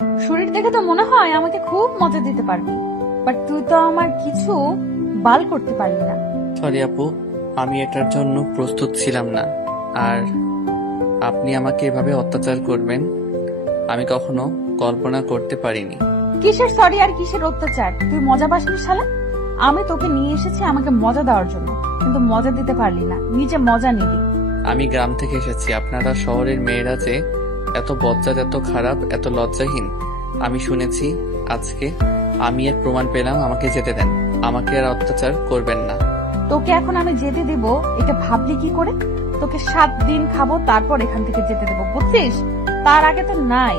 শরীর দেখে তো মনে হয় আমাকে খুব মজা দিতে পারবি, বাট তুই তো আমার কিছু বাল করতে পারলি না। সরি আপু, আমি এটার জন্য প্রস্তুত ছিলাম না। আর আপনি আমাকে এভাবে অত্যাচার করবেন আমি কখনো কল্পনা করতে পারিনি। কিসের সরি আর কিসের অত্যাচার? তুই মজা পাসনি শালা। আমি তোকে নিয়ে এসেছি আমাকে মজা দেওয়ার জন্য, কিন্তু মজা দিতে পারলি না, নিজে মজা নিলি। আমি গ্রাম থেকে এসেছি, আপনারা শহরের মেয়েরা যে এত বজ্জাত, এত খারাপ, এত লজ্জাহীন আমি শুনেছি। আজকে আমি এর প্রমাণ পেলাম। আমাকে যেতে দেন, আমাকে আর অত্যাচার করবেন না। তোকে এখন আমি যেতে দেব এটা ভাবলি কি করে? তোকে 7 দিন খাবো, তারপর এখান থেকে যেতে দেবো, বুঝছিস? তার আগে তো নাই।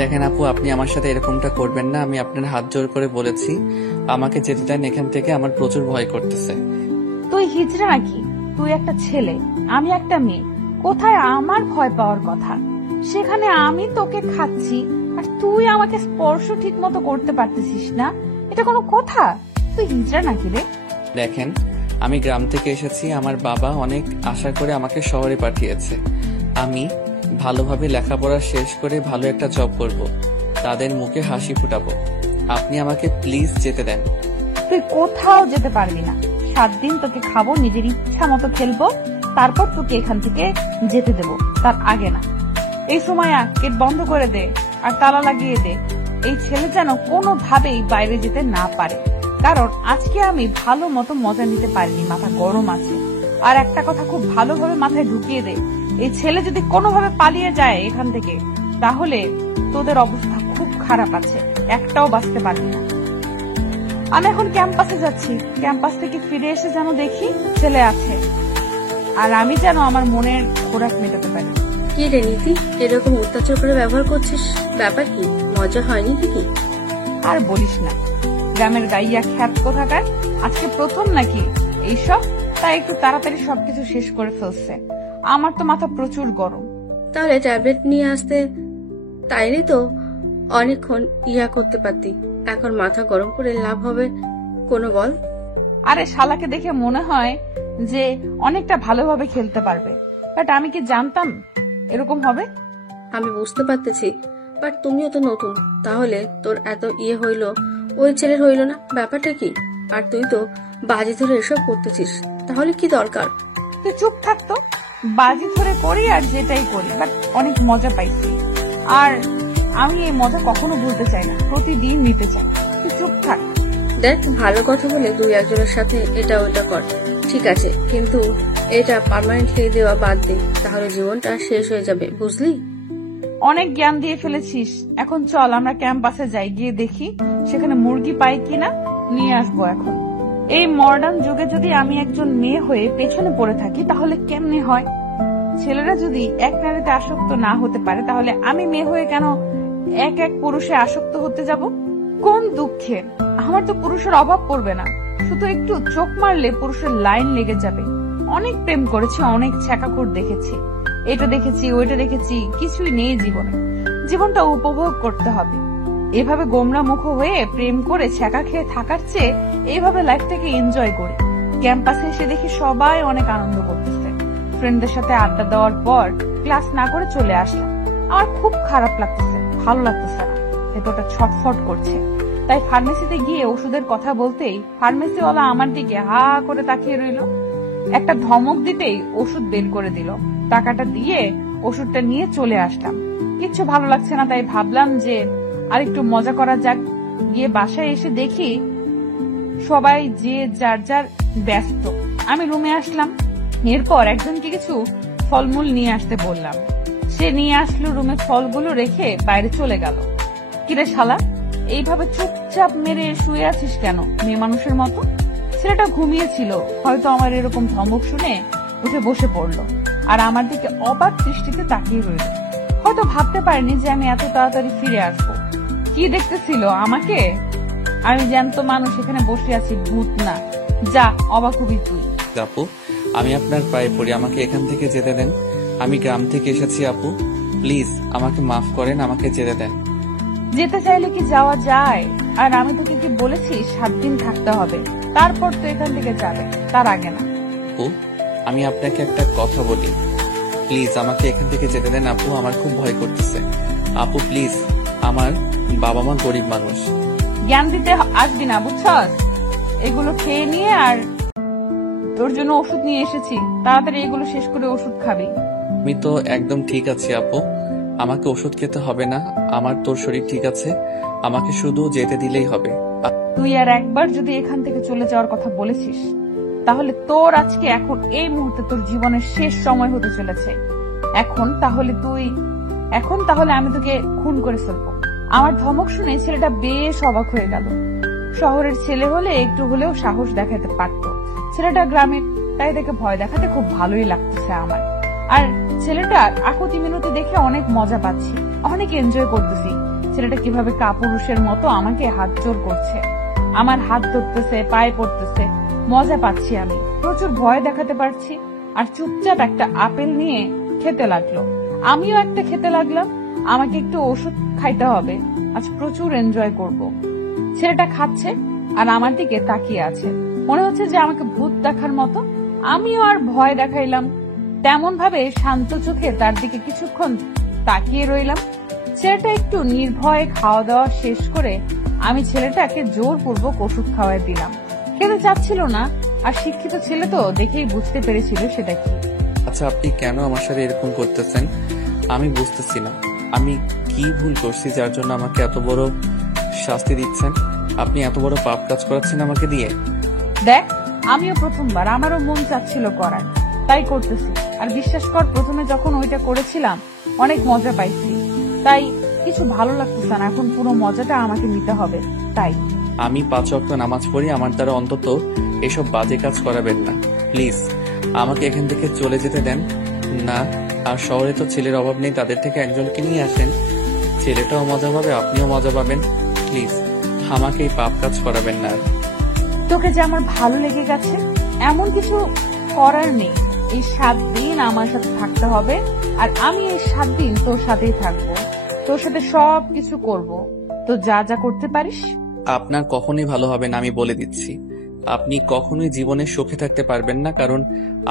দেখেন আপু, আপনি আমার সাথে এরকমটা করবেন না। আমি আপনার হাত জোর করে বলেছি আমাকে যেতে দেন এখান থেকে, আমার প্রচুর ভয় করতেছে। তুই হিজড়া নাকি? তুই একটা ছেলে, আমি একটা মেয়ে। কোথায় আমার ভয় পাওয়ার কথা? সেখানে আমি তোকে খাচ্ছি আর তুই আমাকে স্পর্শ ঠিক মতো করতে পারতেছিস না, এটা কোনো কথা? তুই হিজড়া নাকি রে? দেখেন, আমি গ্রাম থেকে এসেছি, আমার বাবা অনেক আশা করে আমাকে শহরে পাঠিয়েছে। আমি ভালোভাবে লেখাপড়া শেষ করে ভালো একটা জব করব, তাদের মুখে হাসি ফুটাবো। আপনি আমাকে প্লিজ যেতে দেন। তুই কোথাও যেতে পারবি না। 7 দিন তোকে খাবো, নিজের ইচ্ছা মতো খেলবো, তারপর তোকে এখান থেকে যেতে দেবো, তার আগে না। এই সময় গেট বন্ধ করে দে আর তালা লাগিয়ে দে। এই ছেলে যেন কোনোভাবেই বাইরে যেতে না পারে, কারণ আজকে আমি ভালো মতো মজা নিতে পারিনি, মাথা গরম আছে। আর একটা কথা খুব ভালোভাবে মাথায় ঢুকিয়ে দে, এই ছেলে যদি কোনোভাবে পালিয়ে যায় এখান থেকে, তাহলে তোদের অবস্থা খুব খারাপ আছে, একটাও বাঁচতে পারবি না। আমি এখন ক্যাম্পাসে যাচ্ছি, ক্যাম্পাস থেকে ফিরে এসে যেন দেখি ছেলে আছে, আর আমি যেন আমার মনের খোরাক মেটাতে পারি। কি রে নীতি, এরকম অত্যাচার করে ব্যবহার করছিস, ব্যাপার কি? মজা হয়নি কি? আর বলিস না, গ্রামের গাইয়া খ্যাত কোথাকার, আজকে প্রথম নাকি এইসব, তাই একটু তাড়াতাড়ি সবকিছু শেষ করে ফেলছে। আমার তো মাথা প্রচুর গরম। তাহলে ট্যাবলেট নিয়ে আসতে তাইলে তো অনেকক্ষণ ইয়া করতে পারতি। এখন মাথা গরম করে লাভ হবে কোনো বল? আরে শালাকে দেখে মনে হয় যে অনেকটা ভালোভাবে খেলতে পারবে, বাট আমি কি জানতাম এরকম হবে? আমি বুঝতে পারতেছি, বাট তুমিও তো নতুন, তাহলে তোর এত ইয়ে হইলো, ওই ছেলের হইলো না, ব্যাপারটা কি? আর তুই তো বাজি ধরে এসব করতেছিস, তাহলে কি দরকার? তুই চুপ থাকতো, বাজি ধরে করি আর যেটাই করি, বাট অনেক মজা পাইছি, আর আমি এই মজা কখনো ভুলতে চাই না, প্রতিদিন নিতে চাই। তুই চুপ থাক। দেখ, ভালো কথা বলে দুই একজনের সাথে এটা ওটা কর, ঠিক আছে, কিন্তু এটা পার্মানেন্টলি দেওয়া বাদ দে, তাহলে জীবনটা শেষ হয়ে যাবে, বুঝলি? অনেক জ্ঞান দিয়ে ফেলেছিস, এখন চল আমরা ক্যাম্পাসে যাই, গিয়ে দেখি সেখানে মুরগি পাই কিনা, নিয়ে আসবো। এখন এই মডার্ন যুগে যদি আমি একজন মেয়ে হয়ে পেছনে পড়ে থাকি তাহলে কেমনে হয়? ছেলেরা যদি এক নারীতে আসক্ত না হতে পারে, তাহলে আমি মেয়ে হয়ে কেন এক এক পুরুষে আসক্ত হতে যাব? কোন দুঃখে! আমার তো পুরুষের অভাব পড়বে না, শুধু একটু চোখ মারলে পুরুষের লাইন লেগে যাবে। অনেক প্রেম করেছি, অনেক ছ্যাঁকাখোর দেখেছি, এটা দেখেছি ওইটা দেখেছি, কিছুই নেই জীবনে। জীবনটা উপভোগ করতে হবে। এভাবে গোমরা মুখ হয়ে প্রেম করে ছ্যাঁকা খেয়ে থাকার চেয়ে এইভাবে লাইফটাকে এনজয় করি। ক্যাম্পাসে এসে দেখি সবাই অনেক আনন্দ করতেছে। ফ্রেন্ডদের সাথে আড্ডা দেওয়ার পর ক্লাস না করে চলে আসলাম। আমার খুব খারাপ লাগতেছে, ভালো লাগতেছে না, ভেতরটা ছটফট করছে। তাই ফার্মেসিতে গিয়ে ওষুধের কথা বলতেই ফার্মেসিওয়ালা আমার দিকে হা করে তাকিয়ে রইল। একটা ধমক দিতেই ওষুধ বের করে দিল। টাকাটা দিয়ে ওষুধটা নিয়ে চলে আসলাম। কিচ্ছু ভালো লাগছে না, তাই ভাবলাম যে আর একটু মজা করা যাক। গিয়ে বাসায় এসে দেখি সবাই যে যার যার ব্যস্ত। আমি রুমে আসলাম, এরপর একজনকে কিছু ফলমূল নিয়ে আসতে বললাম। সে নিয়ে আসলো, রুমে ফলগুলো রেখে বাইরে চলে গেল। কিরে শালা, এইভাবে চুপচাপ মেরে শুয়ে আছিস কেন মেয়ে মানুষের মতো? ছেলেটা ঘুমিয়েছিল, হয়তো আমার এরকম ধমক শুনে উঠে বসে পড়লো আর আমার দিকে অবাক দৃষ্টিতে তাকিয়ে রইল। হয়তো ভাবতে পারেনি যে আমি এত তাড়াতাড়ি ফিরে আসবো। কি দেখতেছিল আমাকে? আমি জ্যান্ত মানুষ এখানে বসে আছি, ভূত না। যা, অবাক হবি তুই। আপু, আমি আপনার পায়ে পড়ি, আমাকে এখান থেকে যেতে দেন। আমি গ্রাম থেকে এসেছি আপু, প্লিজ আমাকে মাফ করেন, আমাকে যেতে দেন। যেতে চাইলে কি যাওয়া যায়? আর আমি তোকে কি বলেছি 7 দিন থাকতে হবে, তারপর তো এখান থেকে যাবে, তার আগে না। আপু, আমি আপনাকে একটা কথা বলি, প্লিজ আমাকে এখান থেকে যেতে দেন আপু, আমার খুব ভয় করতেছে। আপু প্লিজ আমার বাবা মা গরিব মানুষ। জ্ঞান দিতে আসবি না, বুঝছস? এগুলো খেয়ে নিয়ে আর তোর জন্য ওষুধ নিয়ে এসেছি, তাড়াতাড়ি এগুলো শেষ করে ওষুধ খাবি। আমি তো একদম ঠিক আছি আপু, আমাকে ওষুধ খেতে হবে না, আমার তোর শরীর ঠিক আছে, আমাকে শুধু যেতে দিলেই হবে। তুই আর একবার যদি এখান থেকে চলে যাওয়ার কথা বলেছিস, তাহলে তোর আজকে এখন এই মুহূর্তে তোর জীবনের শেষ সময় হতে চলেছে। এখন তাহলে আমি তোকে খুন করে ফেলবো। আমার ধমক শুনে ছেলেটা বেশ অবাক হয়ে গেল। শহরের ছেলে হলে একটু হলেও সাহস দেখাতে পারতো, ছেলেটা গ্রামের, তাই দেখে ভয় দেখাতে খুব ভালোই লাগতেছে আমার। আর ছেলেটার আকুতি মিনতি দেখে অনেক মজা পাচ্ছি, অনেক এনজয় করতেছি। ছেলেটা কিভাবে কাপুরুষের মতো আমাকে হাত জোর করছে, আমার হাত ধরতেছে, পায়ে পড়তেছে, মজা পাচ্ছি আমি। প্রচুর ভয় দেখাতে পারছি। আর চুপচাপ একটা আপেল নিয়ে খেতে লাগলো, আমিও একটা খেতে লাগলাম। আমাকে একটু ওষুধ খাইতে হবে, আজ প্রচুর এনজয় করব। ছেলেটা খাচ্ছে আর আমার দিকে তাকিয়ে আছে, মনে হচ্ছে যে আমাকে ভূত দেখার মতো। আমিও আর ভয় দেখাইলাম, তেমন ভাবে শান্ত চোখে তার দিকে কিছুক্ষণ তাকিয়ে রইলাম। ছেলেটা একটু নির্ভয়ে খাওয়া দাওয়া শেষ করে আমি ছেলেটাকে জোরপূর্বক ওষুধ খাওয়াই দিলাম। খেতে চাচ্ছিল না, আর শিক্ষিত ছেলে তো দেখেই বুঝতে পেরেছিল সেটা কি। আচ্ছা, আপনি কেন আমার সাথে এরকম করতেছেন আমি বুঝতেছি না। আমি কি ভুল করছি যার জন্য আমাকে এত বড় শাস্তি দিচ্ছেন? আপনি এত বড় পাপ কাজ করাচ্ছেন আমাকে দিয়ে। দেখ, আমিও প্রথমবার, আমারও মন চাচ্ছিল করার, তাই করতেছি। আর বিশ্বাস কর, প্রথমে যখন ওইটা করেছিলাম অনেক মজা পাইছি, তাই কিছু ভালো লাগতেছে না। এখন পুরো মজাটা আমাকে নিতে হবে। তাই আমি 5 ওয়াক্ত নামাজ পড়ি, আমার দ্বারা অন্তত এসব বাজে কাজ করাবেন না প্লিজ। আমাকে এখান থেকে চলে যেতে দেন না। আর শহরে তো ছেলের অভাব নেই, তাদের থেকে একজনকে নিয়ে আসেন, ছেলেটাও মজা পাবে, আপনিও মজা পাবেন। প্লিজ আমাকে এই পাপ কাজ করাবেন না। তোকে যে আমার ভালো লেগে গেছে, এমন কিছু করার নেই। এই 7 দিন আমার সাথে থাকতে হবে, আর আমি এই 7 দিন তোর সাথেই থাকবো, তোর সাথে সব কিছু করবো। তো যা যা করতে পারিস। আপনার কখনোই ভালো হবে না, আমি বলে দিচ্ছি। আপনি কখনোই জীবনে সুখে থাকতে পারবেন না, কারণ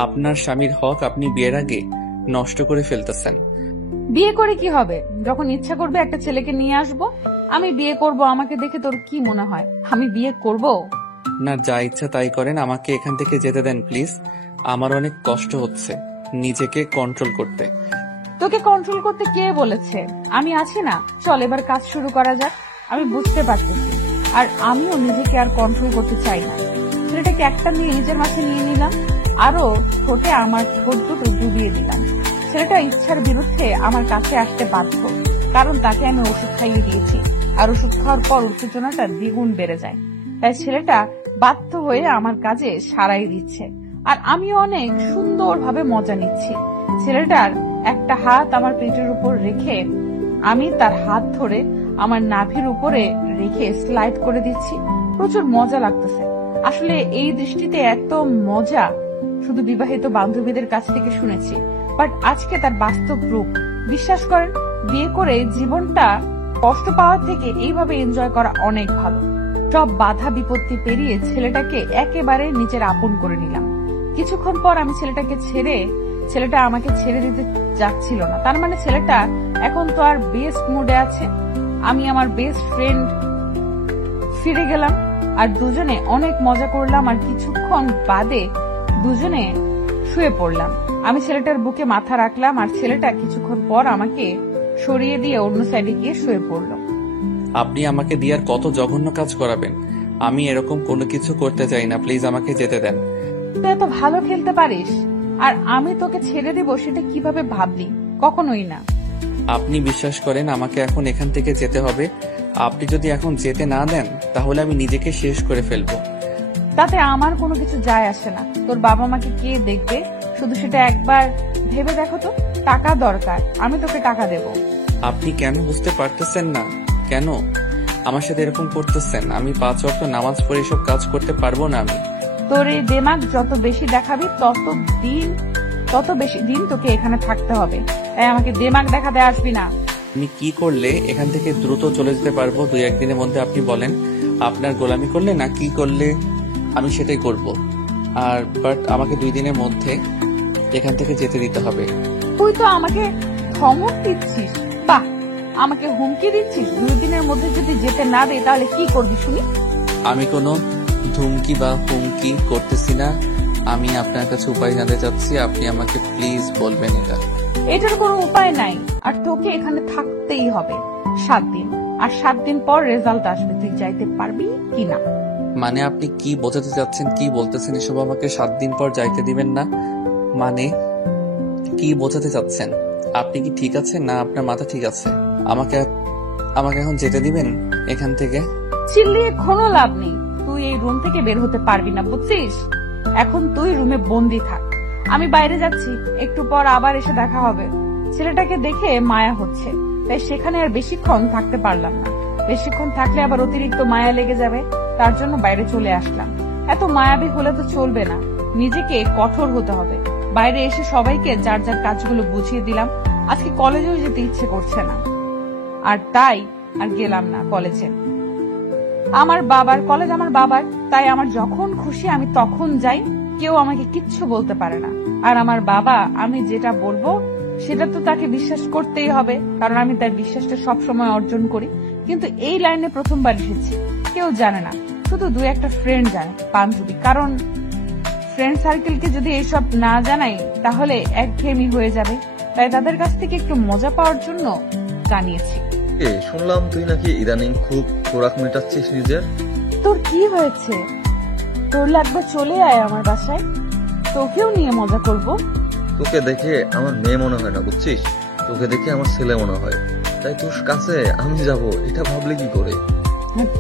আপনার স্বামীর হক আপনি বিয়ের আগে নষ্ট করে ফেলতেছেন। বিয়ে করে কি হবে? যখন ইচ্ছা করবে একটা ছেলেকে নিয়ে আসবো, আমি বিয়ে করব। আমাকে দেখে তোর কি মনে হয় আমি বিয়ে করব? না, যা ইচ্ছা তাই করেন, আমাকে এখান থেকে যেতে দেন প্লিজ। আমার অনেক কষ্ট হচ্ছে নিজেকে কন্ট্রোল করতে। তোকে কন্ট্রোল করতে কে বলেছে? আমি আছি না। চল এবার কাজ শুরু করা যাক। আমি বুঝতে পারতেছি, আর আমিও নিজেকে আর কন্ট্রোল করতে চাই না। ছেলেটাকে একটা নিয়ে নিজের মাঝে নিয়ে নিলাম, আরো ঠোঁটে আমার ঠোঁট দুটো ডুবিয়ে দিলাম। ছেলেটা ইচ্ছার বিরুদ্ধে আমার কাছে আসতে বাধ্য, কারণ তাকে আমি ওষুধ খাইয়ে দিয়েছি, আর ওষুধ খাওয়ার পর উত্তেজনাটা দ্বিগুণ বেড়ে যায়। তাই ছেলেটা বাধ্য হয়ে আমার কাজে সারাই দিচ্ছে, আর আমিও অনেক সুন্দরভাবে মজা নিচ্ছি। ছেলেটার একটা হাত আমার পেটের উপর রেখে আমি তার হাত ধরে আমার নাভির উপরে রেখে স্লাইড করে দিচ্ছি। প্রচুর মজা লাগতেছে। আসলে এই দৃষ্টিতে এত মজা শুধু বিবাহিত বান্ধবীদের কাছ থেকে শুনেছি, বাট আজকে তার বাস্তব রূপ। বিশ্বাস করেন, বিয়ে করে জীবনটা কষ্ট পাওয়ার থেকে এইভাবে এনজয় করা অনেক ভালো। সব বাধা বিপত্তি পেরিয়ে ছেলেটাকে একেবারে নিজের আপন করে নিলাম। কিছুক্ষণ পর আমি ছেলেটা আমাকে ছেড়ে দিতে যাচ্ছিল না। তার মানে ছেলেটা এখন তো আর বেস্ট মুডে আছে। আমি আমার বেস্ট ফ্রেন্ড ফিরে গেলাম, আর দুজনে অনেক মজা করলাম। আর কিছুক্ষণ বাদে দুজনে শুয়ে পড়লাম। আমি ছেলেটার বুকে মাথা রাখলাম, আর ছেলেটা কিছুক্ষণ পর আমাকে সরিয়ে দিয়ে অন্য সাইডে গিয়ে শুয়ে পড়ল। আপনি আমাকে দিয়ে আর কত জঘন্য কাজ করাবেন? আমি এরকম কোনো কিছু করতে চাই না, প্লিজ আমাকে যেতে দেন। তুই এত ভালো খেলতে পারিস, আর আমি তোকে ছেড়ে দেব সেটা কিভাবে ভাবলি? কখনোই না। আপনি বিশ্বাস করেন আমাকে এখন এখান থেকে যেতে হবে। আপনি যদি এখন যেতে না দেন তাহলে আমি নিজেকে শেষ করে ফেলবো। তাতে আমার কোনো কিছু যায় আসে না। তোর বাবা মাকে কে দেখবে? শুধু সেটা একবার ভেবে দেখো তো। টাকা দরকার, আমি তোকে টাকা দেব। আপনি কেন বুঝতে পারতেছেন না? কেন আমার সাথে এরকম করতেছেন? আমি 5 ওয়াক্ত নামাজ পড়ে এসব কাজ করতে পারবো না। আমি তোর এই দেমাগ যত বেশি দেখাবি তত বেশি দিন তোকে এখানে থাকতে হবে। তাই আমাকে দেমাগ দেখাতে আসবি না। আমি কি করলে এখান থেকে দ্রুত চলে যেতে পারবো 2-1 দিনের মধ্যে? আপনি বলেন, আপনার গোলামি করলে না কি করলে আমি সেটাই করব। আর বাট আমাকে 2 দিনের মধ্যে এখান থেকে যেতে দিতে হবে। তুই তো আমাকে ধমক দিচ্ছিস। বাহ, আমাকে হুমকি দিচ্ছিস 2 দিনের মধ্যে যদি যেতে না দেয় তাহলে কি করবি শুনি? আমি কোনো ধুমকি বা হুমকি করতেছি না। আমি আপনার কাছে উপায় জানতে চাচ্ছি, আপনি আমাকে প্লিজ বলবেন এটা। এটার কোনো উপায় নাই, আর তোকে এখানে থাকতেই হবে 7 দিন, আর 7 দিন পর রেজাল্ট আসবে, তুই যাইতে পারবি কিনা। মানে আপনি কি বোঝাতে চাচ্ছেন, কি বলতেছেন এসব? আমাকে 7 দিন পর যাইতে দিবেন না মানে কি বোঝাতে চাচ্ছেন? আপনি কি ঠিক আছেন না আপনার মাথা ঠিক আছে? আমাকে আমাকে এখন যেতে দিবেন এখান থেকে? চিল্লিয়ে কোনো লাভ নেই, তুই এই রুম থেকে বের হতে পারবি না, বুঝছিস? এখন তুই রুমে বন্দি থাক, আমি বাইরে যাচ্ছি, একটু পর আবার এসে দেখা হবে। ছেলেটাকে দেখে মায়া হচ্ছে, তাই সেখানে আর বেশিক্ষণ থাকতে পারলাম না। বেশিক্ষণ থাকলে আবার অতিরিক্ত মায়া লেগে যাবে, তার জন্য বাইরে চলে আসলাম। এত মায়াবী হলে তো চলবে না, নিজেকে কঠোর হতে হবে। বাইরে এসে সবাইকে যার যার কাজগুলো বুঝিয়ে দিলাম। আজকে কলেজেও যেতে ইচ্ছে করছে না, আর তাই আর গেলাম না কলেজে। আমার বাবার কলেজ, আমার বাবার, তাই আমার যখন খুশি আমি তখন যাই, কেউ আমাকে কিচ্ছু বলতে পারে না। আর আমার বাবা, আমি যেটা বলবো সেটা তো তাকে বিশ্বাস করতেই হবে, কারণ আমি তার বিশ্বাসটা সবসময় অর্জন করি। কিন্তু এই লাইনে প্রথমবার এসেছি, কেউ জানে না, শুধু 2-1 ফ্রেন্ড জানে, বান্ধবী। কারণ ফ্রেন্ড সার্কেলকে যদি এইসব না জানাই তাহলে একঘেয়েমি হয়ে যাবে, তাই তাদের কাছ থেকে একটু মজা পাওয়ার জন্য জানিয়েছি। শুনলাম তুই নাকি ইদানিং খুব খোরাক মেটাচ্ছিস নিজের। তোর কি হয়েছে? তোর লাগবে চলে আয় আমার বাসায়, তোকেও নিয়ে মজা করব। তোকে দেখে আমার মেয়ে মনে হয় না, বুঝছিস? তোকে দেখে আমার ছেলে মনে হয়, তাই তোর কাছে আমি যাব এটা ভাবলে কি করে?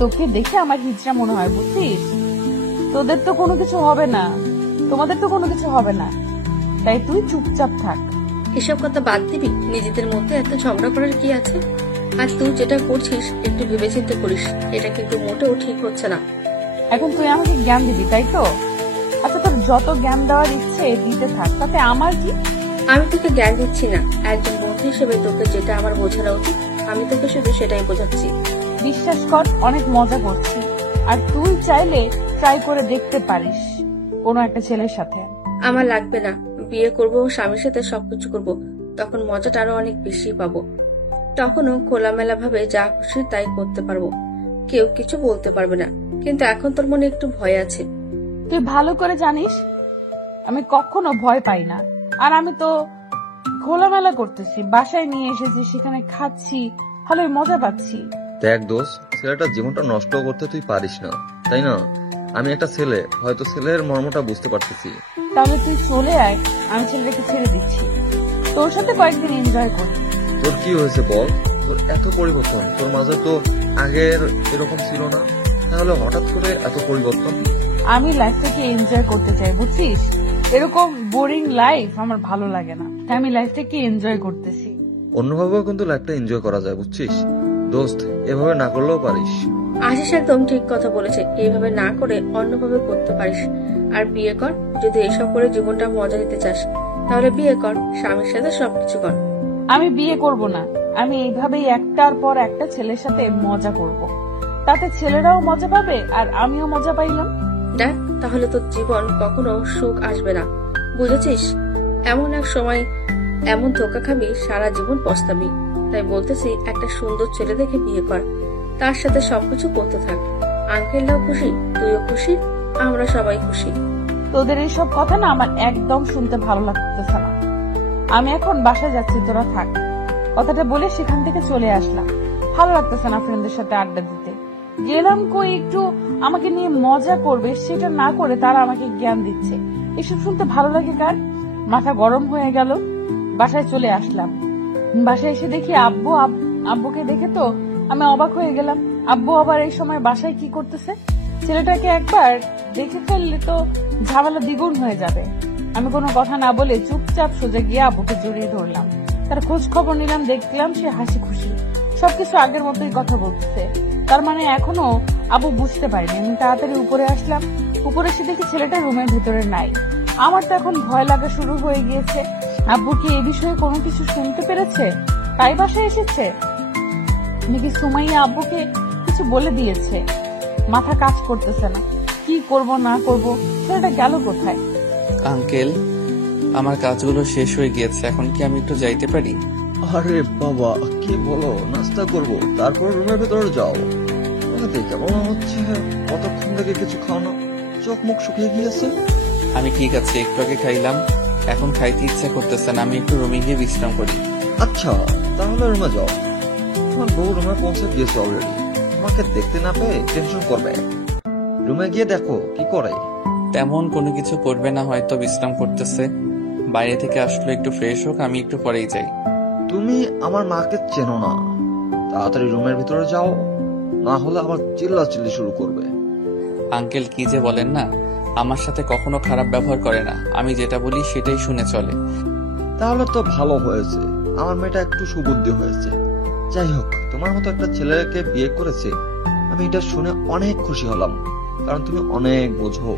তোকে দেখে আমার হিজড়া মনে হয়, বুঝছিস? তোদের তো কোনো কিছু হবে না, তোমাদের তো কোনো কিছু হবে না, তাই তুই চুপচাপ থাক। এসব কথা বাদ দিবি? নিজেদের মধ্যে এত ঝগড়া করার কি আছে? আর তুই যেটা করছিস একটু ভেবেচিন্তে করিস, এটা কিন্তু মোটেও ঠিক হচ্ছে না। এখন তুই আমাকে জ্ঞান দিবি, তাই তো? আচ্ছা, তোর যত জ্ঞান দেওয়ার ইচ্ছে দিতে থাক, তাতে আমার কি? আমি তোকে জ্ঞান দিচ্ছি না, একজন বন্ধু হিসেবে তোকে যেটা আমার বোঝানো উচিত আমি তোকে শুধু সেটাই বোঝাচ্ছি। বিশ্বাস কর, অনেক মজা করছি, আর তুই চাইলে ট্রাই করে দেখতে পারিস কোনো একটা ছেলের সাথে। আমার লাগবে না, বিয়ে করবো, স্বামীর সাথে সবকিছু করব, তখন মজাটা আরো অনেক বেশি পাবো। তখনও খোলামেলা ভাবে যা খুশি তাই করতে পারবো, কেউ কিছু বলতে পারবে না। কিন্তু এখন তোর মনে একটু ভয় আছে। তুই ভালো করে জানিস আমি কখনো ভয় পাই না, আর আমি তো খোলামেলা করতেছি, বাসায় নিয়ে এসেছি, সেখানে খাচ্ছি, ভালোই মজা পাচ্ছি। দেখ দোষ, ছেলেটার জীবনটা নষ্ট করতে তুই পারিস না, তাই না? আমি একটা ছেলে, হয়তো ছেলের মর্মটা বুঝতে পারতেছি। তাহলে তুই চলে আয়, আমি ছেলেটাকে ছেড়ে দিচ্ছি, তোর সাথে কয়েকদিন এনজয় করি। তোর কি হয়েছে বল? তোর এত পরিবর্তন, তোর মাঝে তো আগের এরকম ছিল না, তাহলে হঠাৎ করে এত পরিবর্তন? আমি লাইফটাকে এনজয় করতে চাই, বুঝছিস? এরকম বোরিং লাইফ আমার ভালো লাগে না, তাই আমি লাইফটাকে এনজয় করতেছি। অন্যভাবেও কিন্তু লাইফটা এনজয় করা যায়, বুঝছিস দোস্ত? এভাবে না করলেও পারিস। আশিস একদম ঠিক কথা বলেছে, এইভাবে না করে অন্যভাবে করতে পারিস। আর বিয়ে কর, যদি এসব করে জীবনটা মজা দিতে চাস তাহলে বিয়ে কর, স্বামীর সাথে সবকিছু কর। আমি বিয়ে করব না, আমি এইভাবেই একটার পর একটা ছেলের সাথে মজা করব, তাতে ছেলেরাও মজা পাবে আর আমিও মজা পাইলাম। দেখ, তাহলে তোর জীবন কখনো সুখ আসবে না, বুঝেছিস? এমন এক সময় এমন ধোকা খাবি, সারা জীবন পস্তাবি। তাই বলতেছি, একটা সুন্দর ছেলে দেখে বিয়ে কর, তার সাথে সবকিছু করতে থাক। আঙ্কেলরাও খুশি, তুইও খুশি, আমরা সবাই খুশি। তোদের এইসব কথা না আমার একদম শুনতে ভালো লাগতেছে না, আমি এখন বাসায় যাচ্ছি, তোরা থাক। কথাটা বলে সেখান থেকে চলে আসলাম। ভালো লাগতেছে না ফ্রেন্ডদের সাথে আড্ডা দিতে। গেলাম কই একটু আমাকে নিয়ে মজা করবে, সেটা না করে তারা আমাকে জ্ঞান দিচ্ছে। এসব শুনতে ভালো লাগে কার? মাথা গরম হয়ে গেল। বাসায় চলে আসলাম। বাসায় এসে দেখি আব্বুকে দেখে তো আমি অবাক হয়ে গেলাম। আব্বু আবার এই সময় বাসায় কি করতেছে? ছেলেটাকে একবার দেখে ফেললে তো ঝামেলা দ্বিগুণ হয়ে যাবে। আমি কোনো কথা না বলে চুপচাপ সোজা গিয়ে আব্বুকে জড়িয়ে ধরলাম। তার খোঁজ খবর নিলাম, দেখলাম সে হাসি খুশি, সবকিছু আগের মতোই কথা বলতেছে। তার মানে এখনো আব্বু বুঝতে পারেনি। আমি তাড়াতাড়ি উপরে আসলাম। উপরে এসে দেখি ছেলেটা রুমের ভিতরে নাই। আমার তো এখন ভয় লাগা শুরু হয়ে গিয়েছে। আব্বু কি এই বিষয়ে কোনো কিছু শুনতে পেরেছে, তাই বাসায় এসেছে নাকি সুমাইয়া আব্বুকে কিছু বলে দিয়েছে? মাথা কাজ করতেছে না, কি করব না করব। ছেলেটা গেল কোথায়? আঙ্কেল, আমার কাজগুলো শেষ হয়ে গিয়েছে, এখন কি আমি একটু যাইতে পারি? আরে বাবা, কি বলো? নাস্তা করব, তারপর রুমের ভেতরে যাও। তোমাকে দেখে মনে হচ্ছে কতক্ষণ থেকে কিছু খাও না, চোখ মুখ শুকিয়ে গিয়েছে। আমি ঠিক আছে, একটু আগে খাইলাম, এখন খাইতে ইচ্ছা করতেছে না, আমি একটু রুমে গিয়ে বিশ্রাম করি। আচ্ছা, তাহলে রুমে যাও। তোমার বউ রুমে পৌঁছে গিয়েছে অলরেডি, তোমাকে দেখতে না পেয়ে টেনশন করবে। রুমে গিয়ে দেখো কি করে। তেমন কোনো কিছু করবে না, হয়তো বিশ্রাম করতেছে। বাইরে থেকে আসলো, একটু ফ্রেশ হোক, আমি একটু পরেই যাই। তুমি আমার মাকে চেনো না, তাড়াতাড়ি রুমের ভিতরে যাও, না হলে আবার চিল্লাচিল্লি শুরু করবে। আঙ্কেল কি যে বলেন না, আমার সাথে কখনো খারাপ ব্যবহার করে না, আমি যেটা বলি সেটাই শুনে চলে। তাহলে তো ভালো হয়েছে, আমার মেয়েটা একটু সুবুদ্ধি হয়েছে। যাই হোক, তোমার মতো একটা ছেলেকে বিয়ে করেছে, আমি এটা শুনে অনেক খুশি হলাম, কারণ তুমি অনেক বোঝো।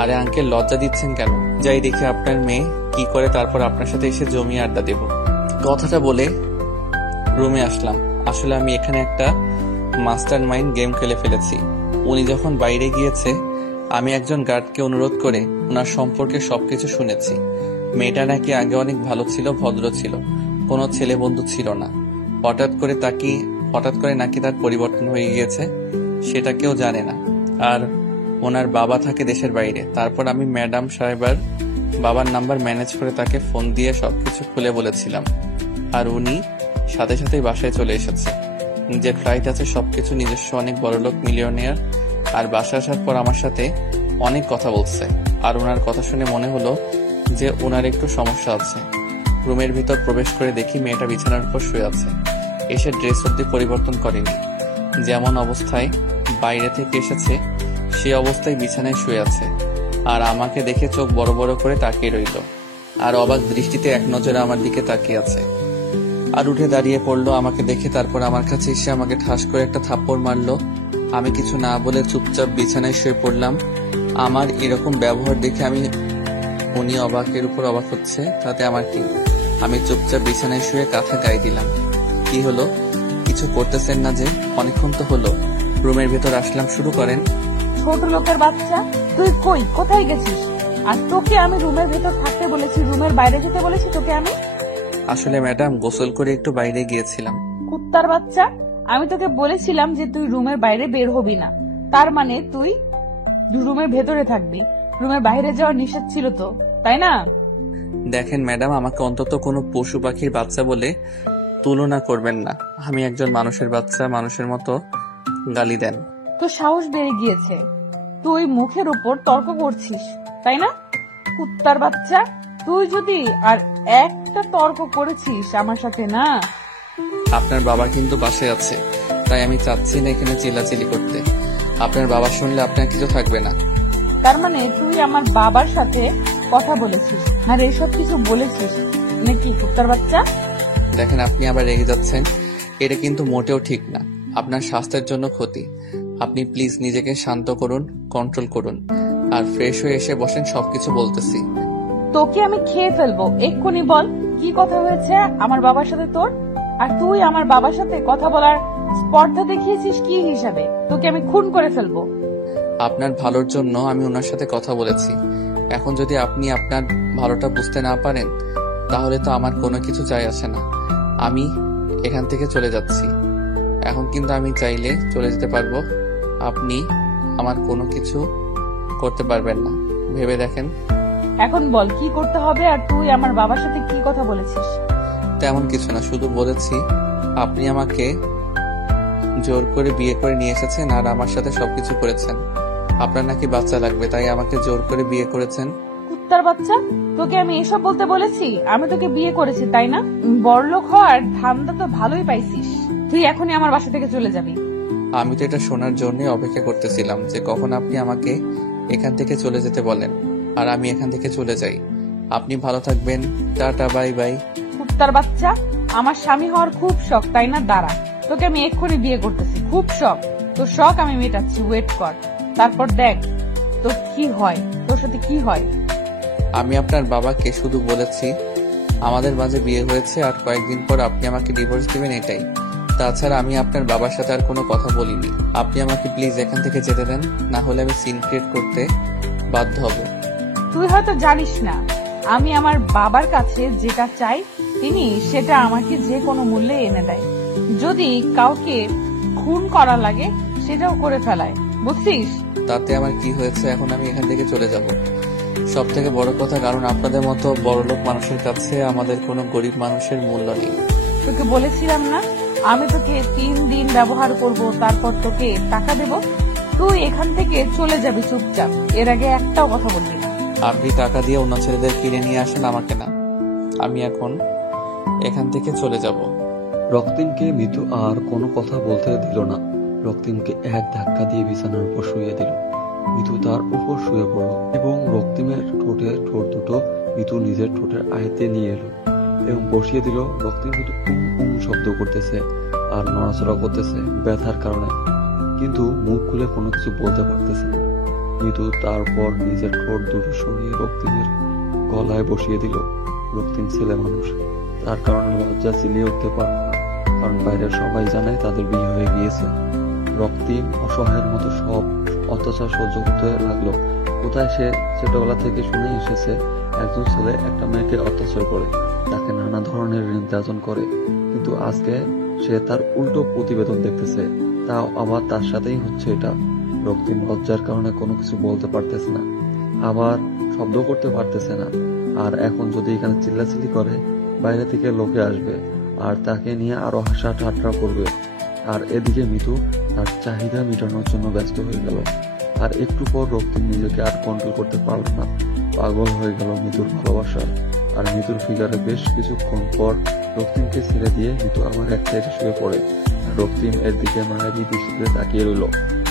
আরে আঙ্কেল, লজ্জা দিচ্ছেন কেন? যাই দেখি আপনার মেয়ে কি করে, তারপর আপনার সাথে এসে জমিয়ে আড্ডা দেব। কথাটা বলে রুমে আসলাম। আসলে আমি এখানে একটা মাস্টার মাইন্ড গেম খেলে ফেলেছি। উনি যখন বাইরে গিয়েছে, আমি একজন গার্ডকে অনুরোধ করে ওনার সম্পর্কে সবকিছু শুনেছি। মেয়েটা নাকি আগে অনেক ভালো ছিল, ভদ্র ছিল, কোনো ছেলে বন্ধু ছিল না। হঠাৎ করে নাকি তার পরিবর্তন হয়ে গিয়েছে, সেটা কেউ জানে না। আর ওনার বাবা থাকে দেশের বাইরে। তারপর আমি ম্যাডাম সাহেবার বাবার নাম্বার ম্যানেজ করে তাকে ফোন দিয়ে সবকিছু খুলে বলেছিলাম। আর উনি সাথে সাথেই বাসায় চলে এসেছে। নিজের ফ্লাইট আছে, সবকিছু নিজস্ব, অনেক বড়লোক, মিলিয়নিয়ার। আর বাসা আসার পর আমার সাথে অনেক কথা বলছে। আর ওনার কথা শুনে মনে হলো যে ওনার একটু সমস্যা আছে। রুমের ভিতর প্রবেশ করে দেখি মেয়েটা বিছানার উপর শুয়ে আছে। এসে ড্রেস অব্দি পরিবর্তন করেনি, যেমন অবস্থায় বাইরে থেকে এসেছে সেই অবস্থায় বিছানায় শুয়ে আছে। আর আমাকে দেখে চোখ বড় বড় করে তাকিয়ে রইল, আর অবাক দৃষ্টিতে এক নজরে আমার দিকে তাকিয়ে আছে। আর উঠে দাঁড়িয়ে পড়লো আমাকে দেখে, তারপর আমার কাছে এসে আমাকে ঠাস করে একটা থাপ্পড় মারলো। আমি কিছু না বলে চুপচাপ বিছানায় শুয়ে পড়লাম। আমার এরকম ব্যবহার দেখে উনি অবাকের উপর অবাক হচ্ছে, তাতে আমার কি? আমি চুপচাপ বিছানায় শুয়ে কাঁথা গায়ে দিলাম। কি হলো? কিছু করতেছেন না যে? অনেকক্ষণ তো হলো। রুমের ভেতর আসলাম, শুরু করেন। ছোট লোকের বাচ্চা, তুই কোথায় গেছিস? আর তোকে আমি রুমের ভেতর থাকতে বলেছি, রুমের বাইরে যেতে বলেছি তোকে আমি? আসলে ম্যাডাম, গোসল করে একটু বাইরে গিয়েছিলাম। কুত্তার বাচ্চা, আমি তোকে বলেছিলাম যে তুই রুমের বাইরে বের হবি না, তার মানে তুই রুমের ভেতরে থাকবি। রুমের বাইরে যাওয়ার নিষেধ ছিল তো, তাই না? দেখেন ম্যাডাম, আমাকে অন্তত কোনো পশু পাখির বাচ্চা বলে তুলনা করবেন না। আমি একজন মানুষের বাচ্চা, মানুষের মতো গালি দেন। তোর সাহস বেড়ে গিয়েছে, তুই মুখের উপর তর্ক করছিস, তাই না? কুত্তার বাচ্চা, তুই যদি আর একটা তর্ক করেছিস আমার সাথে না। আপনার বাবা কিন্তু বাসায় আছে, তাই আমি চাচ্ছি না এখানে চিল্লাচিল্লি করতে। আপনার বাবা শুনলে আপনার কিছু থাকবে না। তার মানে তুই আমার বাবার সাথে কথা বলেছিস আর এসব কিছু বলেছিস নাকি কুত্তার বাচ্চা? দেখেন, আপনি আবার রেগে যাচ্ছেন, এটা কিন্তু মোটেও ঠিক না, আপনার স্বাস্থ্যের জন্য ক্ষতি। আপনি প্লিজ নিজেকে শান্ত করুন, কন্ট্রোল করুন, আর ফ্রেশ হয়ে এসে বসেন, সবকিছু বলতেছি। তোকে আমি খেয়ে ফেলবো, এক্ষুনি বল কি কথা হয়েছে আমার বাবার সাথে তোর? আর তুই আমার বাবার সাথে কথা বলার স্পর্ধা দেখিয়েছিস কি হিসাবে? তোকে আমি খুন করে ফেলবো। আপনার ভালোর জন্য আমি ওনার সাথে কথা বলেছি। এখন যদি আপনি আপনার ভালোটা বুঝতে না পারেন, তাহলে তো আমার কোনো কিছু যায় আসে না। আমি এখান থেকে চলে যাচ্ছি। এখন কিন্তু আমি চাইলে চলে যেতে পারবো, আপনি আমার কোনো কিছু করতে পারবেন না, ভেবে দেখেন। এখন বল কি করতে হবে, আর তুই আমার বাবার সাথে কি কথা বলেছিস? তেমন কিছু না, শুধু বলেছি আপনি আমাকে জোর করে বিয়ে করে নিয়ে এসেছেন আর আমার সাথে সবকিছু করেছেন। আপনার নাকি বাচ্চা লাগবে, তাই আমাকে জোর করে বিয়ে করেছেন। কুত্তার বাচ্চা, তোকে আমি এসব বলতে বলেছি? আমি তোকে বিয়ে করেছি, তাই না? বড়লোক হওয়ার ধান্দা তো ভালোই পাইছিস। তুই এখনই আমার বাসা থেকে চলে যাবি। আমি তো এটা শোনার জন্যই অপেক্ষা করতেছিলাম যে কখন আপনি আমাকে এখান থেকে চলে যেতে বলেন, আর আমি এখান থেকে চলে যাই। আপনি ভালো থাকবেন, টাটা, বাই বাই। কুত্তার বাচ্চা, আমার স্বামী হওয়ার খুব শখ, তাই না? দাঁড়া, তোকে আমি এক্ষুনি বিয়ে করতেছি, খুব শখ। তোর শখ আমি মেটাচ্ছি, ওয়েট কর, তারপর দেখ তোর কি হয়, তোর সাথে কি হয়। আমি আপনার বাবাকে শুধু বলেছি আমাদের মাঝে বিয়ে হয়েছে আর কয়েকদিন পর আপনি আমাকে ডিভোর্স দিবেন, এটাই। তাছাড়া আমি আপনার বাবার সাথে আর কোনো কথা বলিনি। আপনি আমাকে প্লিজ এখান থেকে যেতে দেন, না হলে আমি সিন ক্রিয়েট করতে বাধ্য হব। তুই হয়তো জানিস না আমি আমার বাবার কাছে যেটা চাই তিনি সেটা আমাকে যে কোনো মূল্যে এনে দেয়। যদি কাউকে খুন করা লাগে সেটাও করে ফেলায়, বুঝছিস? তাতে আমার কি হয়েছে? এখন আমি এখান থেকে চলে যাব। সব থেকে বড় কথা, কারণ আপনাদের মতো বড়লোক মানুষের কাছে আমাদের কোনো গরিব মানুষের মূল্য নেই। তোকে বলেছিলাম না আমি তোকে 3 দিন ব্যবহার করব, তারপর তোকে টাকা দেব। তুই এখান থেকে চলে যাবি চুপচাপ। এর আগে একটাও কথা বলবি না। আপনি টাকা দিয়ে অন্য ছেলেদের কিনে নিয়ে আসেন, আমাকে না। আমি এখন এখান থেকে চলে যাব। রক্তিমকে মিতু আর কোনো কথা বলতে দিল না। রক্তিমকে এক ধাক্কা দিয়ে বিছানার উপর শুয়ে দিল। মিতু তার উপর শুয়ে পড়ল এবং রক্তিমের ঠোঁটে ঠোঁট দুটো মিতু নিজের ঠোঁটের আয়তে নিয়ে এলো এবং বসিয়ে দিল। রক্তিম কিন্তু শব্দ করতেছে আর নড়াচড়া করতেছে ব্যথার কারণে, কিন্তু মুখ খুলে কোনো কিছু বলতে পারতেছে না। মিতু তারপর নিজের ঠোঁট দুটো সরিয়ে রক্তিমের গলায় বসিয়ে দিল। রক্তিম ছেলে মানুষ, তার কারণে লজ্জা চিলিয়ে উঠতে পারল না, কারণ বাইরের সবাই জানে তাদের বিয়ে হয়ে গিয়েছে। রক্তিম অসহায়ের মতো সব অত্যাচার সহ্য করতে লাগলো। কোথায় সে ছোটবেলা থেকে শুনে এসেছে একজন ছেলে একটা মেয়েকে অত্যাচার করে, তাকে নানা ধরনের নির্যাতন করে, কিন্তু আজকে সে তার উল্টো প্রতিবেদন দেখতেছে, তাও আবার তার সাথেই হচ্ছে এটা। রক্তিম লজ্জার কারণে কোনো কিছু বলতে পারতেছে না, আবার শব্দ করতে পারতেছে না। আর এখন যদি এখানে চিল্লাচিল্লি করে বাইরে থেকে লোকে আসবে আর তাকে নিয়ে আরো হাসা ঠাট্টা করবে। আর এদিকে মিতু তার চাহিদা মেটানোর জন্য ব্যস্ত হয়ে গেল। আর একটু পর রক্তিম নিজেকে আর কন্ট্রোল করতে পারল না, পাগল হয়ে গেল মিতুর ভালোবাসা। আর মিতুর ফিগারে বেশ কিছুক্ষণ পর রক্তিমকে ছেড়ে দিয়ে মিতু আমার এক সাইডে শুয়ে পড়ে। আর রক্তিম এর দিকে মায়াবী দৃষ্টিতে তাকিয়ে রইল।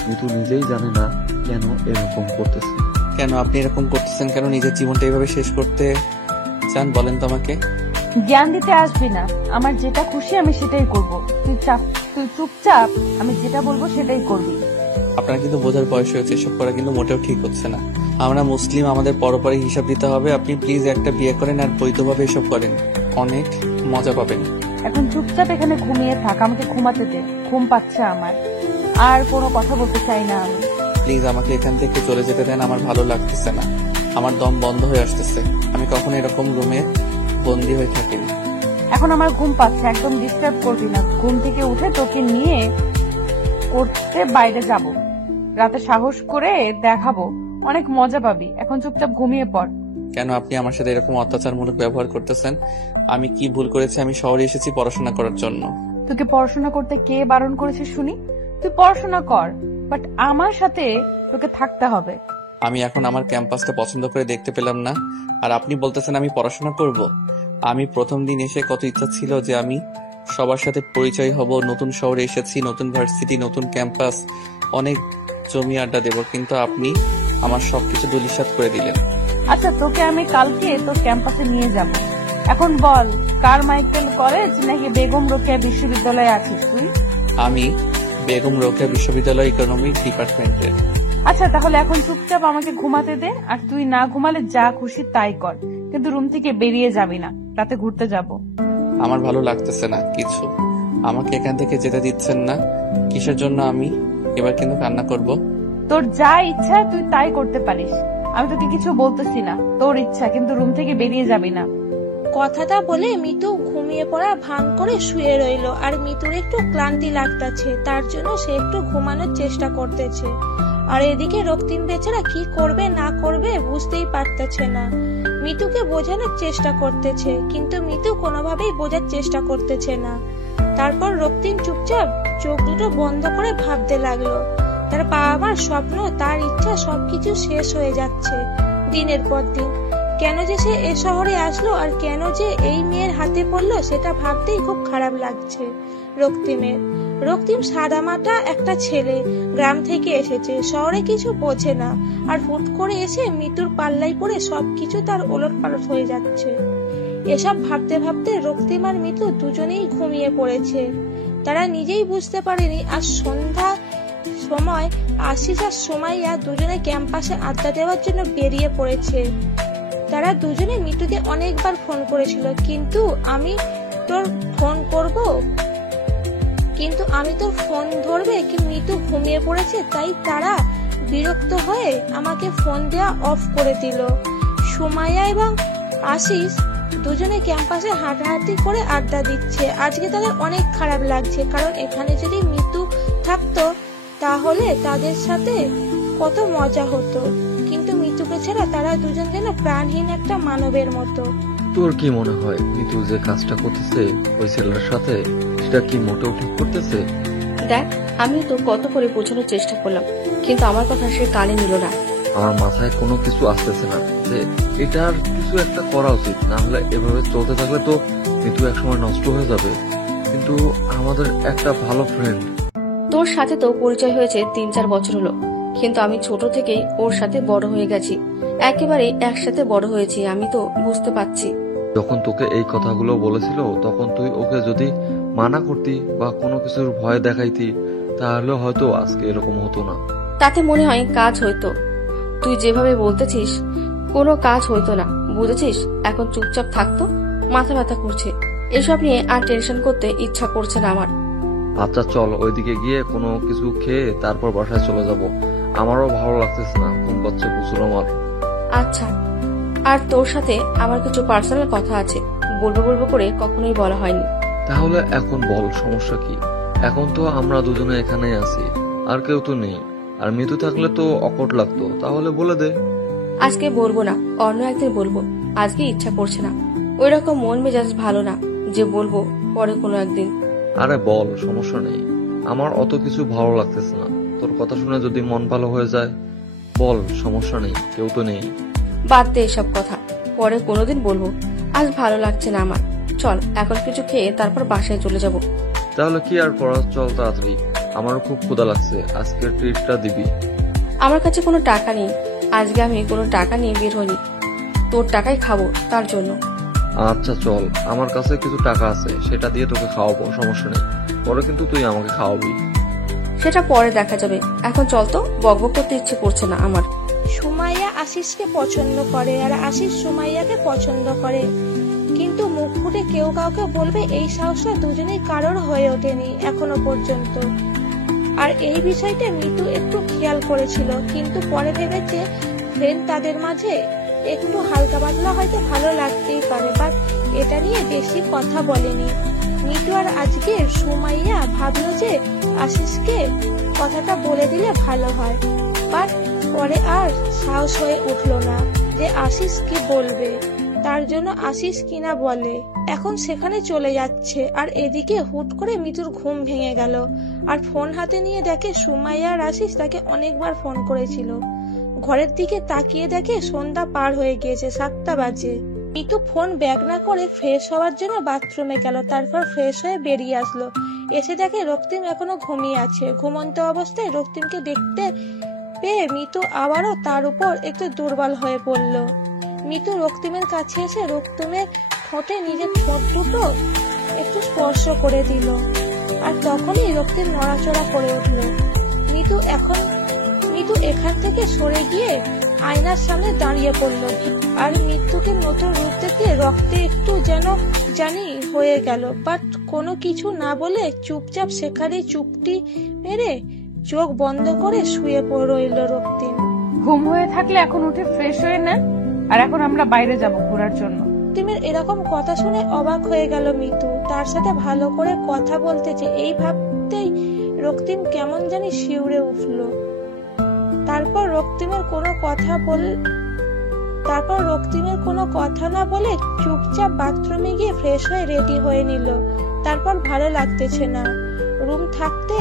মিতু নিজেই জানে না কেন এরকম করতেছে। কেন আপনি এরকম করতেছেন? কেন নিজের জীবনটা এইভাবে শেষ করতে চান বলেন তো আমাকে? জ্ঞান দিতে আসবি না। আমার যেটা খুশি আমি সেটাই করব। তুই চুপচাপ আমি যেটা বলবো সেটাই করবি। আপনার কিন্তু বোঝার বয়স হয়েছে, এসব করা কিন্তু মোটেও ঠিক হচ্ছে না। আমরা মুসলিম, আমাদের পরপরই হিসাব দিতে হবে। আপনি প্লিজ একটা বিয়ে করেন আর বৈধভাবে এসব করেন, অনেক মজা পাবেন। এখন চুপচাপ এখানে ঘুমিয়ে থাক, আমাকে ঘুমাতে দে, ঘুম পাচ্ছে আমার। আর কোনো কথা বলতে চাই না আমি। প্লিজ আমাকে এখান থেকে চলে যেতে দেন, আমার ভালো লাগতেছে না, আমার দম বন্ধ হয়ে আসতেছে। আমি কখনো এরকম রুমে বন্দি হয়ে থাকিনি। এখন আমার ঘুম পাচ্ছে, একদম ডিস্টার্ব করবি না। ঘুম থেকে উঠে তোকে নিয়ে করতে বাইরে যাব, রাতে সাহস করে দেখাবো, অনেক মজা পাবি। এখন চুপচাপ ঘুমিয়ে পড়। কেন আপনি আমার সাথে এরকম অত্যাচারমূলক ব্যবহার করতেছেন? আমি কি ভুল করেছি? আমি শহরে এসেছি পড়াশোনা করার জন্য। তোকে পড়াশোনা করতে কে বারণ করেছে শুনি? তুই পড়াশোনা কর, বাট আমার সাথে তোকে থাকতে হবে। আমি এখন আমার ক্যাম্পাসটা পছন্দ করে দেখতে পেলাম না, আর আপনি বলতেছেন আমি পড়াশোনা করব? আমি প্রথম দিন এসে কত ইচ্ছা ছিল যে আমি সবার সাথে পরিচয় হব। নতুন শহরে এসেছি, নতুন ভার্সিটি, নতুন ক্যাম্পাস, অনেক জমি আড্ডা দেব, কিন্তু আপনি আমার সবকিছু ধূলিসাৎ করে দিলেন। আচ্ছা, তোকে আমি কালকে তোর ক্যাম্পাসে নিয়ে যাব। এখন বল, কারমাইকেল কলেজ নাকি বেগম রোকেয়া বিশ্ববিদ্যালয়ে আছিস তুই? আমি বেগম রোকেয়া বিশ্ববিদ্যালয় ইকোনমিক ডিপার্টমেন্টের। আচ্ছা, তাহলে এখন চুপচাপ আমাকে ঘুমাতে দে। আর তুই না ঘুমালে যা খুশি তাই কর, কিন্তু রুম থেকে বেরিয়ে যাবি না, রাতে ঘুরতে যাব। আমার ভালো লাগতেছে না কিছু, আমাকে এখান থেকে যেতে দিচ্ছেন না। কিসের জন্য? আমি এবার কিন্তু কান্না করব। তোর যা ইচ্ছা তুই তাই করতে পারিস, আমি তোকে কিছু বলতেছি না, তোর ইচ্ছা, কিন্তু রুম থেকে বেরিয়ে যাবি না। কথাটা বলে মিতু ঘুমিয়ে পড়ার ভান করে শুয়ে রইল। আর মিতুর একটু ক্লান্তি লাগতেছে, তার জন্য সে একটু ঘুমানোর চেষ্টা করতেছে। আর এদিকে রক্তিম বেচারা কি করবে না করবে বুঝতেই পারতেছে না। মিতুকে বোঝানোর চেষ্টা করতেছে, কিন্তু মিতু কোনোভাবেই বোঝার চেষ্টা করতেছে না। তারপর রক্তিম চুপচাপ চোখ দুটো বন্ধ করে ভাবতে লাগলো। তার বাবা মার স্বপ্ন, তার ইচ্ছা সবকিছু শেষ হয়ে যাচ্ছে দিনের পর দিন। কেন যে সে এ শহরে আসলো আর কেন যে এই মেয়ের হাতে পড়লো সেটা ভাবতেই খুব খারাপ লাগছে রক্তিমের। রক্তিম সাদামাটা একটা ছেলে, গ্রাম থেকে এসেছে, শহরে কিছু বোঝে না, আর হুট করে এসে মিতুর পাল্লাই পড়ে সবকিছু তার ওলটপালট হয়ে যাচ্ছে। এসব ভাবতে ভাবতে রক্তিম আর মিতু দুজনেই ঘুমিয়ে পড়েছে। তারা নিজেই বুঝতে পারেনি আর সন্ধ্যা সময় আশিস আর সোমাইয়া দুজনে ক্যাম্পাসে আড্ডা দেওয়ার জন্য বেরিয়ে পড়েছে। তারা দুজনে মিতুকে অনেকবার ফোন করেছিল, কিন্তু আমি তোর ফোন ধরবে কি মিতু ঘুমিয়ে পড়েছে, তাই তারা বিরক্ত হয়ে আমাকে ফোন দেওয়া অফ করে দিল। সুমাইয়া এবং আশিস দুজনে ক্যাম্পাসে হাঁটাহাঁটি করে আড্ডা দিচ্ছে। আজকে তাদের অনেক খারাপ লাগছে, কারণ এখানে যদি মিতু থাকতো তাহলে তাদের সাথে কত মজা হতো, কিন্তু মিতুকে ছাড়া তারা দুজন যেন প্রাণহীন একটা মানবের মতো। তোর কি মনে হয় মিতু যে কাজটা করতেছে ওই ছেলের সাথে, সেটা কি মোটেও ঠিক করতেছে? দেখ, আমি তো কত করে বোঝানোর চেষ্টা করলাম, কিন্তু আমার কথা সে কানে নিল না। আমার মাথায় কোনো কিছু আসতেছে না যে এটার কিছু একটা করা উচিত, না হলে এভাবে চলতে থাকলে তো মিতু একসময় নষ্ট হয়ে যাবে। কিন্তু আমাদের একটা ভালো ফ্রেন্ড। তোর সাথে তো পরিচয় হয়েছে 3-4 বছর হলো, কিন্তু আমি ছোট থেকেই ওর সাথে বড় হয়ে গেছি, একেবারে একসাথে বড় হয়েছি। আমি তো বুঝতে পারছি। যখন তোকে এই কথাগুলো বলেছিল তখন তুই ওকে যদি মানা করতি বা কোনো কিছুর ভয় দেখাইতি, তাহলে হয়তো আজকে এরকম হতো না। তাতে মনে হয় কাজ হইতো। তুই যেভাবে বলতেছিস কোনো কাজ হইতো না, বুঝেছিস? এখন চুপচাপ থাকতো। মাথা ব্যথা করছে, এসব নিয়ে আর টেনশন করতে ইচ্ছা করছে না আমার। আচ্ছা চল, ওইদিকে গিয়ে কোনো কিছু খেয়ে তারপর বাসায় চলে যাব। আমারও ভালো লাগতেছে না, ঘুম পাচ্ছে প্রচুর আমার। আচ্ছা, আর তোর সাথে আমার কিছু পার্সোনাল কথা আছে, বলবো বলবো করে কখনোই বলা হয়নি। তাহলে এখন বল, সমস্যা কি? এখন তো আমরা দুজনে এখানেই আছি, আর কেউ তো নেই। আর মিতু থাকলে তো অকট লাগতো, তাহলে বলে দে। আজকে বলবো না, অন্য একদিন বলবো। আজকে ইচ্ছা করছে না, ওইরকম মন মেজাজ ভালো না যে বলবো পরে কোনো একদিন। আরে বল, সমস্যা নেই। আমার অত কিছু ভালো লাগতেছে না, তোর কথা শুনে যদি মন ভালো হয়ে যায় বল, সমস্যা নেই, কেউ তো নেই। বাদ দে এসব কথা, পরে কোনোদিন বলবো। আজ ভালো লাগছে না আমার। চল এখন কিছু খেয়ে তারপর বাসায় চলে যাব। তাহলে কি আর করা, চল তাড়াতাড়ি। আমারও খুব ক্ষুধা লাগছে, আজকের ট্রিটটা দিবি? আমার কাছে কোনো টাকা নেই, আজকে আমি কোনো টাকা নিয়ে বের হইনি, তোর টাকাই খাবো তার জন্য। আচ্ছা চল, আমার কাছে কিছু টাকা আছে, সেটা দিয়ে তোকে খাওয়াবো, সমস্যা নেই। পরে কিন্তু তুই আমাকে খাওয়াবি। সেটা পরে দেখা যাবে, এখন চল তো, বকবক করতে ইচ্ছে করছে না আমার। সুমাইয়া আশিসকে পছন্দ করে আর আশিস সুমাইয়াকে পছন্দ করে, কিন্তু মুখ ফুটে কেউ কাউকে বলবে এই সাহসটা দুজনেই কারোর হয়ে ওঠেনি এখনো পর্যন্ত। আর এই বিষয়টা মিতু একটু খেয়াল করেছিল, কিন্তু পরে ভেবেছে ফ্রেন্ড তাদের মাঝে একটু হালকা পাতলা হয়তো ভালো লাগতেই পারে, বাট এটা নিয়ে বেশি কথা বলেনি মিতু। আর আজকে সুমাইয়া ভাবলো যে আশিসকে কথাটা বলে দিলে ভালো হয়, বাট পরে আর সাহস হয়ে উঠলো না যে আশিস কি বলবে, তার জন্য আশিস কিনা বলে। এখন সেখানে চলে যাচ্ছে, আর এদিকে হুট করে মিতুর ঘুম ভেঙে গেল, আর ফোন হাতে নিয়ে দেখে সুমাইয়া আর আশিস তাকে অনেকবার ফোন করেছিল। ঘরের দিকে তাকিয়ে দেখে সন্ধ্যা পার হয়ে গিয়েছে, 7টা বাজে। মিতু ফোন ব্যাক না করে ফ্রেশ হওয়ার জন্য বাথরুমে গেল, তারপর ফ্রেশ হয়ে বেরিয়ে আসলো। এসে দেখে রক্তিম এখনো ঘুমিয়ে আছে। ঘুমন্ত অবস্থায় রক্তিমকে দেখতে পেয়ে মিতু আবারও তার উপর একটু দুর্বল হয়ে পড়ল। মিতু রক্তিমের কাছে এসে রক্তিমের ঠোঁটে নিজের ঠোঁট দুটো একটু স্পর্শ করে দিল, আর তখনই রক্তিম নড়াচড়া করে উঠল। মিতু এখান থেকে সরে গিয়ে আয়নার সামনে দাঁড়িয়ে পড়ল, আর মৃত্যুকে নতুন রূপ দেখে রক্তে একটু যেন জানি হয়ে গেল, বাট কোনো কিছু না বলে চুপচাপ সেখানে চুপটি মেরে চোখ বন্ধ করে শুয়ে রইল রক্তিম। ঘুম হয়ে থাকলে এখন উঠে ফ্রেশ হয়ে নেন, আর এখন আমরা বাইরে যাব ঘোরার জন্য। রক্তিমের এরকম কথা শুনে অবাক হয়ে গেল মিতু, তার সাথে ভালো করে কথা বলতেছে এই ভাবতেই রক্তিম কেমন জানি শিউরে উঠল। তারপর রক্তিমের কোনো কথা না বলে চুপচাপ বাথরুমে গিয়ে ফ্রেশ হয়ে রেডি হয়ে নিল। তারপর ভালো লাগতেছে না, রুমে থাকতে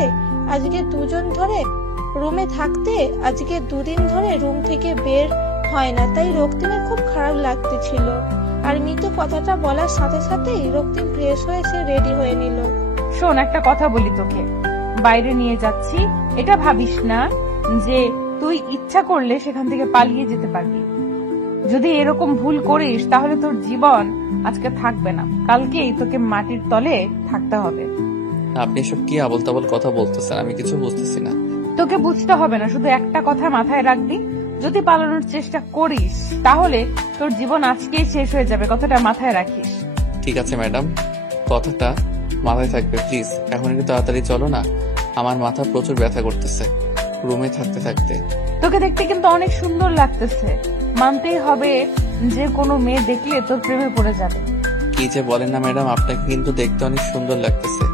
আজকে 2দিন ধরে রুম থেকে বের হয় না, তাই রক্তিমের খুব খারাপ লাগতেছিল। আর মিতু কথাটা বলার সাথে সাথেই রক্তিম ফ্রেশ হয়ে সে রেডি হয়ে নিল। শোন, একটা কথা বলি তোকে, বাইরে নিয়ে যাচ্ছি, এটা ভাবিস না যে তুই ইচ্ছা করলে সেখান থেকে পালিয়ে যেতে পারবি। যদি এরকম ভুল করিস তাহলে তোর জীবন আজকে থাকবে না, কালকেই তোকে মাটির তলে থাকতে হবে। আপনি সব কি আবল তাবল কথা বলতেছেন, আমি কিছু বুঝতেছি না। তোকে বুঝতে হবে না, শুধু একটা কথা মাথায় রাখবি, যদি পালানোর চেষ্টা করিস তাহলে তোর জীবন আজকেই শেষ হয়ে যাবে, কথাটা মাথায় রাখিস। ঠিক আছে ম্যাডাম, কথাটা মাথায় থাকবে প্লিজ। এখন একটু তাড়াতাড়ি চলো না, আমার মাথা প্রচুর ব্যথা করতেছে রুমে থাকতে। তোকে দেখতে কিন্তু অনেক সুন্দর লাগতেছে, মানতেই হবে যে কোনো মেয়ে দেখলে তোর প্রেমে পড়ে যাবে। কি যে বলেন না ম্যাডাম, আপনাকে কিন্তু দেখতে অনেক সুন্দর লাগতেছে।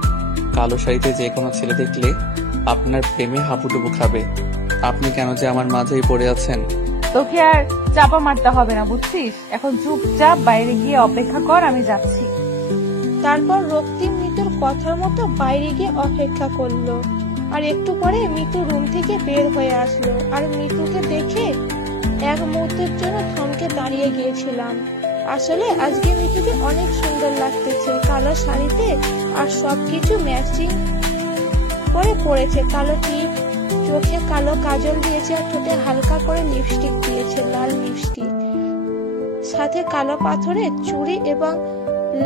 কালো শাড়িতে যে কোনো ছেলে দেখলে আপনার প্রেমে হাবুডুবু খাবে। আপনি কেন যে আমার মাঝেই পড়ে আছেন? তোকে আর চাপা মারতে হবে না, বুঝছিস? এখন চুপচাপ বাইরে গিয়ে অপেক্ষা কর, আমি যাচ্ছি। তারপর রক্তিম মিতুর কথার মতো বাইরে গিয়ে অপেক্ষা করলো। আর একটু পরে মিতু রুম থেকে বের হয়ে আসলো। আর মিতুকে দেখে এক মুহূর্তের জন্য থমকে দাঁড়িয়ে গিয়েছিলাম। আসলে আজকে মিতুকে অনেক সুন্দর লাগতেছে, কালো শাড়িতে আর সবকিছু ম্যাচিং করে পরেছে। কালো টিপ, চোখে কালো কাজল দিয়েছে, আর ঠোঁটে হালকা করে লিপস্টিক দিয়েছে, লাল লিপস্টিক, সাথে কালো পাথরের চুড়ি এবং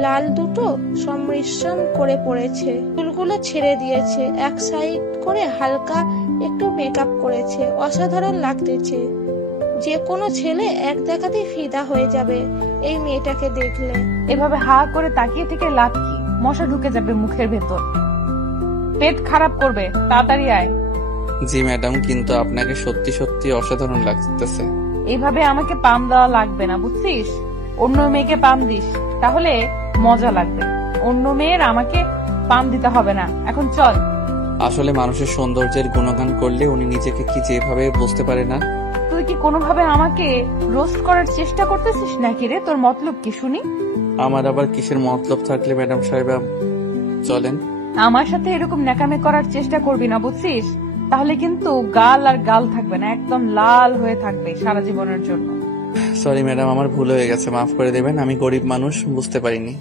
লাল দুটো সম্মিশ্রণ করে পড়েছে। চুলগুলো ছেড়ে দিয়েছে, এক সাইড করে হালকা একটু মেকআপ করেছে। অসাধারণ লাগতেছে। যে কোনো ছেলে এক দেখাতেই ফিদা হয়ে যাবে এই মেয়েটাকে দেখলে। এভাবে হা করে তাকিয়ে থেকে লাভ কি? মশা ঢুকে যাবে মুখের ভেতর, পেট খারাপ করবে। তাড়াতাড়ি আয়। জি ম্যাডাম, কিন্তু আপনাকে সত্যি সত্যি অসাধারণ লাগতেছে। এইভাবে আমাকে পাম দেওয়া লাগবে না, বুঝছিস? অন্য মেয়েকে পাম দিস, তাহলে মজা লাগবে। অন্য মেয়ের আমাকে পাম দিতে হবে না। এখন চল। আসলে মানুষের সৌন্দর্যের গুণগান করলে উনি নিজেকে কি যেভাবে বুঝতে পারে না। তুই কি কোনোভাবে আমাকে রোস্ট করার চেষ্টা করতেছিস নাকি রে? তোর মতলব কি শুনি? আমার আবার কিসের মতলব থাকলে ম্যাডাম সাহেবা, চলেন। আমার সাথে এরকম ন্যাকামে করার চেষ্টা করবি না, বুঝছিস? তাহলে কিন্তু গাল আর গাল থাকবে না, একদম লাল হয়ে থাকবে সারা জীবনের জন্য। সরি ম্যাডাম, আমার ভুল হয়ে গেছে, মাফ করে দেবেন। আমি গরিব মানুষ, বুঝতে পারিনি,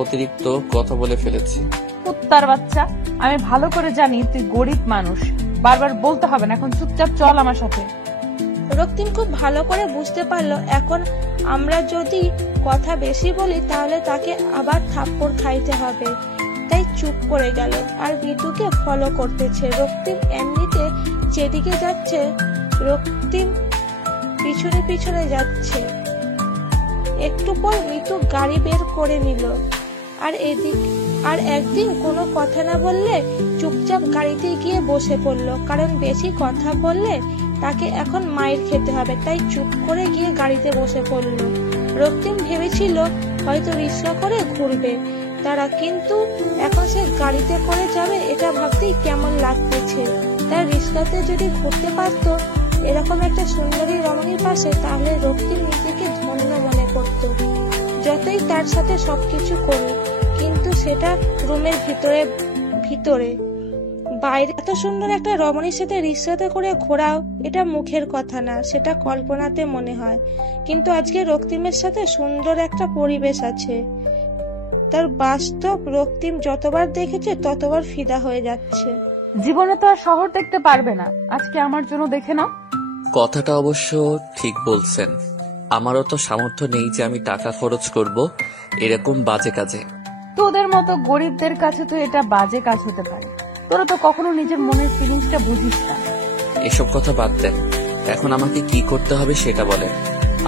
অতিরিক্ত কথা বলে ফেলেছি। কুত্তার বাচ্চা, আমি ভালো করে জানি তুই গরিব মানুষ, বারবার বলতে হবে না। এখন চুপচাপ চল আমার সাথে। রক্তিম খুব ভালো করে বুঝতে পারলো এখন আমরা যদি কথা বেশি বলি তাহলে তাকে আবার থাপ্পড় খাইতে হবে, তাই চুপ করে গেল আর মিতুকে ফলো করতেছে। রক্তিম এমনিতে যেদিকে যাচ্ছে রক্তিম পিছনে পিছনে যাচ্ছে। একটু পর মিতু গাড়ি বের করে নিল আর একদিন কোনো কথা না বললে চুপচাপ গাড়িতে গিয়ে বসে পড়লো, কারণ বেশি কথা বললে তাকে এখন মাইর খেতে হবে, তাই চুপ করে গিয়ে গাড়িতে বসে পড়লো। রক্তিম ভেবেছিল হয়তো রিক্সা করে ঘুরবে তারা, কিন্তু এখন সে গাড়িতে করে যাবে এটা ভাবতেই কেমন লাগতেছে। তাই রিক্সাতে যদি ঘুরতে পারত এরকম একটা সুন্দরী রমণীর পাশে, তাহলে রক্তিম নিজেকে ধন্য মনে করত। যতই তার সাথে সবকিছু করুক, কিন্তু সেটা রুমের ভিতরে বাইরে। এত সুন্দর একটা রমণীর সাথে রিক্সাতে করে ঘোরাও এটা মুখের কথা না, সেটা কল্পনাতে মনে হয়। কিন্তু আজকে রক্তিমের সাথে সুন্দর একটা পরিবেশ আছে, তার বাস্তব রক্তিম যতবার দেখেছে ততবার ফিদা হয়ে যাচ্ছে। জীবনে তো আর শহর দেখতে পারবে না, আজকে আমার জন্য দেখে নাও। কথাটা অবশ্য ঠিক বলছেন, আমারও তো সামর্থ্য নেই যে আমি টাকা খরচ করব এরকম বাজে কাজে। তোদের মতো গরিবদের কাছে তো এটা বাজে কাজ হতে পারে, তোরা তো কখনো নিজের মনের ফিলিংসটা বুঝিস না। এসব কথা বাদ দেন, এখন আমাকে কি করতে হবে সেটা বলেন।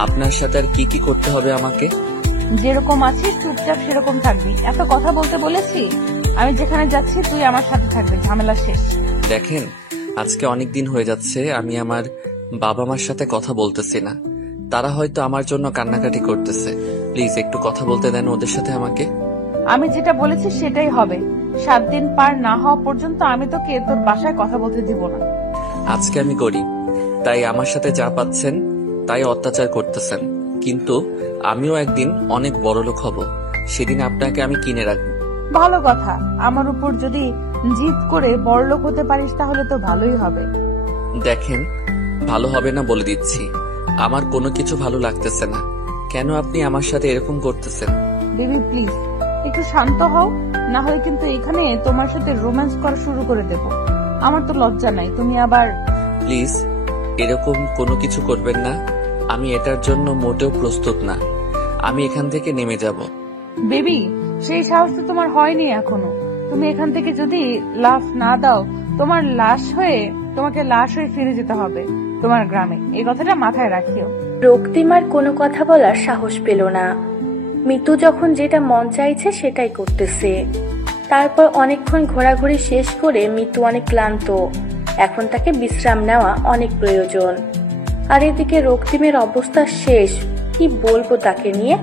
আপনার সাথে আর কি কি করতে হবে আমাকে? যেরকম আছিস চুপচাপ সেরকম থাকবি। এত কথা বলতে বলেছি? আমি যেখানে যাচ্ছি তুই আমার সাথে থাকবি, ঝামেলা শেষ। দেখেন, আজকে অনেক দিন হয়ে যাচ্ছে আমি আমার বাবা মার সাথে কথা বলতেছি না। তারা হয়তো আমার জন্য কান্নাকাটি করতেছে। প্লিজ একটু কথা বলতে দেন ওদের সাথে আমাকে। আমি যেটা বলেছি সেটাই হবে। 7 দিন পার না হওয়া পর্যন্ত আমি তোকে তোর বাসায় কথা বলতে দিব না। আজকে আমি গরিব, তাই আমার সাথে যা পাচ্ছেন তাই অত্যাচার করতেছেন, কিন্তু আমিও একদিন অনেক বড়লোক হব, সেদিন আপনাকে আমি কিনে রাখবো। ভালো কথা, আমার উপর যদি জিদ করে বড়লোক হতে পারিস তাহলে তো ভালোই হবে। দেখেন, ভালো হবে না বলে দিচ্ছি, আমার কোনো কিছু ভালো লাগতেছে না। কেন আপনি আমার সাথে এরকম করতেছেন? বেবি প্লিজ একটু শান্ত হও, না হয় কিন্তু এখানে তোমার সাথে রোম্যান্স করা শুরু করে দেব। আমার তো লজ্জা নাই, তুমি আবার। প্লিজ এরকম কোনো কিছু করবেন না, আমি এটার জন্য মোটেও প্রস্তুত না। আমি এখান থেকে নেমে যাব। বেবি সেই সাহস তো তোমার হয়নি এখনো। তুমি এখান থেকে যদি লাফ না দাও তোমাকে লাশ হয়ে ফিরে যেতে হবে তোমার গ্রামে, এই কথাটা মাথায় রাখিও। রক্তিম আর কোনো কথা বলার সাহস পেল না। মিতু যখন যেটা মন চাইছে সেটাই করতেছে। তারপর অনেকক্ষণ ঘোরাঘুরি শেষ করে মিতু অনেক ক্লান্ত, এখন তাকে বিশ্রাম নেওয়া অনেক প্রয়োজন। আর এদিকে রক্তিমের অবস্থা শেষ, কি বলবো তাকে নিয়ে।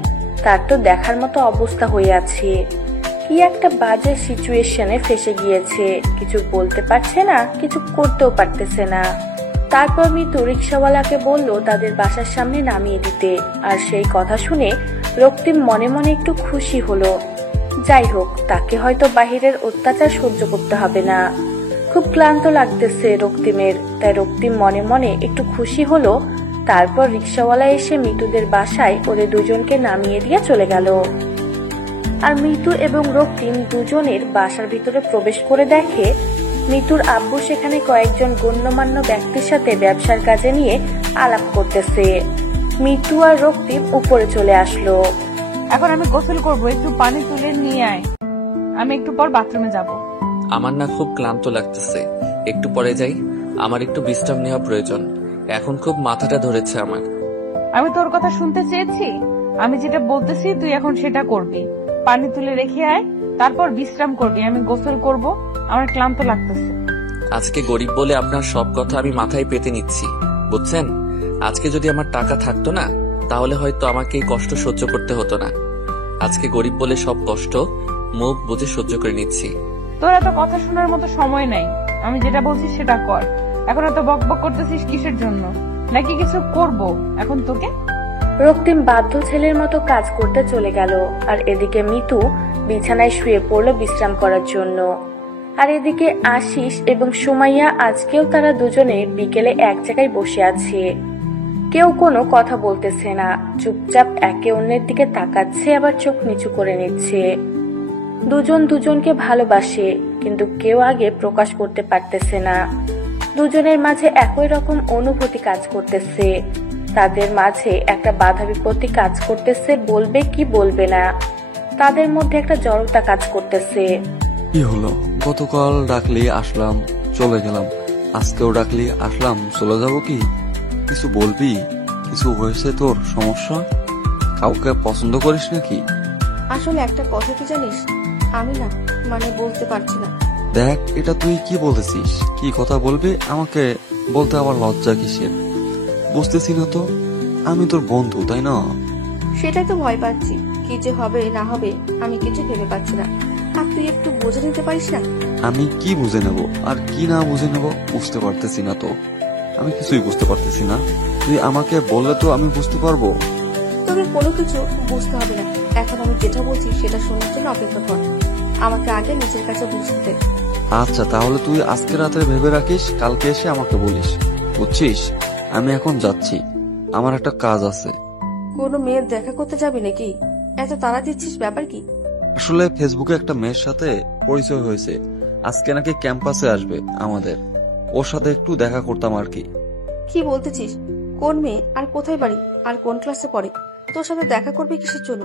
তার তো দেখার মতো অবস্থা হয়ে আছে। কি একটা বাজে সিচুয়েশনে ফেসে গিয়েছে, কিছু বলতে পারছে না, কিছু করতেও পারতেছে না। তারপর মিতু রিক্সাওয়ালাকে বলল তাদের বাসার সামনে নামিয়ে দিতে, আর সেই কথা শুনে রক্তিম মনে মনে একটু খুশি হলো। যাই হোক, তাকে হয়তো বাহিরের অত্যাচার সহ্য করতে হবে না। খুব ক্লান্ত লাগতেছে রক্তিমের, তাই রক্তিম মনে মনে একটু খুশি হলো। তারপর রিক্সাওয়ালা এসে মিতুদের বাসায় ওদের দুজনকে নামিয়ে দিয়ে চলে গেল। আর মিতু এবং রক্তিম দুজনের বাসার ভিতরে প্রবেশ করে দেখে মিতুর আব্বু সেখানে কয়েকজন গণ্যমান্য ব্যক্তির সাথে ব্যবসার কাজে নিয়ে আলাপ করতেছে। মিতু আর রক্তিম উপরে চলে আসলো। এখন আমি গোসল করব, একটু পানি তুলে নিয়ে আয়, আমি একটু পর বাথরুমে যাব। আমার না খুব ক্লান্ত লাগতেছে, একটু পরে যাই, আমার একটু বিশ্রাম নেওয়া প্রয়োজন। এখন খুব মাথাটা ধরেছে আমার। আমি তোর কথা শুনতে চেয়েছি, আমি যেটা বলতেছি তুই এখন সেটা করবি। পানি তুলে রেখে আয়, তারপর বিশ্রাম করবি, আমি গোসল করব, আমার ক্লান্ত লাগতেছে। আজকে গরিব বলে আপনার সব কথা আমি মাথায় পেতে নিচ্ছি, বুঝছেন? আজকে যদি আমার টাকা থাকতো না, তাহলে হয়তো আমাকে এই কষ্ট সহ্য করতে হতো না। আজকে গরিব বলে সব কষ্ট মুখ বুঝে সহ্য করে নিচ্ছি। তোর এত কথা শোনার মতো সময় নাই, আমি যেটা বলছি সেটা কর। এখন এত বকবক করতেছিস কিসের জন্য? নাকি কিছু করব এখন তোকে? রক্তিম বাধ্য ছেলের মতো কাজ করতে চলে গেল, আর এদিকে মিতু বিছানায় শুয়ে পড়লো বিশ্রাম করার জন্য। আর এদিকে আশিস এবং সুমাইয়া আজকেও তারা দুজনে বিকেলে এক জায়গায় বসে আছে। কেউ কোনো কথা বলতেছে না, চুপচাপ একে অন্যের দিকে তাকাচ্ছে, আবার চোখ নিচু করে নিচ্ছে। দুজন দুজনকে ভালোবাসে, কিন্তু কেউ আগে প্রকাশ করতে পারতেছে না। দুজনের মাঝে একই রকম অনুভূতি কাজ করতেছে, তাদের মাঝে একটা বাধা বিপত্তি কাজ করতেছে, বলবে কি বলবে না, তাদের মধ্যে একটা জড়তা কাজ করতেছে। কি হলো? গতকাল ডাকলি আসলাম, চলে গেলাম, আজকেও ডাকলি আসলাম, চলে যাব কি? কিছু বলবি? কিছু হয়েছে তোর? সমস্যা? কাউকে পছন্দ করিস নাকি? আসলে একটা কথা কি জানিস, আমি না বলতে পারছি না। দেখ, এটা তুই কি বলতেছিস? কি কথা বলবি? আমাকে বলতে আবার লজ্জা কিসের? বুঝতেছি না তো, আমি তোর বন্ধু, তাই না? সেটাই তো ভয় পাচ্ছি, কি যে হবে না হবে আমি কিছু ভেবে পাচ্ছি না। আর তুই একটু বুঝে নিতে পারিস না? আমি কি বুঝে নেব আর কি না বুঝে নেব বুঝতে পারতেছি না তো, আমি কিছুই বুঝতে পারতেছি না। তুই আমাকে বললে তো আমি বুঝতে পারবো। তোকে কোনো কিছু বুঝতে হবে না, এখন আমি যেটা বলছি সেটা শোনার জন্য অপেক্ষা কর, আমাকে আগে নিজের কাছে বুঝতে দে। আচ্ছা, তাহলে তুই আজকে রাতে ভেবে রাখিস, কালকে এসে আমাকে বলিস, বুঝছিস? আমি এখন যাচ্ছি, আমার একটা কাজ আছে। কোনো মেয়ের দেখা করতে যাবি নাকি? এত তাড়া দিচ্ছিস, ব্যাপার কি? আসলে ফেসবুকে একটা মেয়ের সাথে পরিচয় হয়েছে, আজকে নাকি ক্যাম্পাসে আসবে আমাদের, ওর সাথে একটু দেখা করতাম আর কি। কি বলতেছিস? কোন মেয়ে, আর কোথায় বাড়ি, আর কোন ক্লাসে পড়ে? তোর সাথে দেখা করবি কিসের জন্য?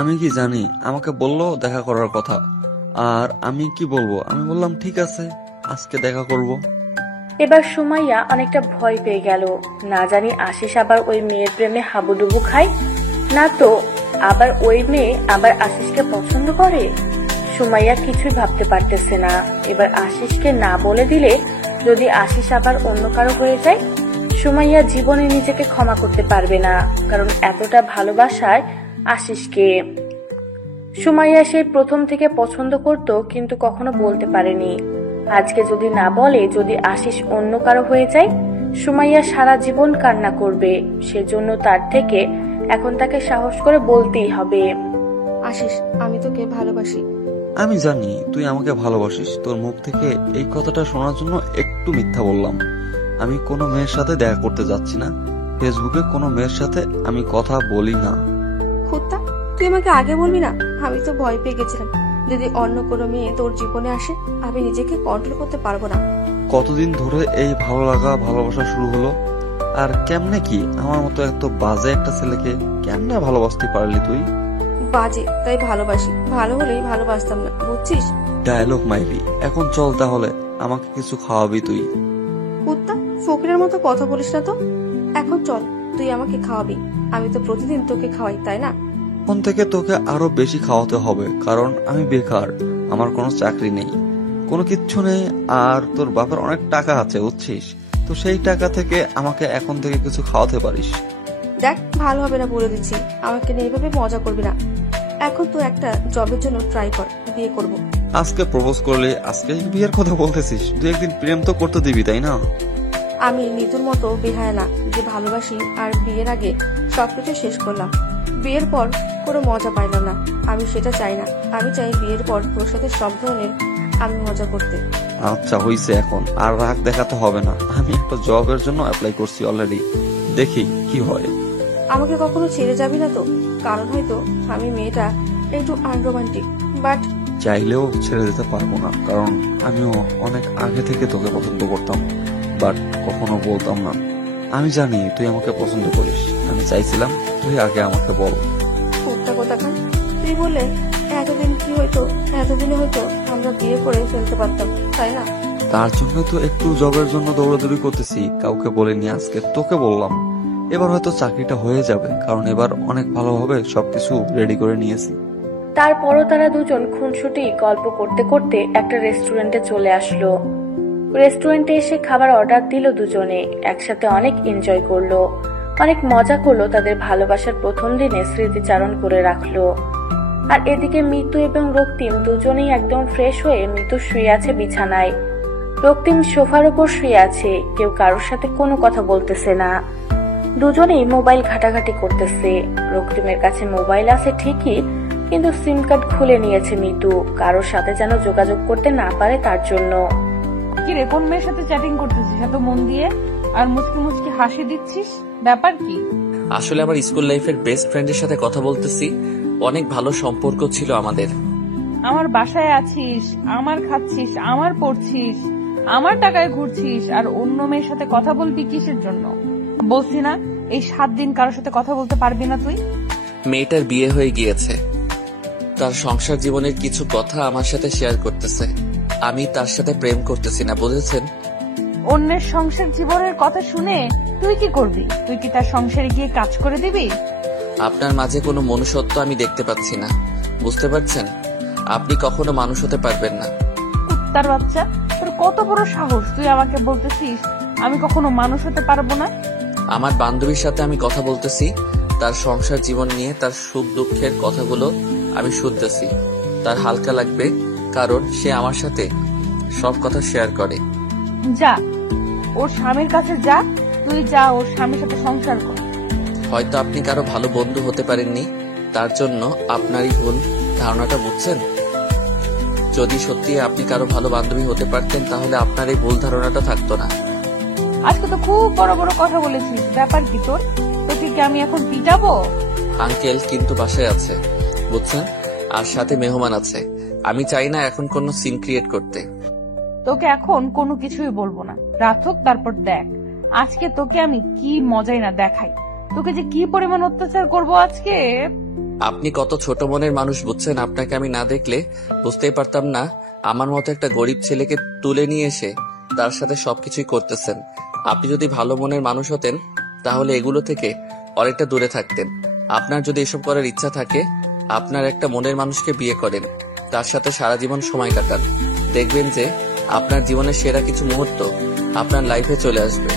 আমি কি জানি, আমাকে বললো দেখা করার কথা, আর আমি কি বলবো? আমি বললাম ঠিক আছে, আজকে দেখা করব। এবার সুমাইয়া অনেকটা ভয় পেয়ে গেল, না জানি আশিস আবার ওই মেয়ের প্রেমে হাবুডুবু খায়, না তো আবার ওই মেয়ে আবার আশিসকে পছন্দ করে। সুমাইয়া কিছুই ভাবতে পারতেছে না, এবার আশিসকে না বলে দিলে যদি আশিস আবার অন্য কারো হয়ে যায়, সুমাইয়া জীবনে নিজেকে ক্ষমা করতে পারবে না, কারণ এতটা ভালোবাসায় আশিসকে। সুমাইয়া সেই প্রথম থেকে পছন্দ করত, কিন্তু কখনো বলতে পারেনি। আজকে যদি না বলে, যদি আশিস অন্য কারো হয়ে যায়, সুমাইয়া সারা জীবন কান্না করবে। সেজন্য তার থেকে এখন তাকে সাহস করে বলতেই হবে। আশিস, আমি তোকে ভালোবাসি। আমি জানি তুই আমাকে ভালোবাসিস, তোর মুখ থেকে এই কথাটা শোনার জন্য একটু মিথ্যা বললাম। আমি কোনো মেয়ের সাথে দেখা করতে যাচ্ছি না, ফেসবুকে কোনো মেয়ের সাথে আমি কথা বলি না। কুত্তা, তুই আমাকে আগে বলবি না? আমি তো ভয় পেয়ে গেছিলাম, যদি অন্য কোনো মেয়ে তোর জীবনে আসে আমি নিজেকে কন্ট্রোল করতে পারবো না। কতদিন ধরে এই ভালো লাগা ভালোবাসা শুরু হলো, আর কেমনে কি আমার মতো এত বাজে একটা ছেলেকে কেমনে ভালোবাসতে পারলি তুই? বাজে তাই ভালোবাসি, ভালো হলেই ভালোবাসতাম না, বুঝছিস? ডায়লগ মাইরি, এখন চল তাহলে, আমাকে কিছু খাওয়াবি তুই। কুত্তা, ফকিরের মতো কথা বলিস না তো। এখন চল, তুই আমাকে খাওয়াবি, আমি তো প্রতিদিন তোকে খাওয়াই, তাই না? এখন থেকে তোকে আরো বেশি খাওয়াতে হবে, কারণ আমি বেকার, আমার কোনো চাকরি নেই, কোনো কিচ্ছু নেই, আর তোর বাপের অনেক টাকা আছে, বুঝছিস? তো সেই টাকা থেকে আমাকে এখন থেকে কিছু খাওয়াতে পারিস। দেখ ভালো হবে না বলে দিচ্ছি, আমাকে নিয়ে এভাবে মজা করবি না। এখন তো একটা জবের জন্য ট্রাই কর, বিয়ে করব। আজকে প্রপোজ করলে আজকে বিয়ের কথা বলতেছিস? দু একদিন প্রেম তো করতে দিবি, তাই না? আমি মৃত্যুর মতো বেহায়া না যে ভালোবাসি আর বিয়ের আগে সবকিছু শেষ করলাম, বিয়ের পর কোনো মজা পাইলাম না। আমি সেটা চাই না। আমি চাই বিয়ের পর তোর সাথে সব ধরনের আমি মজা করতে। আচ্ছা হইছে, এখন আর রাগ দেখাতে হবে না। আমি একটা জবের জন্য অ্যাপ্লাই করছি অলরেডি, দেখি কি হয়। আমাকে কখনো ছেড়ে যাবি না তো? কারণ হয়তো আমি মেয়েটা একটু আনরোমান্টিক, বাট চাইলেও ছেড়ে দিতে পারবো না, কারণ আমিও অনেক আগে থেকে তোকে পছন্দ করতাম, বাট কখনো বলতাম না। আমি জানি তুই আমাকে পছন্দ করিস, আমি চাইছিলাম তুই আগে আমাকে বল। কুত্তা কোথাকার, তুই বলে এতদিনে হয়তো আমরা বিয়ে করে ফেলতে পারতাম, তাই না? তার জন্য তো একটু জবের জন্য দৌড়াদৌড়ি করতেছি, কাউকে বলিনি, আজকে তোকে বললাম। এবার হয়তো চাকরিটা হয়ে যাবে, কারণ এবার অনেক ভালোভাবে সবকিছু রেডি করে নিয়েছি। তারপরও তারা দুজন খুনসুটি গল্প করতে করতে একটা রেস্টুরেন্টে চলে আসলো। রেস্টুরেন্টে এসে খাবার অর্ডার দিল দুজনে, একসাথে অনেক এনজয় করলো, অনেক মজা করলো, তাদের ভালোবাসার প্রথম দিনে স্মৃতিচারণ করে রাখলো। আর এদিকে মিতু এবং রক্তিম দুজনেই একদম ফ্রেশ হয়ে মিতু শুয়ে আছে বিছানায়, রক্তিম সোফার উপর শুয়ে আছে, কেউ কারোর সাথে কোনো কথা বলতেছে না, দুজনেই মোবাইল ঘাটাঘাটি করতেছে। রক্তিমের কাছে মোবাইল আছে ঠিকই, কিন্তু সিম কার্ড খুলে নিয়েছে মিতু, কারোর সাথে যেন যোগাযোগ করতে না পারে তার জন্য। কি রে, কোন মেয়ের সাথে চ্যাটিং করতেছিস এত মন দিয়ে আর মুচকি মুচকি হাসি দিচ্ছিস? ব্যাপার কি? আসলে আমার স্কুল লাইফের বেস্ট ফ্রেন্ডের সাথে কথা বলতেছি। অনেক ভালো সম্পর্ক ছিল আমাদের। আমার বাসায় আছিস, আমার খাচ্ছিস, আমার পড়ছিস, আমার টাকায় ঘুরছিস, আর অন্য মেয়ের সাথে কথা বলবি কিসের জন্য? বলছি না এই 7 দিন কারোর সাথে কথা বলতে পারবি না তুই? মেয়েটার বিয়ে হয়ে গিয়েছে, তার সংসার জীবনের কিছু কথা আমার সাথে শেয়ার করতেছে। আমি তার সাথে প্রেম করতেছি না, বুঝেছেন? অন্যের সংসার জীবনের কথা শুনে তুই কি করবি? তুই কি তার সংসারে গিয়ে কাজ করে দিবি? আপনার মাঝে কোনো মনুষ্যত্ব আমি দেখতে পাচ্ছি না, বুঝতে পারছেন? আপনি কখনো মানুষ হতে পারবেন না। কুত্তার বাচ্চা, তোর কত বড় সাহস তুই আমাকে বলতেছিস আমি কখনো মানুষ হতে পারবো না? আমার বান্ধবীর সাথে আমি কথা বলতেছি, তার সংসার জীবন নিয়ে, তার সুখ দুঃখের কথাগুলো আমি শুনতেছি। তার হালকা লাগবে, কারণ সে আমার সাথে সব কথা শেয়ার করে। যা, ওর স্বামীর কাছে যা, তুই যা ওর স্বামীর সাথে সংসার কর। হয়তো আপনি কারো ভালো বন্ধু হতে পারেননি, তার জন্য আপনারই ভুল ধারণাটা, বুঝছেন? যদি সত্যি আপনি কারো ভালো বান্ধবী হতে পারতেন, তাহলে আপনার এই ভুল ধারণাটা থাকতো না। আজকে তো খুব বড় বড় কথা বলেছিস, ব্যাপার কি তোর? তোকে কি আমি এখন পিটাবো? আঙ্কেল কিন্তু বাসায় আছে, বুঝছেন? আর সাথে মেহমান আছে। আমি চাই না এখন কোনো সিন ক্রিয়েট করতে। তোকে এখন কোনো কিছুই বলবো না, রাত হোক তারপর দেখ আজকে তোকে আমি কি মজাই না দেখাই। তোকে যে কি পরিমাণ অত্যাচার করব আজকে। আপনি কত ছোট মনের মানুষ, বুঝছেন? আপনাকে আমি না দেখলে বুঝতেই পারতাম না আমার মতো একটা গরিব ছেলেকে তুলে নিয়ে এসে তার সাথে সবকিছুই করতেছেন। আপনি যদি ভালো মনের মানুষ হতেন, তাহলে এগুলো থেকে অনেকটা দূরে থাকতেন। আপনার যদি এসব করার ইচ্ছা থাকে, আপনার একটা মনের মানুষকে বিয়ে করেন, তার সাথে সারা জীবন সময় কাটান, দেখবেন যে আপনার জীবনের সেরা কিছু মুহূর্ত আপনার লাইফে চলে আসবে।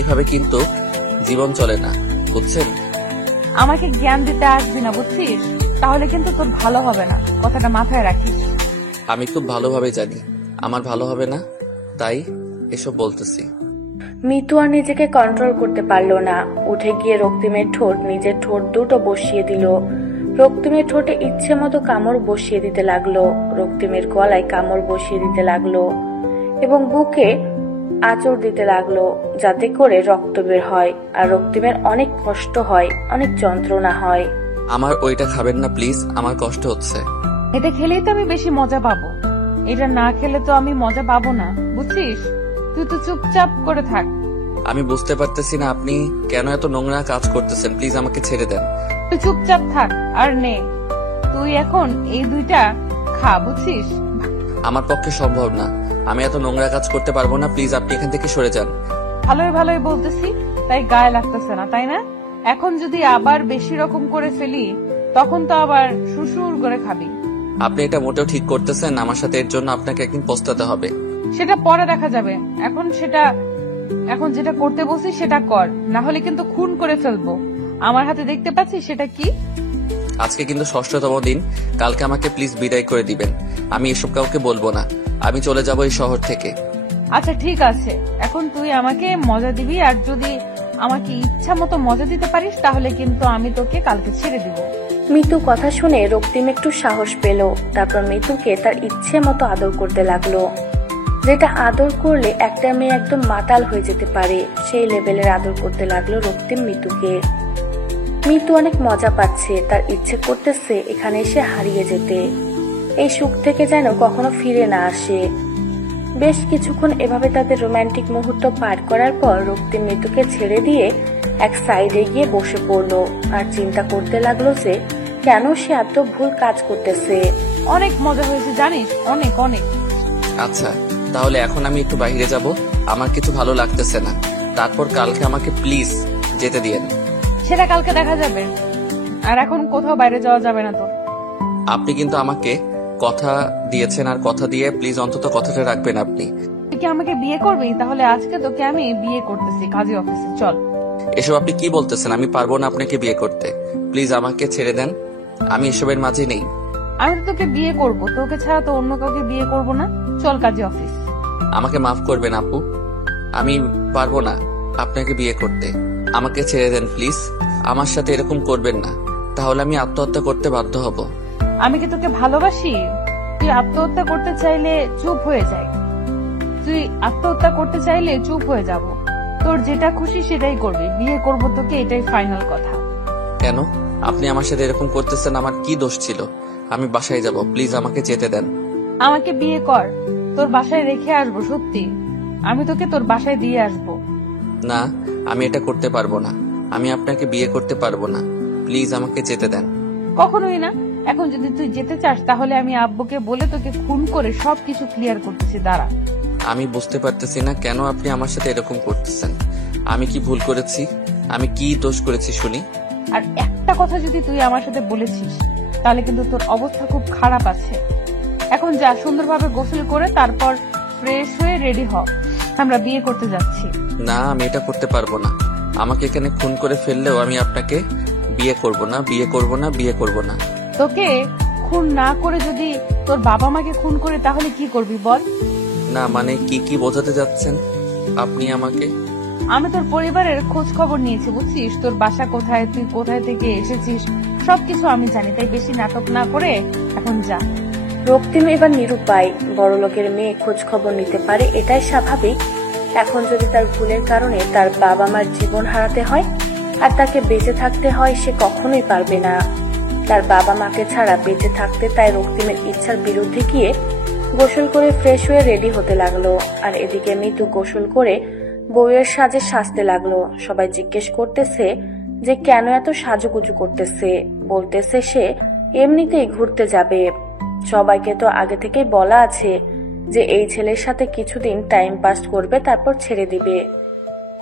এভাবে কিন্তু জীবন চলে না, বুঝছেন? আমাকে জ্ঞান দিতে আসবি না, বুঝছিস? তাহলে কিন্তু তোর ভালো হবে না, কথাটা মাথায় রাখিস। আমি খুব ভালোভাবে জানি আমার ভালো হবে না, তাই এসব বলতেছি। মিতু আর নিজেকে কন্ট্রোল করতে পারলো না, উঠে গিয়ে রক্তিমের ঠোঁট নিজের ঠোঁট দুটো বসিয়ে দিল। রক্তিমের ঠোঁটে ইচ্ছে মতো কামড় বসিয়ে দিতে লাগলো, রক্তিমের গলায় কামড় বসিয়ে দিতে লাগলো এবং বুকে আঁচড় দিতে লাগলো, যাতে করে রক্ত বের হয় আর রক্তিমের অনেক কষ্ট হয়, অনেক যন্ত্রণা হয়। আমার ওইটা খাবেন না প্লিজ, আমার কষ্ট হচ্ছে। এটা খেলেই তো আমি বেশি মজা পাবো, এটা না খেলে তো আমি মজা পাবো না, বুঝছিস? তুই তো চুপচাপ করে থাক। আমি বুঝতে পারতেছি না আপনি কেন এত নোংরা কাজ করতেছেন, প্লিজ আমাকে ছেড়ে দেন। তুই চুপচাপ থাক আর নে, তুই এখন এই দুইটা খা, বুঝছিস? আমার পক্ষে সম্ভব না, আমি এত নোংরা কাজ করতে পারবো না, প্লিজ আপনি এখান থেকে সরে যান। ভালোই ভালোই বলতেছি, তাই গায়ে লাগতেছে না, তাই না? এখন যদি আবার বেশি রকম করে ফেলি, তখন তো আবার সুসুর করে খাবি। আপনি এটা মোটেও ঠিক করতেছেন, আমার সাথে এর জন্য আপনাকে একদিন পস্তাতে হবে। সেটা পরে দেখা যাবে, এখন সেটা এখন যেটা করতে বলছি সেটা কর, না হলে কিন্তু খুন করে ফেলবো। আমার হাতে দেখতে পাচ্ছিস সেটা কি? আজকে কিন্তু 6ষ্ঠতম দিন, কালকে আমাকে প্লিজ বিদায় করে দিবেন। আমি এসব কাউকে বলবো না, আমি চলে যাব এই শহর থেকে। আচ্ছা ঠিক আছে, এখন তুই আমাকে মজা দিবি, আর যদি আমাকে ইচ্ছা মতো মজা দিতে পারিস তাহলে কিন্তু আমি তোকে কালকে ছেড়ে দিব। মিতু কথা শুনে রক্তিম একটু সাহস পেল। তারপর মিতুকে তার ইচ্ছে মতো আদর করতে লাগলো, যেটা আদর করলে একটা মেয়ে একদম মাতাল হয়ে যেতে পারে সেই লেভেলের আদর করতে লাগলো রক্তিম মিতুকে। মিতু অনেক মজা পাচ্ছে, তার ইচ্ছে করতেছে এখানে এসে হারিয়ে যেতে, এই সুখ থেকে যেন কখনো ফিরে না আসে। বেশ কিছুক্ষণ এভাবে তাদের রোমান্টিক মুহূর্ত পার করার পর রক্তিম মিতুকে ছেড়ে দিয়ে এক সাইডে গিয়ে বসে পড়লো আর চিন্তা করতে লাগলো যে কেন সে এত ভুল কাজ করতেছে। অনেক মজা হয়েছে জানিস, অনেক অনেক। আচ্ছা তাহলে এখন আমি একটু বাইরে যাব, আমার কিছু ভালো লাগতেছে না। তারপর কালকে আমাকে প্লিজ যেতে দিয়েন। সেটা কালকে দেখা যাবে, আর এখন কোথাও বাইরে যাওয়া যাবে না তোর। আপনি কিন্তু আমাকে কথা দিয়েছেন, আর কথা দিয়ে প্লিজ অন্তত কথাটা রাখবেন আপনি। তুই কি আমাকে বিয়ে করবি? তাহলে আজকে তোকে আমি বিয়ে করতেছি কাজী অফিসে, চল। এসব আপনি কি বলতেছেন? আমি পারবো না আপনাকে বিয়ে করতে, প্লিজ আমাকে ছেড়ে দেন, আমি এসবের মাঝে নেই। আমি তো তোকে বিয়ে করব, তোকে ছাড়া তো অন্য কাউকে বিয়ে করব না। চল কাজী অফিস। আমাকে মাফ করবেন আপু, আমি পারবো না আপনাকে বিয়ে করতে, আমাকে ছেড়ে দেন প্লিজ। আমার সাথে এরকম করবেন না, তাহলে আমি আত্মহত্যা করতে বাধ্য হব। আমি কি তোকে ভালোবাসি? তুই আত্মহত্যা করতে চাইলে চুপ হয়ে যাই, তুই আত্মহত্যা করতে চাইলে চুপ হয়ে যাব। তোর যেটা খুশি সেটাই করবি, বিয়ে করব তোকে, এটাই ফাইনাল কথা। কেন আপনি আমার সাথে এরকম করতেছেন? আমার কি দোষ ছিল? আমি বাসায় যাব, প্লিজ আমাকে যেতে দেন। আমাকে বিয়ে কর, তোর বাসায় রেখে আসবো, সত্যি আমি তোকে তোর বাসায় দিয়ে আসবো। না, আমি এটা করতে পারবো না, আমি আপনাকে বিয়ে করতে পারবো না, প্লিজ আমাকে যেতে দেন। কখনোই না। এখন যদি তুই যেতে চাস তাহলে আমি আব্বুকে বলে তোকে খুন করে সবকিছু ক্লিয়ার করতেছি, দাঁড়া। আমি বুঝতে পারতেছি না কেন আপনি আমার সাথে এরকম করতেছেন। আমি কি ভুল করেছি? আমি কি দোষ করেছি শুনি? আর একটা কথা যদি তুই আমার সাথে বলেছিস তাহলে কিন্তু তোর অবস্থা খুব খারাপ আছে। এখন যা, সুন্দরভাবে গোসল করে তারপর ফ্রেশ হয়ে রেডি হ, আমরা বিয়ে করতে যাচ্ছি। না, আমি এটা করতে পারবো না। আমাকে এখানে খুন করে ফেললেও আমি আপনাকে বিয়ে করব না, বিয়ে করব না, বিয়ে করব না। তোকে খুন না করে যদি তোর বাবা মাকে খুন করে তাহলে কি করবি বল? না মানে কি বোঝাতে যাচ্ছেন আপনি আমাকে? আমি তোর পরিবারের খোঁজ খবর নিয়েছি, বুঝছিস? তোর বাসা কোথায়, তুই কোথায় থেকে এসেছিস সবকিছু আমি জানি, তাই বেশি নাটক না করে এখন যা। রক্তিম এবার নিরুপায়, বড় লোকের মেয়ে খোঁজ খবর নিতে পারে এটাই স্বাভাবিক। এখন যদি তার ভুলের কারণে তার বাবা মার জীবন হারাতে হয় আর তাকে বেঁচে থাকতে হয়, সে কখনোই পারবে না। তার বাবা মাকে ছাড়া বেঁচে থাকতে তাই রক্তিমের ইচ্ছার বিরুদ্ধে গিয়ে গোসল করে ফ্রেশ হয়ে রেডি হতে লাগলো। আর এদিকে মিতু গোসল করে বউয়ের সাজে সাজতে লাগলো। সবাই জিজ্ঞেস করতেছে যে কেন এত সাজুগুজু করতেছে, বলতেছে সে এমনিতেই ঘুরতে যাবে। সবাইকে তো আগে থেকেই বলা আছে যে এই ছেলের সাথে কিছুদিন টাইম পাস করবে, তারপর ছেড়ে দিবে।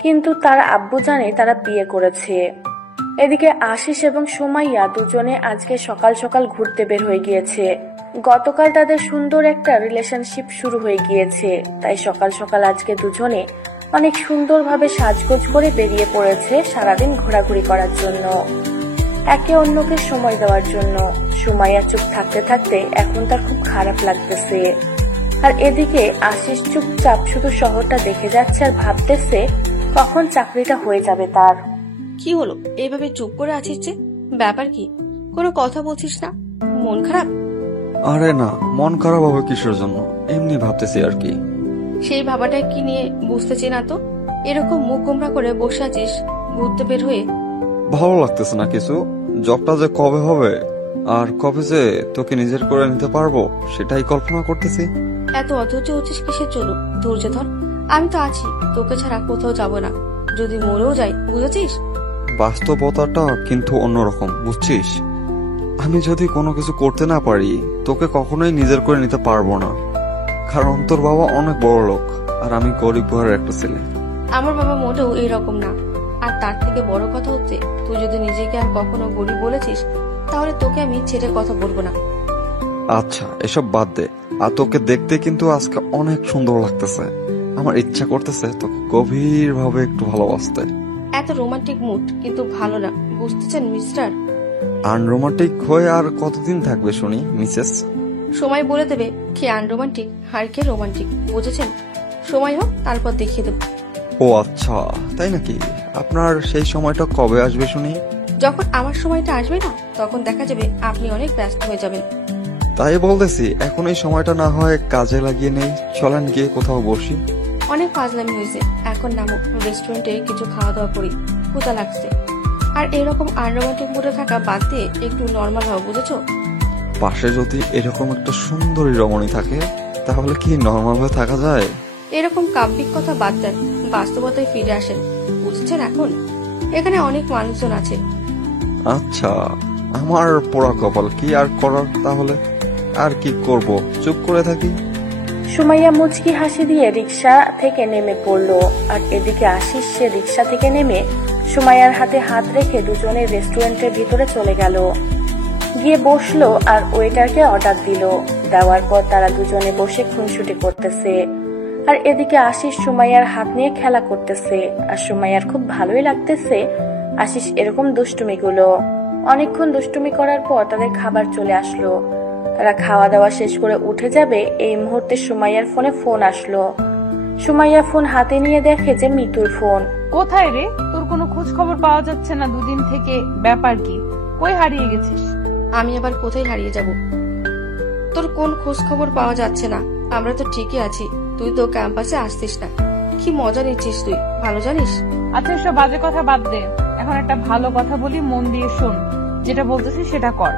কিন্তু তার আব্বু জানে তারা বিয়ে করেছে। এদিকে আশিস এবং সুমাইয়া দুজনে আজকে সকাল সকাল ঘুরতে বের হয়ে গিয়েছে। গতকাল তাদের সুন্দর একটা রিলেশনশিপ শুরু হয়ে গিয়েছে, তাই সকাল সকাল আজকে দুজনে অনেক সুন্দরভাবে সাজগোজ করে বেরিয়ে পড়েছে সারাদিন ঘোরাঘুরি করার জন্য, একে অন্যকে সময় দেওয়ার জন্য। সুমাইয়া চুপ থাকতে থাকতে এখন তার খুব খারাপ লাগতেছে। আর এদিকে আশিস চুপচাপ শুধু শহরটা দেখে যাচ্ছে আর ভাবতেছে কখন চাকরিটা হয়ে যাবে তার। কি হলো, এইভাবে চুপ করে আছিস যে? ব্যাপার কি? কোনো কথা বলছিস না? মন খারাপ? আরে না, মন খারাপ হবে কিসের জন্য, এমনি ভাবতেছি আর কি। সেই ভাবাটা কি নিয়ে বুঝতেছি না তো। এরকম মুখ গোমরা করে বসে আছিস ঘুরতে বের হয়ে। ভালো লাগতেছে না কিছু। জবটা যে কবে হবে আর কবে যে তোকে নিজের করে নিতে পারবো সেটাই কল্পনা করতেছি। এত অধৈর্য হচ্ছিস কিসের জন্য? ধৈর্য ধর, আমি তো আছি, তোকে ছাড়া কোথাও যাব না। যদি মরেও যাই, বুঝেছিস? বাস্তবতাটা কিন্তু অন্যরকম, বুঝছিস? আমি যদি কোনো কিছু করতে না পারি তোকে কখনোই নিজের করে নিতে পারবো না, কারণ তোর বাবা অনেক বড় লোক আর আমি গরিব ঘরের একটা ছেলে। আমার বাবা মোটেও এইরকম না। আর তার থেকে বড় কথা হচ্ছে, তুই যদি নিজেকে আর কখনো গরিব বলেছিস তাহলে তোকে আমি ছেড়ে কথা বলবো না। আচ্ছা এসব বাদ দে, আর তোকে দেখতে কিন্তু আজকে অনেক সুন্দর লাগতেছে। আমার ইচ্ছা করতেছে তোকে গভীর ভাবে একটু ভালোবাসতে। এত রোমান্টিক মুড কিন্তু ভালো না, বুঝতেছেন মিস্টার? আনরোমান্টিক হয়ে আর কতদিন থাকবে শুনি মিসেস? সময় বলে দেবে কে আনরোমান্টিক আর কে রোমান্টিক, বুঝেছেন? সময় হোক তারপর দেখিয়ে দেব। ও আচ্ছা, তাই নাকি? আপনার সেই সময়টা কবে আসবে শুনি? যখন আমার সময়টা আসবে না, তখন দেখা যাবে আপনি অনেক ব্যস্ত হয়ে যাবেন। তাই বলতেছি, এখন এই সময়টা না হয় কাজে লাগিয়ে নেই। চলেন গিয়ে কোথাও বসি। অনেক ফাজলামি হয়েছে, এখন নামো, রেস্টুরেন্টে কিছু খাওয়া দাওয়া করি, ক্ষুধা লাগছে। আর এরকম আনরোমান্টিক মুডে থাকা বাদ দিয়ে একটু নর্মাল হও, বুঝেছো? পাশে যদি এরকম একটা সুন্দরী রমণী থাকে, তাহলে কি নর্মাল হয়ে থাকা যায়? এরকম কাব্যিক কথা বাদ দেন, বাস্তবতায় ফিরে আসেন, বুঝছেন? এখন এখানে অনেক মানুষজন আছে। আচ্ছা, আমার পোড়া কপাল, কি আর করার তাহলে? আর কি করব, চুপ করে থাকি। সুমাইয়া মুচকি হাসি দিয়ে রিক্সা থেকে নেমে পড়লো। আর এদিকে আশিস সে রিক্সা থেকে নেমে সুমাইয়ার হাতে হাত রেখে দুজনে রেস্টুরেন্টের ভিতরে চলে গেল। গিয়ে বসলো আর ওয়েটারকে অর্ডার দিল। দেওয়ার পর তারা দুজনে বসে খুনসুটি করতেছে। আর এদিকে আশিস সুমাইয়ার হাত নিয়ে খেলা করতেছে। আর সুমাইয়ার খুব ভালোই লাগতেছে আশিস এরকম দুষ্টুমিগুলো। অনেকক্ষণ দুষ্টুমি করার পর তাদের খাবার চলে আসলো। তারা খাওয়া দাওয়া শেষ করে উঠে যাবে, এই মুহূর্তে সুমাইয়ার ফোনে ফোন আসলো। সুমাইয়া ফোন হাতে নিয়ে দেখে যে মিতুর ফোন। কোথায় রে? তোর কোনো খোঁজ খবর পাওয়া যাচ্ছে না দুদিন থেকে, ব্যাপার কি? কই হারিয়ে গেছিস? আমি আবার কোথায় হারিয়ে যাব? তোর কোন খোঁজ খবর পাওয়া যাচ্ছে না? আমরা তো ঠিকই আছি, তুই তো ক্যাম্পাসে আসতিস না। কি মজা নিচ্ছিস তুই, ভালো জানিস। আচ্ছা, এসব বাজে কথা বাদ দে, এখন একটা ভালো কথা বলি, মন দিয়ে শোন। যেটা বলতেছিস সেটা কর।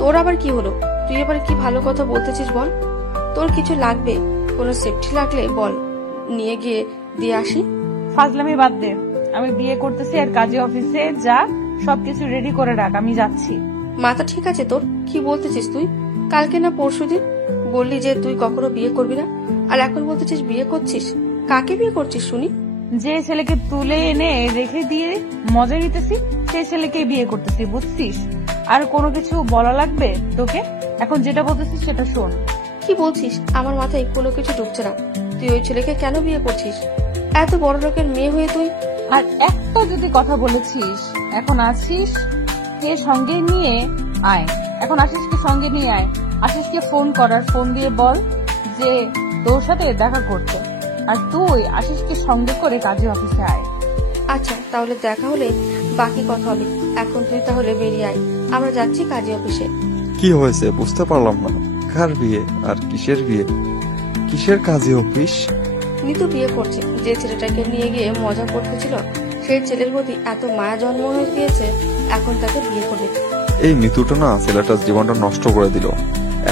তোর আবার কি হলো? তুই এবার কি ভালো কথা বলতেছিস বল। তোর কিছু লাগবে, কোনো সেফটি লাগলে বল, নিয়ে গিয়ে দিয়ে আসি। ফাজলামি বাদ দে, আমি বিয়ে করতেছি আর কাজী অফিসে যা, সবকিছু রেডি করে রাখ, আমি যাচ্ছি। মাথা ঠিক আছে তোর? কি বলতেছিস তুই? কালকে না পরশুদিন বললি যে তুই কখনো বিয়ে করবি না, আর এখন বলতেছিস বিয়ে করছিস। কাকে বিয়ে করছিস শুনি? যে ছেলেকে তুলে এনে রেখে দিয়ে মজা নিতেছি, সেই ছেলেকে বিয়ে করতেছি, বুঝছিস? আর কোনো কিছু বলা লাগবে তোকে? এখন যেটা বলতেছিস সেটা শোন। কি বলছিস? আমার মাথায় কোনো কিছু ঢুকছে না। তুই ওই ছেলেকে কেন বিয়ে করছিস? এত বড় লোকের মেয়ে হয়ে তুই? আর একটা যদি কথা বলেছিস, এখন আছিস কে সঙ্গে নিয়ে আয়, এখন আশিসকে সঙ্গে নিয়ে আয়। আশিসকে ফোন করার, ফোন দিয়ে বল যে তোর সাথে দেখা করতে, আর তুই আশিসকে সঙ্গে করে কাজী অফিসে আয়। আচ্ছা, তাহলে দেখা হলে বাকি কথা হবে। এখন তুই তাহলে বেরিয়ে আয়, আমরা যাচ্ছি কাজী অফিসে। কি হয়েছে বুঝতে পারলাম না। কার বিয়ে আর কিসের বিয়ে? কিসের কাজী অফিস? নিতু বিয়ে করছে। যে ছেলেটাকে নিয়ে গিয়ে মজা করতেছিল, সেই ছেলের প্রতি এত মায়া জন্ম হয়ে গিয়েছে, এখন তাকে বিয়ে করবে। এই মিতুটা না ছেলেটার জীবনটা নষ্ট করে দিল।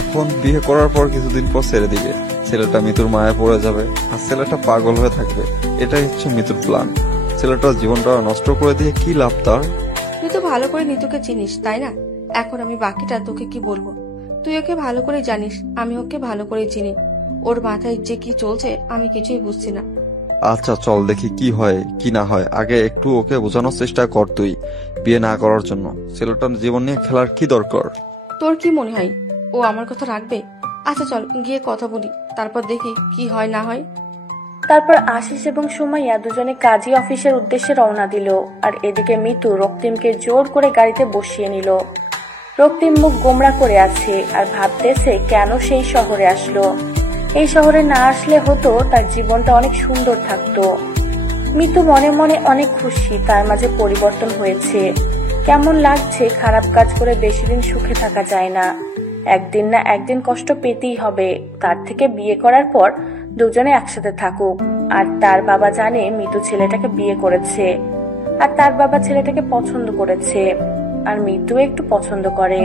এখন বিয়ে করার পর কিছুদিন পর ছেড়ে দিবে। ছেলেটা মিতুর মায়া পড়ে যাবে আর ছেলেটা পাগল হয়ে থাকবে। এটাই হচ্ছে মিতুর প্ল্যান। ছেলেটার জীবনটা নষ্ট করে দিয়ে কি লাভ তার? তুই তো ভালো করে নিতুকে চিনিস, তাই না? এখন আমি বাকিটা তোকে কি বলবো? তুই ওকে ভালো করে জানিস, আমি ওকে ভালো করে চিনি। ওর মাথায় যে কি চলছে আমি কিছুই বুঝছি না। আচ্ছা চল দেখি কি হয় কি না হয়। আগে একটু ওকে বোঝানোর চেষ্টা কর তুই, বিয়ে না করার জন্য। ছেলেটার জীবন নিয়ে খেলার কি দরকার? তোর কি মনে হয় ও আমার কথা রাখবে? আচ্ছা চল গিয়ে কথা বলি, তারপর দেখি কি হয় না হয়। তারপর আশিস এবং সুমাইয়া দুজনে কাজী অফিসের উদ্দেশ্যে রওনা দিল। আর এদিকে মিতু রক্তিমকে জোর করে গাড়িতে বসিয়ে নিল। রক্তিম মুখ গোমড়া করে আছে আর ভাবতেছে কেন সেই শহরে আসলো। এই শহরে না আসলে হতো তার জীবনটা অনেক সুন্দর থাকতো। মিতু মনে মনে অনেক খুশি তার মাঝে পরিবর্তন হয়েছে। কেমন লাগছে, খারাপ কাজ করে বেশি দিন সুখে থাকা যায় না, একদিন না একদিন কষ্ট পেতেই হবে। তার থেকে বিয়ে করার পর দুজনে একসাথে থাকুক। আর তার বাবা জানে মিতু ছেলেটাকে বিয়ে করেছে, আর তার বাবা ছেলেটাকে পছন্দ করেছে, আর মিতু একটু পছন্দ করে।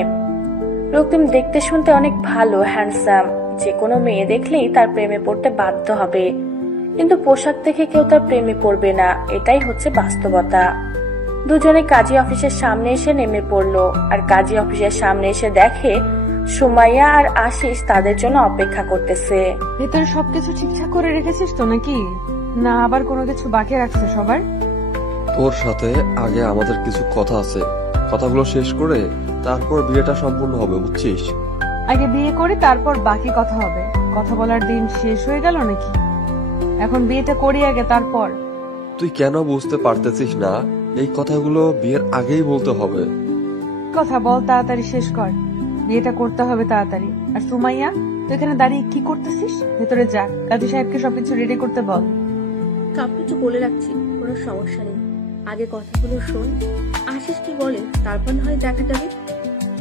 রক্তিম দেখতে শুনতে অনেক ভালো, হ্যান্ডসাম, যে কোনো মেয়ে দেখলেই তার প্রেমে পড়তে বাধ্য হবে। কিন্তু পোশাক দেখে কেউ তার প্রেমে পড়বে না, এটাই হচ্ছে বাস্তবতা। দুজনে কাজী অফিসের সামনে এসে নেমে পড়লো। আর কাজী অফিসের সামনে এসে দেখে সুমাইয়া আর আশিস তাদের জন্য অপেক্ষা করতেছে। ভেতরে সবকিছু ঠিকঠাক করে রেখেছিস তো নাকি? না আবার কোনো কিছু বাকি রাখছে সবার? তোর সাথে আগে আমাদের কিছু কথা আছে, কথাগুলো শেষ করে তারপর বিয়েটা সম্পূর্ণ হবে, বুঝছিস? আগে বিয়ে করি, তারপর বাকি কথা হবে। কথা বলার দিন শেষ হয়ে গেল নাকি? এখন বিয়েটা করি আগে, তারপর। তুই কেন বুঝতে পারতেছিস না? এই কথাগুলো বিয়ের আগেই বলতে হবে। কথা বল, তাড়াতাড়ি শেষ কর। বিয়েটা করতে হবে তাড়াতাড়ি। আর সুমাইয়া, তুই এখানে দাঁড়িয়ে কি করতেছিস? ভেতরে যা, কাজী সাহেবকে সবকিছু রেডি করতে বল। সবকিছু বলে রাখছি, কোনো সমস্যা নেই। আগে কথাগুলো শোন, আশিস কি বলে, তারপর না হয় দেখা যাবে।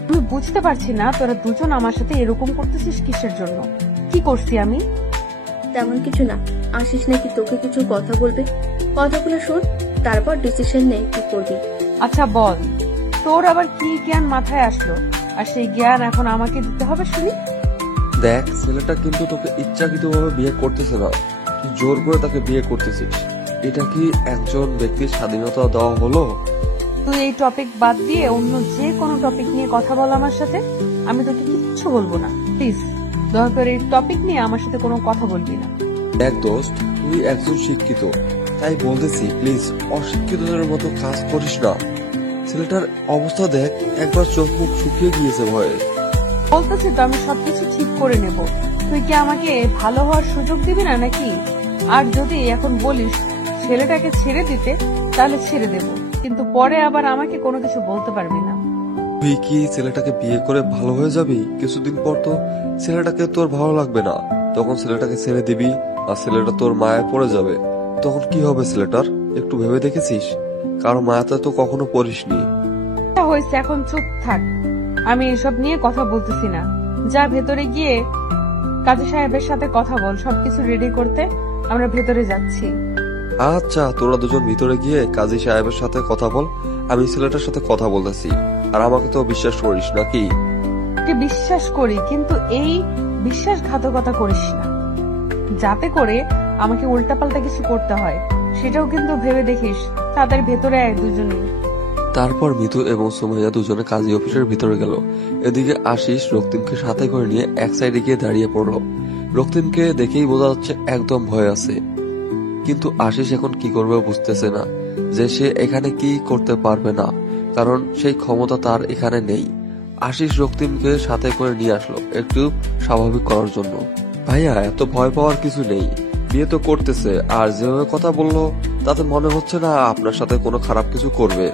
আমি বুঝতে পারছি না তোরা দুজন আমার সাথে এরকম করতেছিস কিসের জন্য? কি করছি আমি? তেমন কিছু না, আশিস নাকি তোকে কিছু কথা বলবে। কথাগুলো শোন, তারপর ডিসিশন নে কি করবি। আচ্ছা বল, তোর আবার কি জ্ঞান মাথায় আসলো? আর সেই জ্ঞান এখন আমাকে দিতে হবে শুনি। দেখ, ছেলেটা কিন্তু তোকে ইচ্ছাকৃতভাবে বিয়ে করতেছে না, তুই জোর করে তাকে বিয়ে করতেছিস। এটা কি একজন ব্যক্তির স্বাধীনতা দেওয়া হলো? তুই এই টপিক বাদ দিয়ে অন্য যে কোনো টপিক নিয়ে কথা বল আমার সাথে। আমি তোকে কিচ্ছু বলবো না, প্লিজ। দয়া করে এই টপিক নিয়ে আমার সাথে কোনো কথা বলবি না। দেখ দোস্ত, তুই একজন শিক্ষিত, তাই বলতেছি প্লিজ অশিক্ষিতদের মতো কাজ করিস না। ছেলেটার অবস্থা দেখ, একবার চোখ মুখ শুকিয়ে গিয়েছে ভয়ে। বলতেছি তো আমি সবকিছু ঠিক করে নেব। তুই কি আমাকে ভালো হওয়ার সুযোগ দিবি না নাকি? আর যদি এখন বলিস ছেলেটাকে ছেড়ে দিতে, তাহলে ছেড়ে দেব, কিন্তু পরে আবার আমাকে কোনো কিছু বলতে পারবি না। তুই কি ছেলেটাকে বিয়ে করে ভালো হয়ে যাবি? কিছুদিন পর তো ছেলেটাকে তোর ভালো লাগবে না, তখন ছেলেটাকে ছেড়ে দিবি আর ছেলেটা তোর মায়ায় পড়ে যাবে। তখন কি হবে ছেলেটার? একটু ভেবে দেখেছিস? কারো মায়াতে তো কখনো পড়িসনি। যা হয়েছে এখন চুপ থাক। আমি এসব নিয়ে কথা বলতেছি না। যা ভেতরে গিয়ে কাজী সাহেবের সাথে কথা বল, সবকিছু রেডি করতে। আমরা ভেতরে যাচ্ছি। আচ্ছা, তোরা দুজন ভিতরে গিয়ে কাজী সাহেবের সাথে কথা বল, আমি ছেলেটার সাথে কথা বলতেছি। আর আমাকে তো বিশ্বাস করিস নাকি? তোকে বিশ্বাস করি, কিন্তু এই বিশ্বাসঘাতকতা করিস না, যাতে করে আমাকে উল্টাপাল্টা কিছু করতে হয়। সেটাও কিন্তু ভেবে দেখিস। তাদের ভেতরে আয় দুজনে। তারপর মিতু এবং সুমাইয়া দুজনে কাজী অফিসের ভিতরে গেল। এদিকে আশিস রক্তিমকে সাথে করে নিয়ে এক সাইডে গিয়ে দাঁড়িয়ে পড়ল। রক্তিমকে দেখেই বোঝা যাচ্ছে একদম ভয় আছে, কিন্তু আশিস এখন কি করবে বুঝতেছে না, যে সে এখানে কি করতে পারবে না, কারণ সেই ক্ষমতা তার এখানে নেই। আশিস রক্তিমকে সাথে করে নিয়ে আসলো একটু স্বাভাবিক করার জন্য। ভাইয়া, এত ভয় পাওয়ার কিছু নেই, বিয়ে তো করতেছে, আর যেভাবে কথা বললো তাতে মনে হচ্ছে না আপনার সাথে কোনো খারাপ কিছু করবে।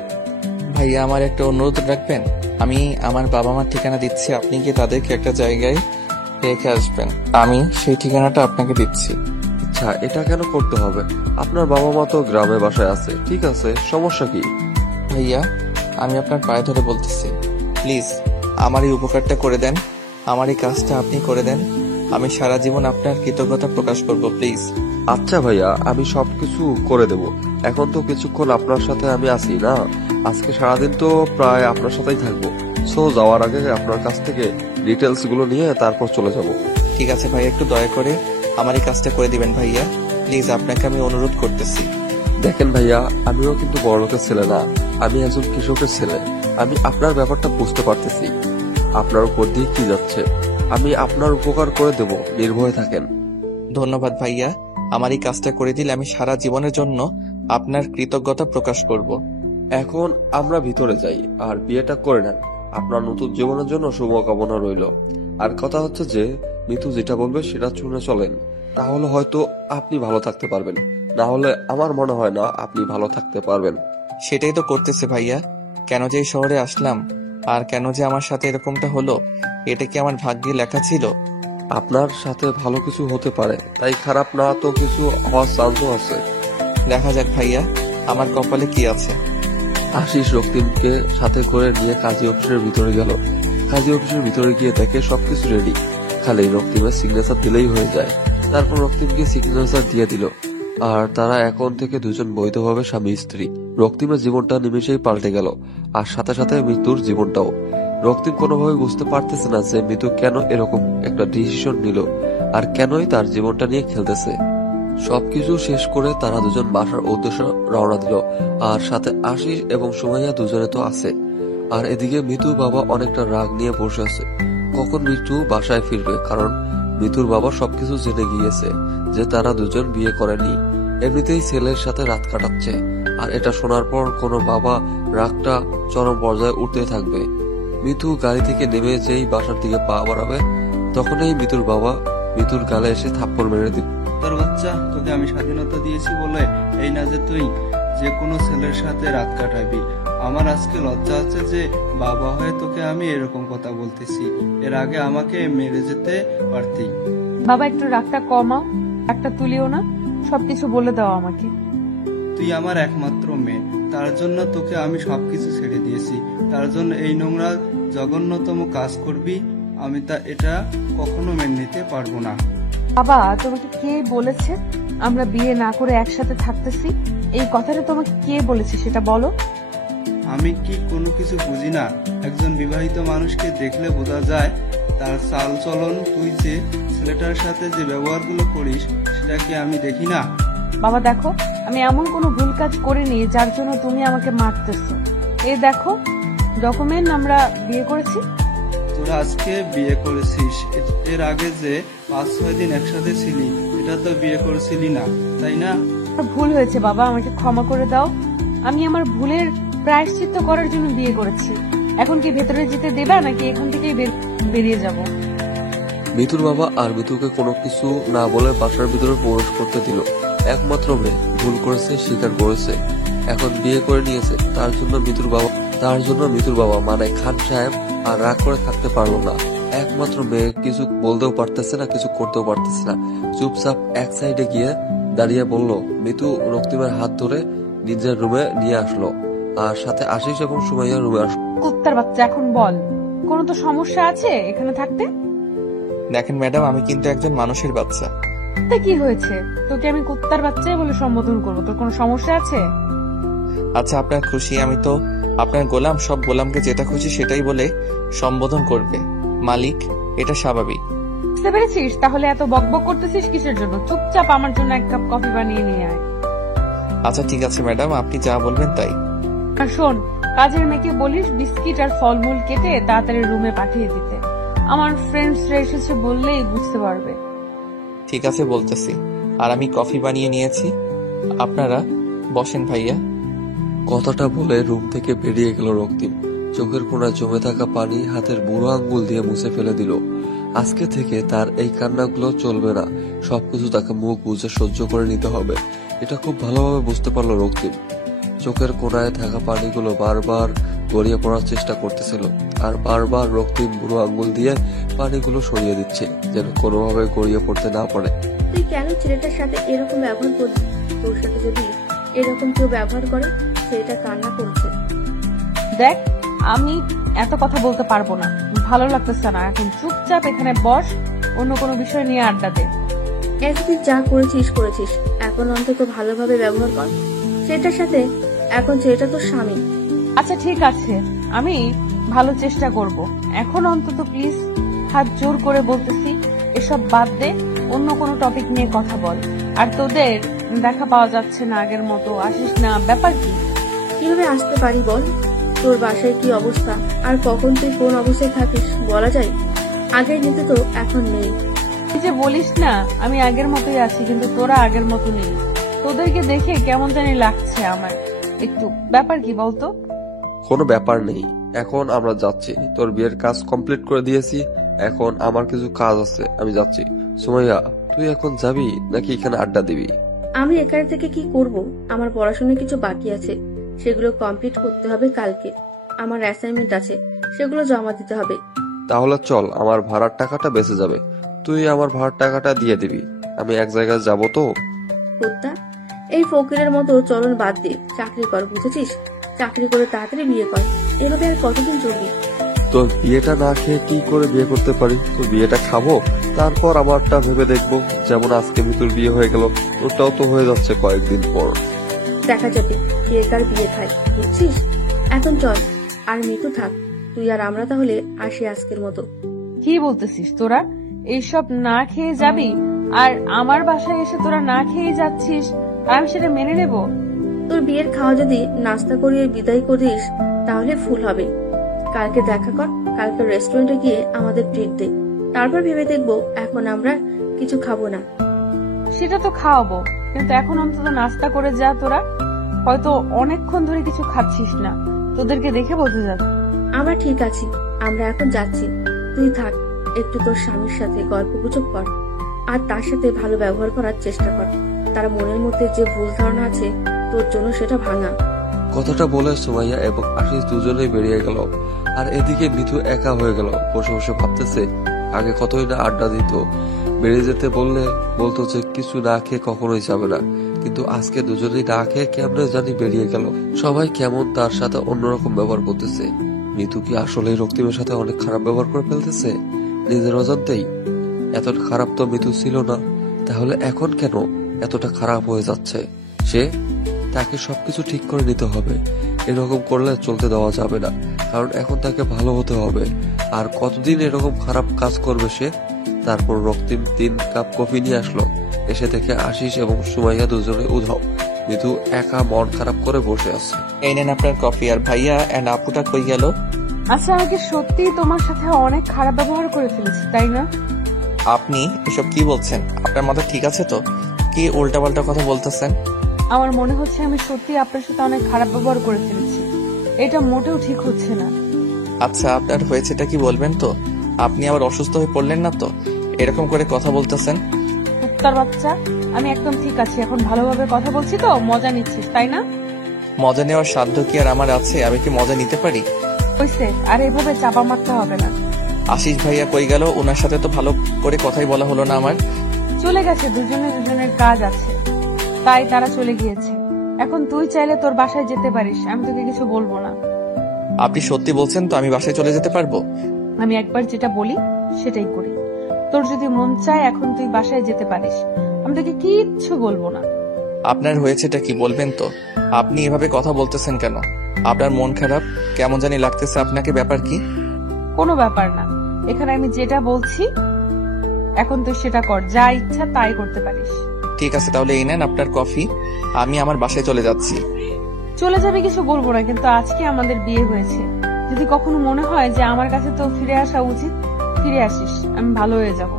ভাইয়া, আমার একটা অনুরোধ রাখবেন? আমি আমার বাবা মার ঠিকানা দিচ্ছি, আপনি কি তাদেরকে একটা জায়গায় রেখে আসবেন? আমি সেই ঠিকানাটা আপনাকে দিচ্ছি। আচ্ছা, এটা কেন করতে হবে? আপনার বাবা মা তো গ্রামে বাসায় আছে, ঠিক আছে, সমস্যা কি? ভাইয়া, আমি আপনার পায়ে ধরে বলতেছি, প্লিজ আমার এই উপকারটা করে দেন, আমার এই কাজটা আপনি করে দেন। আমি সারা জীবন আপনার কৃতজ্ঞতা প্রকাশ করব, প্লিজ। আচ্ছা ভাইয়া, আমি সবকিছু করে দেব। এখন তো কিছুক্ষণ আপনার সাথে আমি আছি না, আজকে সারাদিন তো প্রায় আপনার সাথেই থাকবো। সো যাওয়ার আগে আপনার কাছ থেকে ডিটেলস গুলো নিয়ে তারপর চলে যাব। ঠিক আছে ভাইয়া, একটু দয়া করে আমার এই কাজটা করে দিবেন ভাইয়া, প্লিজ, আপনাকে আমি অনুরোধ করতেছি। দেখেন ভাইয়া, আমিও কিন্তু বড়লোকের ছেলে না, আমি একজন কৃষকের ছেলে। আমি আপনার ব্যাপারটা বুঝতে পারতেছি, আপনার উপর দিয়ে কি যাচ্ছে। আমি আপনার উপকার করে দেব, নির্ভয়ে থাকেন। ধন্যবাদ ভাইয়া, আমার এই কাজটা করে দিলে আমি সারা জীবনের জন্য আপনার কৃতজ্ঞতা প্রকাশ করব। এখন আমরা ভিতরে যাই আর বিয়েটা করে নেন। আপনার নতুন জীবনের জন্য শুভকামনা রইল। আর কথা হচ্ছে যে মিতু যেটা বলবে সেটা শুনে চলেন, তাহলে হয়তো আপনি ভালো থাকতে পারবেন, না হলে আমার মনে হয় না আপনি ভালো থাকতে পারবেন। সেটাই তো করতেছে ভাইয়া। কেন যে এই শহরে আসলাম, আর কেন যে আমার সাথে এরকমটা হলো, এটা কি আমার ভাগ্যে লেখা ছিল? আপনার সাথে ভালো কিছু হতে পারে, তাই খারাপ না তো কিছু হওয়ার চান্সও আছে। দেখা যাক ভাইয়া, আমার কপালে কি আছে। আশিস রক্তিমকে সাথে করে নিয়ে কাজী অফিসের ভিতরে গেল। কাজী অফিসের ভিতরে গিয়ে দেখে সবকিছু রেডি, খালি রক্তিমের সিগনেচার দিলেই হয়ে যায়। তারপর রক্তিমকে সিগনেচার দিয়ে দিল, আর তারা এখন থেকে দুজন বৈধভাবে স্বামী স্ত্রী। রক্তিমের জীবনটা নিমেষেই পাল্টে গেল, আর সাথে সাথে মৃত্যুর জীবনটাও। রক্তিম কোনোভাবে বুঝতে পারতেছে না যে মৃত্যু কেন এরকম একটা ডিসিশন নিল, আর কেনই তার জীবনটা নিয়ে খেলতেছে। সবকিছু শেষ করে তারা দুজন বাসার উদ্দেশ্যে রওনা দিল, আর সাথে আশিস এবং সুমাইয়া দুজনে তো আছে। আর এদিকে মৃত্যুর বাবা অনেকটা রাগ নিয়ে বসে আছে, কখন মৃত্যু বাসায় ফিরবে, কারণ মৃত্যুর বাবা সবকিছু জেনে গিয়েছে যে তারা দুজন বিয়ে করেনি, এমনিতেই ছেলের সাথে রাত কাটাচ্ছে। আর এটা শোনার পর কোনো বাবা রাগটা চরম পর্যায়ে উঠতে থাকবে। মৃত্যু গাড়ি থেকে নেমে যেই বাসার দিকে পা বাড়াবে, তখনই মৃত্যুর বাবা মৃত্যুর গালে এসে থাপ্পড় মেরে কুত্তার বাচ্চা, তোকে আমি স্বাধীনতা দিয়েছি বলে এই না যে তুই যে কোনো ছেলের সাথে রাত কাটাবি। আমার আজকে লজ্জা হচ্ছে যে বাবা হয়ে তোকে আমি এরকম কথা বলতেছি। এর আগে আমাকে মেরে যেতে পারতি। বাবা একটু রাগটা কমাও, রাগটা তুলিও না, সবকিছু বলে দাও আমাকে। তুই আমার একমাত্র মেয়ে, তার জন্য তোকে আমি সবকিছু ছেড়ে দিয়েছি। তার জন্য এই নোংরা জঘন্যতম কাজ করবি, আমি এটা কখনো মেনে নিতে পারবো না। বাবা তোমাকে কে বলেছে আমরা বিয়ে না করে একসাথে থাকতেছি? এই কথাটা তোমাকে কে বলেছে সেটা বলো। আমি কি কোনো কিছু বুঝি না? একজন বিবাহিত মানুষকে দেখলে বোঝা যায় তার চাল চলন। তুই যে ছেলেটার সাথে যে ব্যবহারগুলো করিস সেটা কি আমি দেখি না? বাবা দেখো, আমি এমন কোনো ভুল কাজ করিনি যার জন্য তুমি আমাকে মারতেছো। এই দেখো ডকুমেন্ট, আমরা বিয়ে করেছি। তোরা আজকে বিয়ে করেছিস, এর আগে যে 5-6 দিন একসাথে ছিলি এটা তো বিয়ে করেছিলি না, তাই না? ভুল হয়েছে বাবা, আমাকে ক্ষমা করে দাও। আমি আমার ভুলের প্রায়শ্চিত্ত করার জন্য বিয়ে করেছি। এখন কি ভেতরে যেতে দেবা নাকি এখান থেকেই বেরিয়ে যাব? মিতুর বাবা আর মিতুকে কোনো কিছু না বলে বাসার ভিতরে প্রবেশ করতে দিল। একমাত্র মেয়ে, ভুল করেছে, স্বীকার করেছে, এখন বিয়ে করে নিয়েছে। তার জন্য মিতুর বাবা মানে খান সাহেব আর রাগ করে থাকতে পারলো না। একমাত্র মেয়ে কিছু বলতেও পারতেছে না, কিছু করতেও পারতেছে না। চুপচাপ এক সাইডে গিয়ে দাঁড়িয়ে বলল। মিতু রক্তিমের হাত ধরে নিজের রুমে নিয়ে আসলো, আর সাথে আশিস এবং সুমাইয়া রুমে আসলো। কুত্তার বাচ্চা, এখন বল, কোনো তো সমস্যা আছে এখানে থাকতে? দেখেন ম্যাডাম, আমি কিন্তু একজন মানুষের বাচ্চা। তা কি হয়েছে? তোকে আমি কুত্তার বাচ্চাই বলে সম্বোধন করবো, তোর কোনো সমস্যা আছে? আচ্ছা আপনার খুশি, আমি তো আপনার গোলাম, সব গোলামকে যেটা খুশি সেটাই বলে সম্বোধন করবে মালিক, এটা স্বাভাবিক। বুঝতে পেরেছিস? তাহলে এত বকবক করতেছিস কিসের জন্য? চুপচাপ আমার জন্য এক কাপ কফি বানিয়ে নিয়ে আয়। আচ্ছা ঠিক আছে ম্যাডাম, আপনি যা বলবেন তাই। আর শোন, কাজের মেয়েকে বলিস বিস্কিট আর ফলমূল কেটে তাড়াতাড়ি রুমে পাঠিয়ে দিতে। আমার ফ্রেন্ডসরা এসেছে বললেই বুঝতে পারবে। ঠিক আছে বলতেছি। আর আমি কফি বানিয়ে নিয়েছি, আপনারা বসেন ভাইয়া। কথাটা বলে রুম থেকে বেরিয়ে গেল রক্তিম। চোখের কোণায় জমে থাকা পানি হাতের বুড়ো আঙ্গুল দিয়ে মুছে ফেলে দিল। আজকে থেকে তার এই কান্নাগুলো চলবে না, সবকিছু তাকে মুখ বুঝে সহ্য করে নিতে হবে। এটা খুব ভালোভাবে বুঝতে পারলো রক্তিম। চোখের কোণায় থাকা পানিগুলো বারবার গড়িয়ে পড়ার চেষ্টা করতেছিল, আর বারবার রক্তিম বুড়ো আঙ্গুল দিয়ে পানিগুলো সরিয়ে দিচ্ছে যেন কোনোভাবে গড়িয়ে পড়তে না পারে। তুই কেন ছেলেটার সাথে এরকম ব্যবহার করবি? তোর সাথে যদি এরকম কেউ ব্যবহার করে, ছেলেটা কান্না করছে। দেখ, আমি এত কথা বলতে পারবো না, ভালো লাগতেছে না। এখন চুপচাপ এখানে বস, অন্য কোনো বিষয় নিয়ে আড্ডা দে। এতদিন যা করেছিস, এখন অন্তত ভালোভাবে ব্যবহার কর ছেলেটার সাথে। এখন ছেলেটা তোর স্বামী। আচ্ছা ঠিক আছে, আমি ভালো চেষ্টা করব। এখন অন্তত প্লিজ হাত জোর করে বলতেছি, এসব বাদ দে, অন্য কোনো টপিক নিয়ে কথা বল। আর তোদের দেখা পাওয়া যাচ্ছে না আগের মতো, আসিস না, ব্যাপার কি? কিভাবে আসতে পারি বল? তোর বাসায় কি অবস্থা আর কখন তুই কোন অবস্থায় থাকিস বলা যায়? আগের নিতে তো এখন নেই। তুই যে বলিস না আমি আগের মতোই আছি, কিন্তু তোরা আগের মতো নেই। তোদেরকে দেখে কেমন জানি লাগছে আমার একটু। ব্যাপার কি বলতো? কোনো ব্যাপার নেই, এখন আমরা যাচ্ছি। তোর বিয়ের কাজ কমপ্লিট করে দিয়েছি, এখন আমার কিছু কাজ আছে, আমি যাচ্ছি। সুমাইয়া, তুই এখন যাবি নাকি এখানে আড্ডা দিবি? আমি এখানে থেকে কি করব? আমার পড়াশোনা কিছু বাকি আছে, সেগুলো কমপ্লিট করতে হবে কালকে। আমার অ্যাসাইনমেন্ট আছে, সেগুলো জমা দিতে হবে। তাহলে চল, আমার ভাড়ার টাকাটা বেঁচে যাবে, তুই আমার ভাড়ার টাকাটা দিয়ে দিবি। আমি এক জায়গায় যাব তো। কুত্তা, এই ফকিরের মতো চলন বাদ দিয়ে চাকরি কর, বুঝেছিস? চাকরি করে তাড়াতাড়ি বিয়ে কর, এভাবে আর কতদিন চলবি? তোর বিয়েটা না খেয়ে কি করে বিয়ে করতে পারি? তোর বিয়েটা খাবো, তারপর আমারটা ভেবে দেখবো। যেমন আজকে মিতুর বিয়ে হয়ে গেল, তোরটাও তো হয়ে যাচ্ছে কয়েকদিন পর। দেখা যাবে কে কার বিয়ে খায়, বুঝছিস? এখন চল, আর মিতু থাক, তুই আর আমরা তাহলে আসি আজকের মতো। কি বলতেছিস তোরা? এইসব না খেয়ে যাবি? আর আমার বাসায় এসে তোরা না খেয়ে যাচ্ছিস, আর আমি সেটা মেনে নেব? তোর বিয়ের খাওয়া যদি নাস্তা করিয়ে বিদায় করিস তাহলে ফুল হবে। কালকে দেখা কর, কালকে রেস্টুরেন্টে গিয়ে আমাদের ট্রিট দে, তারপর ভেবে দেখবো। এখন আমরা কিছু খাবো না। সেটা তো খাওয়াবো, কিন্তু এখন অন্তত নাস্তা করে যা। তোরা হয়তো অনেকক্ষণ ধরে কিছু খাচ্ছিস না, তোদেরকে দেখে বোঝা যাচ্ছে। আমরা ঠিক আছি, আমরা এখন যাচ্ছি। তুই থাক, একটু তোর স্বামীর সাথে গল্প গুজব কর। আর তার সাথে ভালো ব্যবহার করার চেষ্টা কর। তার মনের মধ্যে যে ভুল ধারণা আছে তোর জন্য সেটা ভাঙা। কথাটা বলে সুমাইয়া এবং আশিস দুজনেই বেরিয়ে গেল। আর এদিকে মিতু একা হয়ে গেল। বসে বসে ভাবতেছে আগে কতই না আড্ডা দিত, বেরিয়ে যেতে বললে বলতো যে কিছু না খেয়ে কখনোই যাবে না, কিন্তু আজকে দুজনেই না খেয়ে কেমনে জানি বেরিয়ে গেল। সবাই কেমন তার সাথে অন্যরকম ব্যবহার করতেছে। মিতু কি আসলে রক্তিমের সাথে অনেক খারাপ ব্যবহার করে ফেলতেছে নিজের অজান্তেই? এতটা খারাপ তো মিতু ছিল না, তাহলে এখন কেন এতটা খারাপ হয়ে যাচ্ছে? তাকে সবকিছু ঠিক করে নিতে হবে। এরকম করলে চলতে দেওয়া যাবে না, কারণ এখন তাকে ভালো হতে হবে। আর কতদিন এরকম খারাপ কাজ করবে সে? তারপর রক্তিম 3 কাপ কফি নিয়ে আসলো। এসে থেকে আশিস এবং সুমাইয়া দুজনে উধাও। মিতু একা মন খারাপ করে বসে আছে। এই নেন আপনার কফি। আর ভাইয়া এন্ড আপুটা কই গেল? আচ্ছা, আমি কি সত্যি তোমার সাথে অনেক খারাপ ব্যবহার করে ফেলেছি, তাই না? আপনি এসব কি বলছেন? আপনার মাথা ঠিক আছে তো? কি উল্টাপাল্টা কথা বলতেছেন? আমার মনে হচ্ছে আমি সত্যি আপনার সাথে অনেক খারাপ ব্যবহার করে ফেলেছি। এটা মোটেও ঠিক হচ্ছে না। আচ্ছা, আপনার হয়েছেটা কি বলবেন তো? আপনি আবার অসুস্থ হয়ে পড়লেন না তো? এরকম করে কথা বলতেছেন। কুত্তার বাচ্চা, আমি একদম ঠিক আছি। এখন ভালোভাবে কথা বলছি তো, মজা নিচ্ছিস তাই না? মজা নেওয়ার সাধ্য কি আর আমার আছে? আমি কি মজা নিতে পারি? হইছে, আর এভাবে চাপা মারতে হবে না। আশিস ভাইয়া কই গেল? ওনার সাথে তো ভালো করে কথাই বলা হলো না আমার। চলে গেছে, দুজনের কাজ আছে তাই তারা চলে গিয়েছে। এখন তুই চাইলে তোর বাসায় যেতে পারিস, আমি তোকে কিছু বলবো না। আপনি সত্যি বলছেন তো? আমি বাসায় চলে যেতে পারবো? আমি একবার যেটা বলি সেটাই করি। তোর যদি মন চায় এখন তুই বাসায় যেতে পারিস, আমি তোকে কিচ্ছু বলবো না। আপনার হয়েছেটা কি বলবেন তো? আপনি এভাবে কথা বলতেছেন কেন? আপনার মন খারাপ কেমন জানি লাগতেছে আপনাকে, ব্যাপার কি? কোনো ব্যাপার না, এখানে আমি যেটা বলছি এখন তুই সেটা কর, যা ইচ্ছা তাই করতে পারিস। ঠিক আছে, তাহলে এই নেন আপনার কফি। আমি আমার বাসায় চলে যাচ্ছি। চলে যাবে কিছু বলবো না, কিন্তু আজকে আমাদের বিয়ে হয়েছে। যদি কখনো মনে হয় যে আমার কাছে তো ফিরে আসা উচিত, ফিরে আসিস, আমি ভালো হয়ে যাব।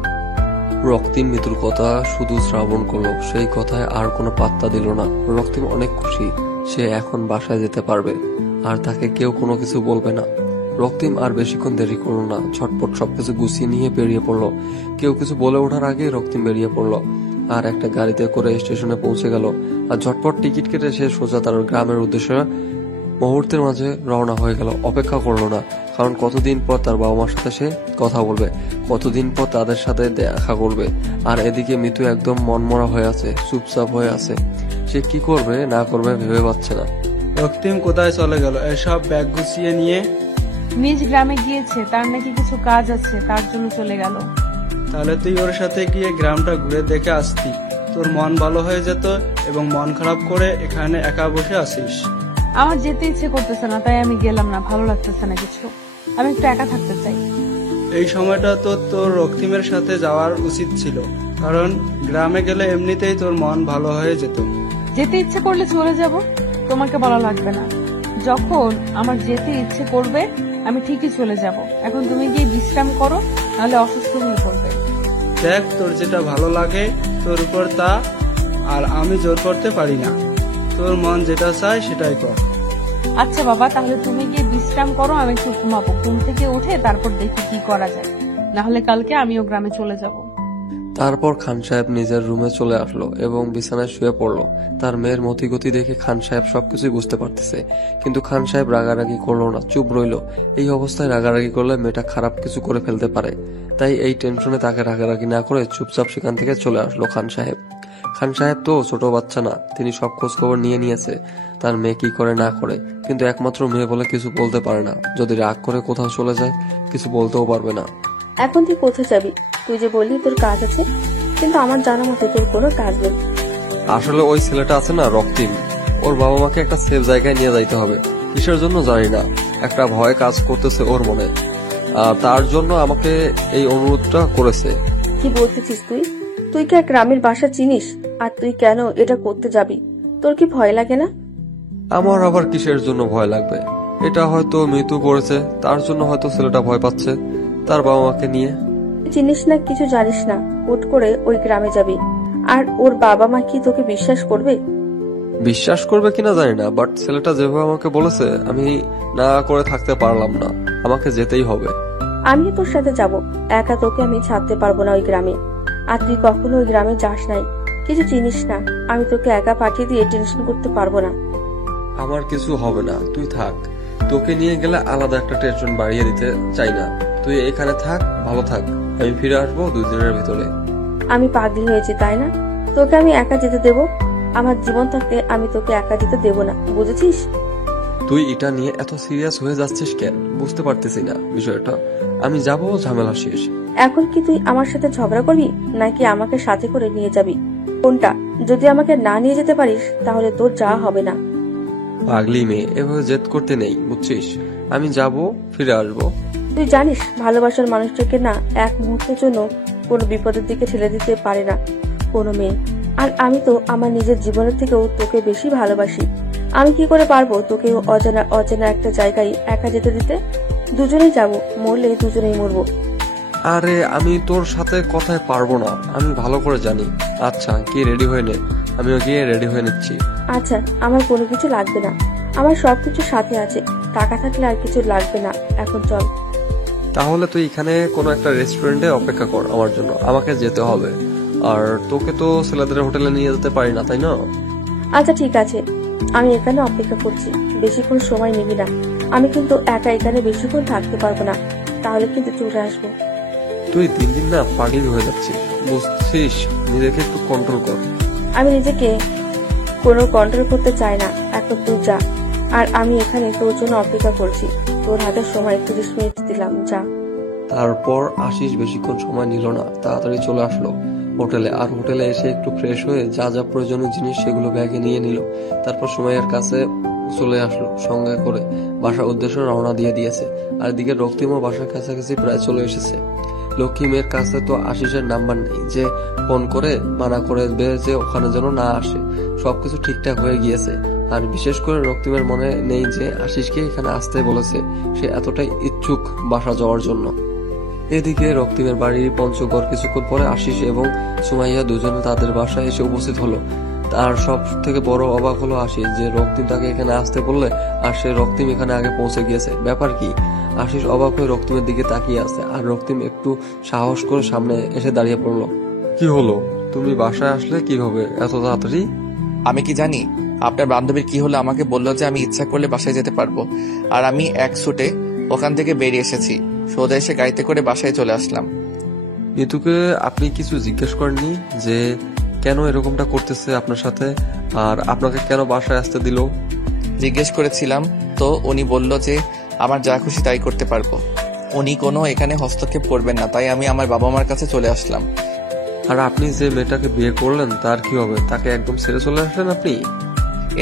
রক্তিম মিতুর কথা শুধু শ্রাবণ করলো, সেই কথায় আর কোনো পাত্তা দিল না। রক্তিম অনেক খুশি, সে এখন বাসায় যেতে পারবে আর তাকে কেউ কোনো কিছু বলবে না। রক্তিম আর বেশিক্ষণ দেরি করলো না, ঝটপট সবকিছু গুছিয়ে নিয়ে বেরিয়ে পড়লো। কেউ কিছু বলে ওঠার আগে রক্তিম বেরিয়ে পড়লো আর একটা গাড়িতে করে স্টেশনে পৌঁছে গেল। আর ঝটপট টিকিট কেটে সে সোজা তার গ্রামের উদ্দেশ্যে মুহূর্তের মাঝে রওনা হয়ে গেল। অপেক্ষা করলো না, কারণ কতদিন পর তার বাবা মার সাথে সে কথা বলবে, কতদিন পর তাদের সাথে দেখা করবে। আর এদিকে মিতু একদম মনমরা হয়ে আছে, চুপচাপ হয়ে আছে। সে কি করবে না করবে ভেবে পাচ্ছে না। রক্তিম কোথায় চলে গেল? এসব ব্যাগ গুছিয়ে নিয়ে নিজ গ্রামে গিয়েছে, তার নাকি কিছু কাজ আছে, তার জন্য চলে গেল। তাহলে তুই ওর সাথে গিয়ে গ্রামটা ঘুরে দেখে আসতি, তোর মন ভালো হয়ে যেত। এবং মন খারাপ করে এখানে একা বসে আসিস। আমার যেতে ইচ্ছে করতেছে না, তাই আমি গেলাম না। ভালো লাগতেছে না কিছু, আমি একটু একা থাকতে চাই। এই সময়টা তো তোর রক্তিমের সাথে যাওয়ার উচিত ছিল, কারণ গ্রামে গেলে এমনিতেই তোর মন ভালো হয়ে যেত। যেতে ইচ্ছে করলে চলে যাব, তোমাকে বলা লাগবে না। যখন আমার যেতে ইচ্ছে করবে আমি ঠিকই চলে যাব। এখন তুমি গিয়ে বিশ্রাম করো, নাহলে অসুস্থ হয়ে পড়বে। দেখ, তোর যেটা ভালো লাগে তোর উপর তা, আর আমি জোর করতে পারি না। তোর মন যেটা চায় সেটাই কর। আচ্ছা বাবা, তাহলে তুমি গিয়ে বিশ্রাম করো, আমি একটু ঘুমাবো। ঘুম থেকে উঠে তারপর দেখি কি করা যায়, নাহলে কালকে আমিও গ্রামে চলে যাব। তারপর খান সাহেব নিজের রুমে চলে আসলো এবং বিছানায় শুয়ে পড়লো। তার মেয়ের মতিগতি দেখে খান সাহেব সবকিছুই বুঝতে পারতেছে, কিন্তু খান সাহেব রাগারাগি করলো না, চুপ রইলো। এই অবস্থায় রাগারাগি করলে মেয়েটা খারাপ কিছু করে ফেলতে পারে, তাই এই টেনশনে তাকে রাগারাগি না করে চুপচাপ সেখান থেকে চলে আসলো খান সাহেব। খান সাহেব তো ছোট বাচ্চা না, তিনি সব খোঁজ খবর নিয়ে নিয়েছে তার মেয়ে কি করে না করে, কিন্তু একমাত্র মেয়ে বলে কিছু বলতে পারে না। যদি রাগ করে কোথাও চলে যায় কিছু বলতেও পারবে না। এখন তুই কোথায় যাবি? তুই যে বললি তোর কাজ আছে, কিন্তু আমার জানা মতে তোর কোনো কাজ নেই। আসলে ওই ছেলেটা আছে না রক্তিম, ওর বাবা মাকে একটা সেফ জায়গায় নিয়ে যাইতে হবে। কিসের জন্য জানি না, একটা ভয় কাজ করতেছে ওর মনে, তার জন্য আমাকে এই অনুরোধটা করেছে। কি বলতেছিস তুই? তুই কি এক গ্রামের বাসা চিনিস? আর তুই কেন এটা করতে যাবি? তোর কি ভয় লাগে না? আমার আবার কিসের জন্য ভয় লাগবে? এটা হয়তো মৃত্যু করেছে, তার জন্য হয়তো ছেলেটা ভয় পাচ্ছে তার বাবা মাকে নিয়ে। চিনিস না, কিছু জানিস না, হুট করে ওই গ্রামে যাবি, আর ওর বাবা মা কি তোকে বিশ্বাস করবে? বিশ্বাস করবে কিনা জানি না, বাট ছেলেটা যেভাবে আমাকে বলেছে আমি না করে থাকতে পারলাম না, আমাকে যেতেই হবে। আমি তোর সাথে যাব, একা তোকে আমি ছাড়তে পারবো না ওই গ্রামে। আর তুই কখনো ওই গ্রামে যাস নাই, কিছু চিনিস না। আমি তোকে একা পাঠিয়ে দিয়ে টেনশন করতে পারবো না। আমার কিছু হবে না, তুই থাক। তোকে নিয়ে গেলে আলাদা একটা টেনশন বাড়িয়ে দিতে চাই না। তুই এখানে থাক, ভালো থাক। আমি ফিরে আসবো 2 দিনের ভিতরে। আমি পাগলি হয়েছি তাই না? তোকে আমি একা যেতে দেব? আমার জীবন থাকতে আমি তোকে একা যেতে দেব না, বুঝেছিস? তুই এটা নিয়ে এত সিরিয়াস হয়ে যাচ্ছিস কেন? বুঝতে পারতেছি না বিষয়টা। আমি যাবো, ঝামেলা শেষ। এখন কি তুই আমার সাথে ঝগড়া করবি, নাকি আমাকে সাথে করে নিয়ে যাবি? কোনটা? যদি আমাকে না নিয়ে যেতে পারিস তাহলে তোর যাওয়া হবে না। পাগলি মেয়ে, এভাবে জেদ করতে নেই, বুঝছিস? আমি যাব, ফিরে আসবো। তুই জানিস ভালোবাসার মানুষটাকে না এক মুহূর্তের জন্য কোনো বিপদের দিকে ঠেলে দিতে পারে না কোনো মেয়ে। আর আমি তো আমার নিজের জীবনের থেকেও তোকে বেশি ভালোবাসি। আমি কি করে পারবো তোকে অজানা অচেনা একটা জায়গায় একা যেতে দিতে? দুজনেই যাব, মরলে দুজনেই মরবো। আরে আমি তোর সাথে কথায় পারবো না, আমি ভালো করে জানি। আচ্ছা, কি রেডি হয়ে নে, আমিও গিয়ে রেডি হয়ে নিচ্ছি। আচ্ছা, আমার কোনো কিছু লাগবে না, আমার সবকিছু সাথে আছে। টাকা থাকলে আর কিছু লাগবে না, এখন চল। তাহলে তুই এখানে কোনো একটা রেস্টুরেন্টে অপেক্ষা কর আমার জন্য, আমাকে যেতে হবে। আর তোকে তো ছেলেদের হোটেলে নিয়ে যেতে পারি না, তাই না? আচ্ছা ঠিক আছে, আমি এখানে অপেক্ষা করছি। বেশিক্ষণ সময় নিবি না, আমি কিন্তু একা এখানে বেশিক্ষণ থাকতে পারবো না, তাহলে কিন্তু চলে আসবো। তুই দিন দিন না পাগলি হয়ে যাচ্ছিস, বুঝছিস? নিজেকে একটু কন্ট্রোল কর। আমি নিজেকে কোনো কন্ট্রোল করতে চাই না, এখন তুই যা। আর আমি এখানে তোর জন্য অপেক্ষা করছি। তোর হাতে সময় 30 মিনিট দিলাম, যা। তারপর আশিস বেশিক্ষণ সময় নিল না, তাড়াতাড়ি চলে আসলো হোটেলে। আর হোটেলে এসে একটু ফ্রেশ হয়ে যা যা প্রয়োজনীয় জিনিস সেগুলো ব্যাগে নিয়ে নিল। তারপর সুমাইয়ার কাছে চলে আসলো, সঙ্গে করে বাসার উদ্দেশ্যে রওনা দিয়ে দিয়েছে। আর এদিকে রক্তিমও বাসার কাছাকাছি প্রায় চলে এসেছে। লক্ষ্মীমের কাছে তো আশিসের নাম্বার নেই যে ফোন করে মানা করে দেবে যে ওখানে যেন না আসে। সবকিছু ঠিকঠাক হয়ে গিয়েছে। আর বিশেষ করে রক্তিমের মনে নেই যে আশিসকে এখানে আসতে বলেছে। সে এতটাই ইচ্ছুক বাসা যাওয়ার জন্য। এদিকে রক্তিমের বাড়ির পঞ্চগড় কিছুক্ষণ পরে আশিস এবং সুমাইয়া দুজনে তাদের বাসায় এসে উপস্থিত হলো। তার সব থেকে বড় অবাক হলো আশিস যে রক্তিম তাকে এখানে আসতে বললে আর সে রক্তিম এখানে আগে পৌঁছে গিয়েছে। ব্যাপার কি? আশিস অবাক হয়ে রক্তিমের দিকে তাকিয়ে আছে। আর রক্তিম একটু সাহস করে সামনে এসে দাঁড়িয়ে পড়লো। কি হলো, তুমি বাসায় আসলে কিভাবে এত তাড়াতাড়ি? আমি কি জানি আপনার বান্ধবীর কি হলো? আমাকে বললো যে আমি ইচ্ছা করলে বাসায় যেতে পারবো। আর আমি এক ছুটে ওখান থেকে বেরিয়ে এসেছি, সোজা এসে গাড়িতে করে বাসায় চলে আসলাম। নিতুকে আপনি কিছু জিজ্ঞেস করেননি যে কেন এরকমটা করতেছে আপনার সাথে, আর আপনাকে কেন বাসায় আসতে দিল? জিজ্ঞেস করেছিলাম তো উনি বলল যে আমার যা খুশি তাই করতে পারবো, উনি কোনো এখানে হস্তক্ষেপ করবেন না। তাই আমি আমার বাবা মার কাছে চলে আসলাম। আর আপনি যে মেয়েটাকে বিয়ে করলেন তার কি হবে? তাকে একদম ছেড়ে চলে আসলেন আপনি?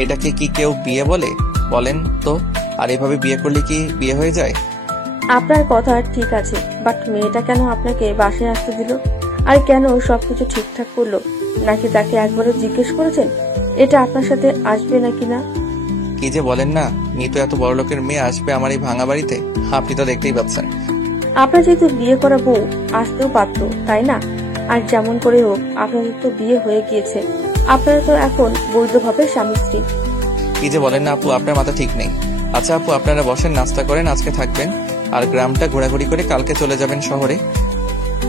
এটাকে কি কেউ বিয়ে বলে? বলেন তো। আর এভাবে বিয়ে করলে কি বিয়ে হয়ে যায়? আপনার কথা ঠিক আছে, বাট মেয়েটা কেন আপনাকে বাসায় আসতে দিল? আর কেন সবকিছু ঠিকঠাক করলো? নাকি তাকে একবারও জিজ্ঞেস করেছেন এটা আপনার সাথে আসবে নাকি না? কি যে বলেন না, মিতু এত বড় লোকের মেয়ে আসবে আমার এই ভাঙা বাড়িতে? আপনি তো দেখতেই পাচ্ছেন। আপনার যেহেতু বিয়ে করা বউ আসতেও পারতো, তাই না? আর যেমন করে হোক আপনাদের তো বিয়ে হয়ে গিয়েছে, আপনারা তো এখন বৈধভাবে স্বামী স্ত্রী। কি যে বলেন না আপু, আপনার মাথা ঠিক নেই। আচ্ছা আপু, আপনারা বসেন, নাস্তা করেন, আজকে থাকবেন আর গ্রামটা ঘোরাঘুরি করে কালকে চলে যাবেন শহরে।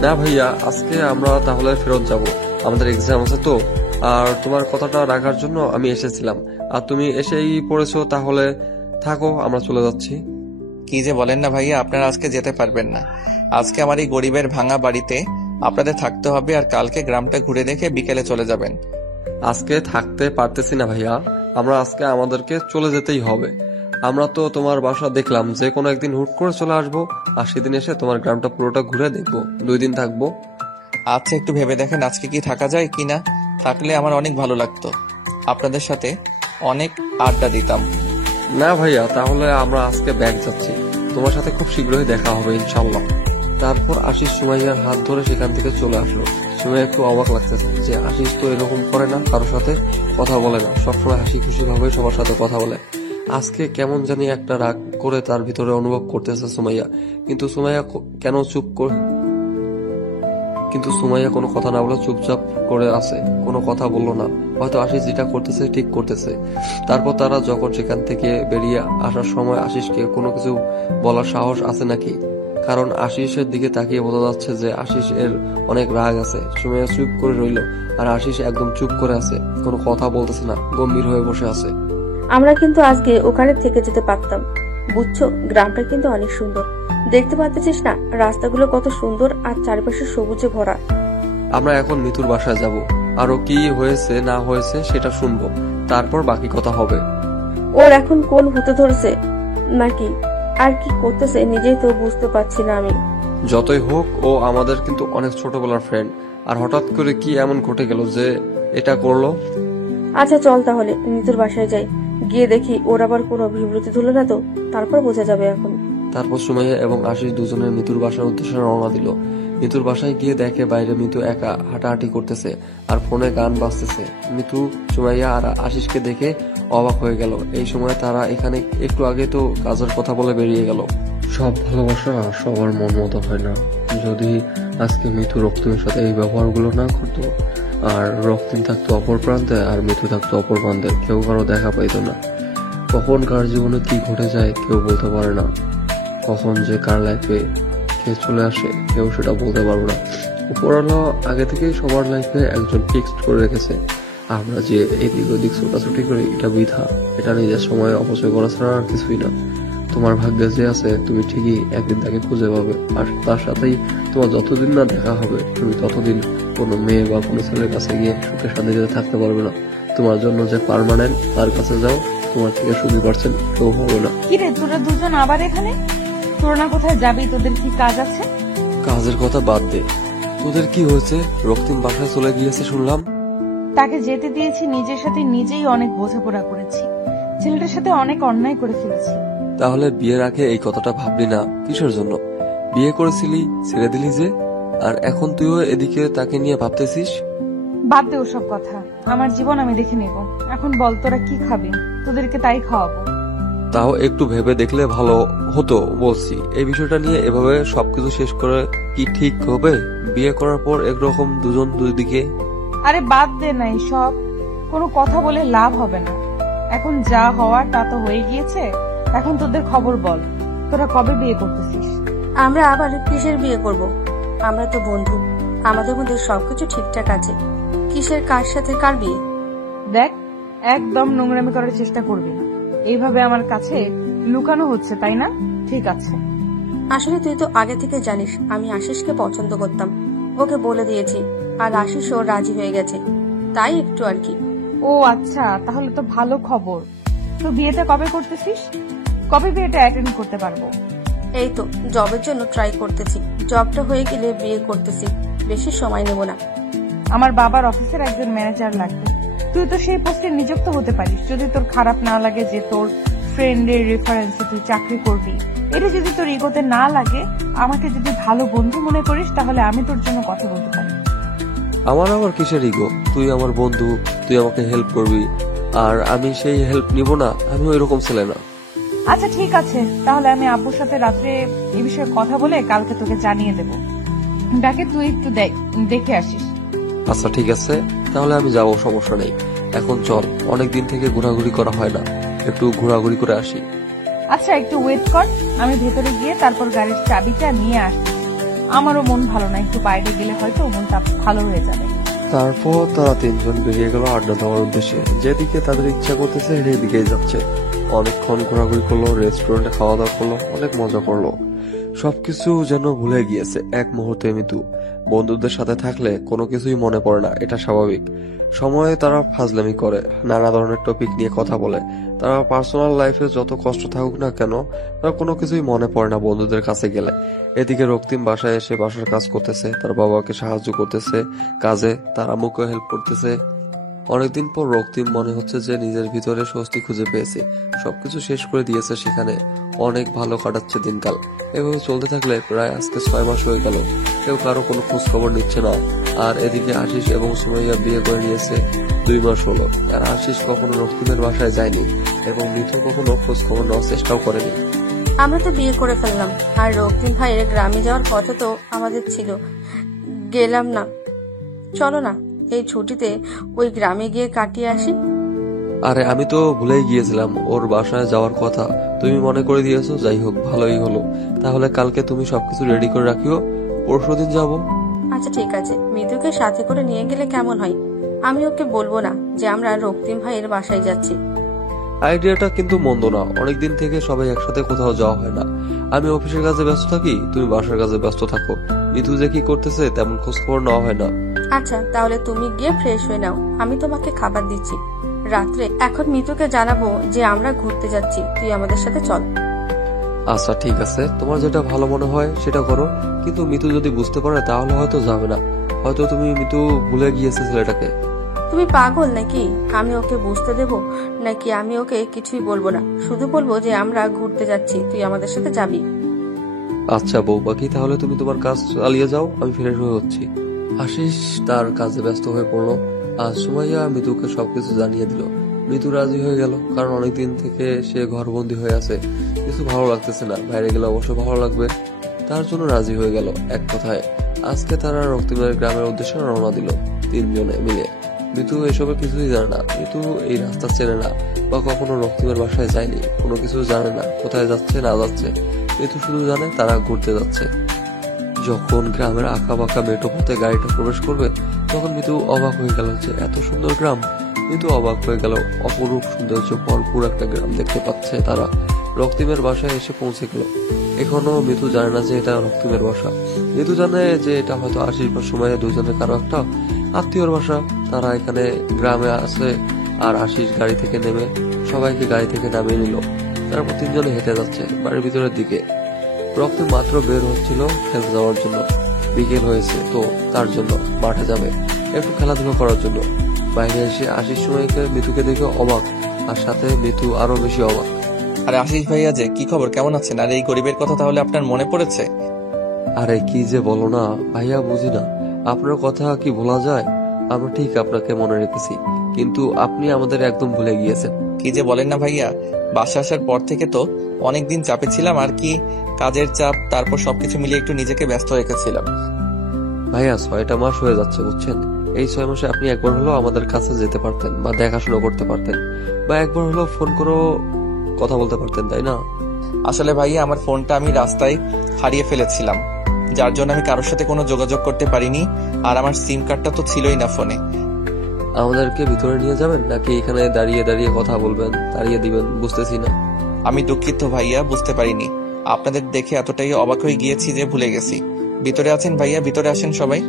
না ভাইয়া, আজকে আমরা তাহলে ফেরত যাব, আমাদের এক্সাম আছে তো। আর তোমার কথাটা রাখার জন্য আমি এসেছিলাম, আর তুমি এসেই পড়েছো, তাহলে থাকো, আমরা চলে যাচ্ছি। কি যে বলেন না ভাইয়া, আপনারা আজকে যেতে পারবেন না। আজকে আমার এই গরিবের ভাঙা বাড়িতে আপনাদের থাকতে হবে, আর কালকে গ্রামটা ঘুরে দেখে বিকেলে চলে যাবেন। আজকে থাকতে পারতেছি না ভাইয়া, আমরা আজকে আমাদেরকে চলে যেতেই হবে। আমরা তো তোমার বাসা দেখলাম, যে কোনো একদিন হুট করে চলে আসবো, আর সেদিন এসে তোমার গ্রামটা পুরোটা ঘুরে দেখবো। 2 দিন থাকবো। আচ্ছা একটু ভেবে দেখেন আজকে কি থাকা যায় কিনা। থাকলে আমার অনেক ভালো লাগতো, আপনাদের সাথে অনেক আড্ডা দিতাম। না ভাইয়া, তাহলে আমরা আজকে ব্যাগ যাচ্ছি, তোমার সাথে খুব শীঘ্রই দেখা হবে ইনশাল্লাহ। তারপর আশিস সুমাইয়ার হাত ধরে সেখান থেকে চলে আসলো। সুমাইয়া একটু অবাক লাগতেছে যে আশিস তো এরকম করে না, কারোর সাথে কথা বলে না, সবসময় হাসি খুশি ভাবে সবার সাথে কথা বলে। আজকে কেমন জানি একটা রাগ করে তার ভিতরে অনুভব করতেছে সুমাইয়া। কিন্তু সুমাইয়া কোনো কথা না বলে চুপচাপ করে আছে, কোনো কথা বললো না। হয়তো আশিস যেটা করতেছে ঠিক করতেছে। তারপর তারা যখন সেখান থেকে বেরিয়ে আসার সময় আশিসকে কোনো কিছু বলার সাহস আছে নাকি, কারণ আশিসের দিকে তাকিয়ে বোঝা যাচ্ছে যে আশিস এর অনেক রাগ আছে। সুমাইয়া চুপ করে রইল, আর আশিস একদম চুপ করে আছে, কোনো কথা বলতেছে না, গম্ভীর হয়ে বসে আছে। আমরা কিন্তু আজকে ওখানে থেকে যেতে পারতাম, বুঝছো? গ্রামটা কিন্তু অনেক সুন্দর, দেখতে পাচ্ছিস না রাস্তাগুলো কত সুন্দর আর চারপাশে সবুজে ভরা। আমরা এখন মিতুর বাসায় যাব, আরো কি হয়েছে না হয়েছে সেটা শুনবো, তারপর বাকি কথা হবে। ওর এখন কোন ভূতে ধরেছে নাকি আর কি করতেছে নিজেই তো বুঝতে পারছি না আমি। যতই হোক ও আমাদের কিন্তু অনেক ছোটবেলার ফ্রেন্ড, আর হঠাৎ করে কি এমন ঘটে গেল যে এটা করলো? আচ্ছা চল তাহলে মিতুর বাসায় যাই, গিয়ে দেখি ওর আবার কোনো বিব্রতি তুলে না তো, তারপর বোঝা যাবে এখন। তারপর সুমাইয়া এবং আশিস দুজনের মিতুর বাসার উদ্দেশ্যে রওনা দিল। মিতুর বাসায় গিয়ে দেখে বাইরে মিতু একা হাঁটাহাঁটি করতেছে আর ফোনে গান বাজতেছে। মিতু, সুমাইয়া আর আশিসকে দেখে অবাক হয়ে গেল। এই সময় তারা এখানে একটু আগে তো কাজের কথা বলে বেরিয়ে গেল। সব ভালোবাসা সবার মন মতো হয় না। যদি আজকে মিতু রক্তিমের সাথে এই ব্যবহারগুলো না করতো, আর রক্তিম থাকতো অপর প্রান্তে আর মিতু থাকতো অপর প্রান্তে, কেউ কারো দেখা পাইতো না। কখন কার জীবনে কি ঘটে যায় কেউ বলতে পারে না, কখন যে কার লাইফে কে চলে আসে কেউ সেটা বলতে পারবো না। উপরওয়ালা আগে থেকেই সবার লাইফে একজন ফিক্সড করে রেখেছে। আমরা যে এদিক ওদিক ছোটাছুটি করি এটা বৃথা, এটা নিজের সময় অপচয় করা ছাড়া আর কিছুই না। তোমার ভাগ্যে যে আছে তুমি ঠিকই একদিন তাকে খুঁজে পাবে, আর তার সাথেই তোমার যতদিন না দেখা হবে তুমি ততদিন কোনো মেয়ে বা কোনো ছেলের কাছে গিয়ে সুখে শান্তিতে থাকতে পারবে না। তোমার জন্য যে পার্মানেন্ট তার কাছে যাও, তোমার থেকে সুখী পারছেন কেউ হবে না। কিরে তোরা দুজন আবার এখানে? তোরা না কোথায় যাবি? তোদের কি কাজ আছে? কাজের কথা বাদ দে, তোদের কি হয়েছে? রক্তিম বাসায় চলে গিয়েছে শুনলাম। তাকে যেতে দিয়েছি, নিজের সাথে নিজেই অনেক বোঝাপড়া করেছি, ছেলেটার সাথে অনেক অন্যায় করে ফেলেছি। তাহলে বিয়ের আগে এই কথাটা ভাবলি না কিসের জন্য? বিয়ে করেছিলি, ছেড়ে দিলি যে, আর এখন তুইও এদিকে তাকে নিয়ে ভাবতেছিস? বাদ দে ওসব কথা, আমার জীবন আমি দেখে নেব। এখন বল তোরা কি খাবি? তোদেরকে তাই খাওয়াবো। তাও একটু ভেবে দেখলে ভালো হতো বলছি। এই বিষয়টা নিয়ে এভাবে সবকিছু শেষ করে কি ঠিক হবে? বিয়ে করার পর একরকম দুজন দুই দিকে। আরে বাদ দে না, সব কোনো কথা বলে লাভ হবে না। এখন যা হওয়ার তা তো হয়ে গিয়েছে। এখন তোদের খবর বল, তোরা কবে বিয়ে করতেছিস? আমরা আবার কিসের বিয়ে করব? আমরা তো বন্ধু, আমাদের মধ্যে সবকিছু ঠিকঠাক আছে। কিসের কার সাথে কার বিয়ে? দেখ, একদম নোংরামি করার চেষ্টা করবি না। এইভাবে আমার কাছে লুকানো হচ্ছে, তাই না? ঠিক আছে। আসলে তুই তো আগে থেকে জানিস আমি আশিসকে পছন্দ করতাম, ওকে বলে দিয়েছি, আর আশিসও রাজি হয়ে গেছে, তাই একটু আর কি। ও আচ্ছা, তাহলে তো ভালো খবর। তো বিয়েটা কবে করতেছিস? কবে বিয়েটা অ্যাটেন্ড করতে পারবো? এই তো জবের জন্য ট্রাই করতেছি, জবটা হয়ে গেলে বিয়ে করতেছি, বেশি সময় নেব না। আমার বাবার অফিসের একজন ম্যানেজার লাগবে। তুই তো সেই পোস্টে নিযুক্ত হতে পারিস, যদি তোর খারাপ না লাগে যে তোর ফ্রেন্ডের রেফারেন্সে তুই চাকরি করবি। এটা যদি তোর ইগোতে না লাগে, আমাকে যদি ভালো বন্ধু মনে করিস, তাহলে আমি তোর জন্য কথা বলতে পারি। আমার আবার কিসের ইগো? তুই আমার বন্ধু, তুই আমাকে হেল্প করবি, আর আমি সেই হেল্প নিব না? আমি ওইরকম ছেলে না। আচ্ছা ঠিক আছে, তাহলে আমি আব্বুর সাথে রাত্রে এই বিষয়ে কথা বলে কালকে তোকে জানিয়ে দেব। ডাকে তুই একটু দেখে আসিস। আচ্ছা ঠিক আছে, তাহলে আমি যাবো, সমস্যা নেই। এখন চল, অনেকদিন থেকে ঘোরাঘুরি করা হয় না, একটু ঘোরাঘুরি করে আসি। আচ্ছা একটু ওয়েট কর, আমি ভেতরে গিয়ে তারপর গাড়ির চাবিটা নিয়ে আসি। আমারও মন ভালো না, একটু বাইরে গেলে হয়তো মনটা ভালো হয়ে যাবে। তারপর তারা তিনজন বেরিয়ে গেল আড্ডা দেওয়ার উদ্দেশ্যে। যেদিকে তাদের ইচ্ছা করতেছে সেদিকেই যাচ্ছে। অনেকক্ষণ ঘোরাঘুরি করলো, রেস্টুরেন্টে খাওয়া দাওয়া করলো, অনেক মজা করলো। সবকিছু যেন ভুলে গিয়েছে এক মুহূর্তে মিতু। বন্ধুদের সাথে থাকলে কোনো কিছুই মনে পড়ে না, এটা স্বাভাবিক। সময়ে তারা ফাজলামি করে, নানা ধরনের টপিক নিয়ে কথা বলে। তারা পার্সোনাল লাইফে যত কষ্ট থাকুক না কেন, তার কোনো কিছুই মনে পড়ে না বন্ধুদের কাছে গেলে। এদিকে রক্তিম বাসায় এসে বাসার কাজ করতেছে, তার বাবাকে সাহায্য করতেছে কাজে, তার আম্মুকে হেল্প করতেছে। অনেকদিন পর রক্তিম মনে হচ্ছে যে নিজের ভিতরে স্বস্তি খুঁজে পেয়েছে, সবকিছু শেষ করে দিয়েছে সেখানে। অনেক ভালো কাটাচ্ছে দিনকাল। এভাবে চলতে থাকলে প্রায় আজকে 6 মাস হয়ে গেল, কেউ কারো কোনো খোঁজ খবর নিচ্ছে না। আর এদিকে আশিস এবং সুমাইয়া বিয়ে করে নিয়েছে 2 মাস হলো, আর আশিস কখনো রক্তিমের বাসায় যায়নি এবং মিঠু কখনো খোঁজ খবর নেওয়ার চেষ্টাও করেনি। আমরা তো বিয়ে করে ফেললাম, আর রক্তিম ভাইয়ের গ্রামে যাওয়ার কথা তো আমাদের ছিল, গেলাম না। চলো না এই ছুটিতে ওই গ্রামে গিয়ে কাটিয়ে আসি। আরে আমি তো ভুলেই গিয়েছিলাম ওর বাসায় যাওয়ার কথা, তুমি মনে করে দিয়েছো। যাই হোক, ভালোই হলো। তাহলে কালকে তুমি সবকিছু রেডি করে রাখিও, পরশুদিন যাবো। আচ্ছা ঠিক আছে, মিতুকে সাথে করে নিয়ে গেলে কেমন হয়? আমি ওকে বলবো না যে আমরা রক্তিম ভাইয়ের বাসায় যাচ্ছি। আইডিয়াটা কিন্তু মন্দ না, অনেকদিন থেকে সবাই একসাথে কোথাও যাওয়া হয় না। আমি অফিসের কাজে ব্যস্ত থাকি, তুমি বাসার কাজে ব্যস্ত থাকো। মিতু যে কি করতেছে তেমন খোঁজ খবর নেওয়া হয় না। আচ্ছা তাহলে তুমি গিয়ে ফ্রেশ হয়ে নাও, আমি তোমাকে খাবার দিচ্ছি রাত্রে। এখন মিতুকে জানাবো যে আমরা ঘুরতে যাচ্ছি, তুই আমাদের সাথে চল। আচ্ছা ঠিক আছে, তোমার যেটা ভালো মনে হয় সেটা করো, কিন্তু মিতু যদি বুঝতে পারে তাহলে হয়তো যাবে না। হয়তো তুমি মিতু ভুলে গিয়েছে ছেলেটাকে। তুমি পাগল নাকি? আমি ওকে বুঝতে দেব নাকি? আমি ওকে কিছুই বলবো না, শুধু বলবো যে আমরা ঘুরতে যাচ্ছি, তুই আমাদের সাথে যাবি। আচ্ছা বউ পাখি, তাহলে তুমি তোমার কাজ চালিয়ে যাও, আমি ফ্রেশ হয়ে হচ্ছি। আশিস তার কাজে ব্যস্ত হয়ে পড়লো। আর সুমাইয়া মিতুকে সবকিছু জানিয়ে দিল। মিতু রাজি হয়ে গেল, কারণ অনেকদিন থেকে সে ঘরবন্দি হয়ে আছে, কিছু ভালো লাগতেছে না। বাইরে গেলে অবশ্য ভালো লাগবে, তার জন্য রাজি হয়ে গেল। এক কথায় আজকে তারা রক্তিমের গ্রামের উদ্দেশ্যে রওনা দিল, তিনজনে মিলে। মিতু এসবে কিছুই জানে না, মিতু এই রাস্তা চেনে না বা কখনো রক্তিমের বাসায় যায়নি, কোনো কিছু জানে না, কোথায় যাচ্ছে না যাচ্ছে। মিতু শুধু জানে তারা ঘুরতে যাচ্ছে। যখন গ্রামের আঁকা বাঁকা মেঠো পথে গাড়িটা প্রবেশ করবে, তখন মিতু অবাক হয়ে গেল যে এত সুন্দর গ্রাম। মিতু অবাক হয়ে গেল, অপরূপ সৌন্দর্য ভরপুর একটা গ্রাম দেখতে পাচ্ছে তারা। রক্তিমের বাসায় এসে পৌঁছে গেল। এখনো মিতু জানে না যে এটা রক্তিমের বাসা। মিতু জানে যে এটা হয়তো আশিস বা সময় দুজনের কারো একটা আত্মীয়র বাসা। তারা এখানে গ্রামে আছে। আর আশিস গাড়ি থেকে নেমে সবাইকে গাড়ি থেকে নামিয়ে নিল। তারপর তিনজনে হেঁটে যাচ্ছে বাড়ির ভিতরের দিকে। রক্তিম মাত্র বের হচ্ছিল খেলতে যাওয়ার জন্য। বিকেল হয়েছে তো তার জন্য মাঠে যাবে একটু খেলাধুলা করার জন্য। বাইরে এসে আশিস সময়কে মিতুকে দেখে অবাক, আর সাথে মিতু আরো বেশি অবাক। আরে আশিস ভাইয়া যে, কি খবর, কেমন আছেন? আর এই গরিবের কথা তাহলে আপনার মনে পড়েছে? আরে কি যে বলো না ভাইয়া, বুঝি না আপনার কথা কি ভোলা যায়? আমরা ঠিক আপনাকে মনে রেখেছি, কিন্তু আপনি আমাদের একদম ভুলে গিয়েছেন। কি যে বলেন না ভাইয়া, বাসা আসার পর থেকে তো অনেকদিন চাপে ছিলাম আর কি, কাজের চাপ, তারপর সবকিছু মিলিয়ে একটু নিজেকে ব্যস্ত রেখেছিলাম। ভাইয়া 6টা মাস হয়ে যাচ্ছে বুঝছেন। এই 6 মাসে আপনি একবার হলেও আমাদের কাছে যেতে পারতেন বা দেখাশোনা করতে পারতেন, বা একবার হলেও ফোন করেও কথা বলতে পারতেন, তাই না? আসলে ভাইয়া আমার ফোনটা আমি রাস্তায় হারিয়ে ফেলেছিলাম, যার জন্য আমি কারোর সাথে কোনো যোগাযোগ করতে পারিনি। আর আমার সিম কার্ডটা তো ছিলই না ফোনে। আমাদেরকে ভিতরে নিয়ে যাবেন নাকি এখানে দাঁড়িয়ে দাঁড়িয়ে কথা বলবেন, দাঁড়িয়ে দিবেন, বুঝতেছি না। আমি দুঃখিত ভাইয়া, বুঝতে পারিনি। আপনাদের দেখে এতটাই অবাক হয়ে গিয়েছি যে ভুলে গেছি। ভিতরে আছেন ভাইয়া, ভিতরে আসেন সবাই।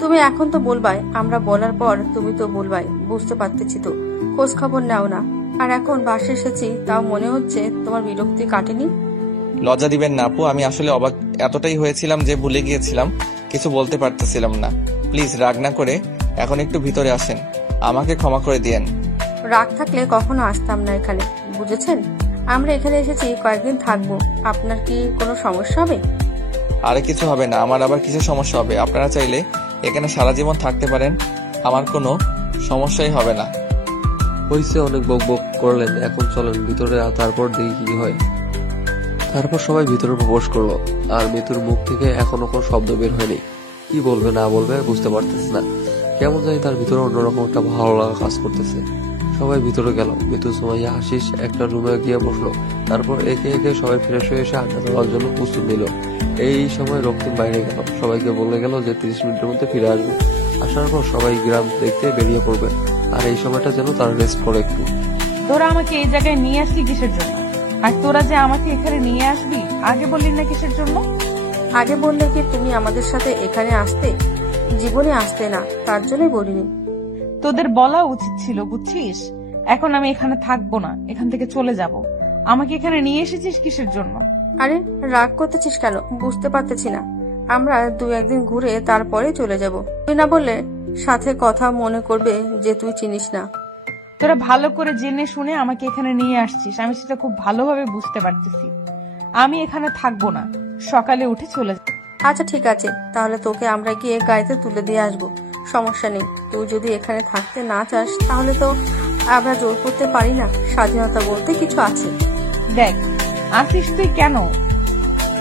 তুমি এখন তো বলবাই, আমরা বলার পর তুমি তো বলবাই, বুঝতে পারতেছি তো, খোঁজ খবর নাও না। আর এখন বাসে এসেছি, তাও মনে হচ্ছে তোমার বিরক্তি কাটেনি। লজ্জা দিবেন না আপু, আমি আসলে অবাক এতটাই হয়েছিলাম যে ভুলে গিয়েছিলাম, কিছু বলতে পারতেছিলাম না। প্লিজ রাগ না করে এখন একটু ভিতরে আসেন, আমাকে ক্ষমা করে দিয়েন। রাগ থাকলে কখনো আসতাম না এখানে, বুঝেছেন? আমরা এখানে এসেছি কয়েকদিন থাকবো, আপনার কি কোনো সমস্যা হবে? আরে কিছু হবে না, আমার আবার কিছু সমস্যা হবে? আপনারা চাইলে এখানে সারা জীবন থাকতে পারেন, আমার কোনো সমস্যাই হবে না। হয়েছে, অনেক বক বক করলেন, এখন চলেন ভিতরে, তারপর দেখি কি হয়। তারপর সবাই ভিতরে প্রবেশ করলো। আর মিতুর মুখ থেকে এখনো কোনো শব্দ বের হয়নি। কি বলবে না বলবে বুঝতে পারতেছে না। কেমন জানি তার ভিতরে অন্যরকম একটা ভালো লাগা কাজ করতেছে। সবাই ভিতরে গেল। মিতু, সুমাইয়া, আশিস একটা রুমে গিয়ে বসলো। তারপর একে একে সবাই ফ্রেশ হয়ে এসে আড্ডা দেওয়ার জন্য প্রস্তুত নিল। এই সময় রক্তিম বাইরে গেল, সবাইকে বলে গেল যে 30 মিনিটের মধ্যে ফিরে আসবে। আসার পর সবাই গ্রাম দেখতে বেরিয়ে পড়বে, আর এই সময়টা যেন তারা রেস্ট করে একটু। তোরা আমাকে এই জায়গায় নিয়ে আসলি কিসের জন্য? আর তোরা যে আমাকে এখানে নিয়ে আসবি আগে বললি না কিসের জন্য? আগে বললে কি তুমি আমাদের সাথে এখানে আসতে? জীবনে আসতে না, তার জন্যই বলিনি। তোদের বলা উচিত ছিল, বুঝছিস? এখন আমি এখানে থাকবো না, এখান থেকে চলে যাব। আমাকে এখানে নিয়ে এসেছিস কিসের জন্য? আরে রাগ করতেছিস কেন? বুঝতে পারতেছি না। আমরা 2-1 দিন ঘুরে তারপরে চলে যাব। তুই না বললে সাথে কথা মনে করবে যে তুই চিনিস না। তোরা ভালো করে জেনে শুনে আমাকে এখানে নিয়ে আসছিস, আমি সেটা খুব ভালোভাবে বুঝতে পারতেছি। আমি এখানে থাকবো না, সকালে উঠে চলে যাব। আচ্ছা ঠিক আছে, তাহলে তোকে আমরা গিয়ে গাড়িতে তুলে দিয়ে আসবো, সমস্যা নেই। তুই যদি এখানে থাকতে না চাস তাহলে তো আমরা জোর করতে পারি না, স্বাধীনতা বলতে কিছু আছে। দেখ আসিস, তুই কেন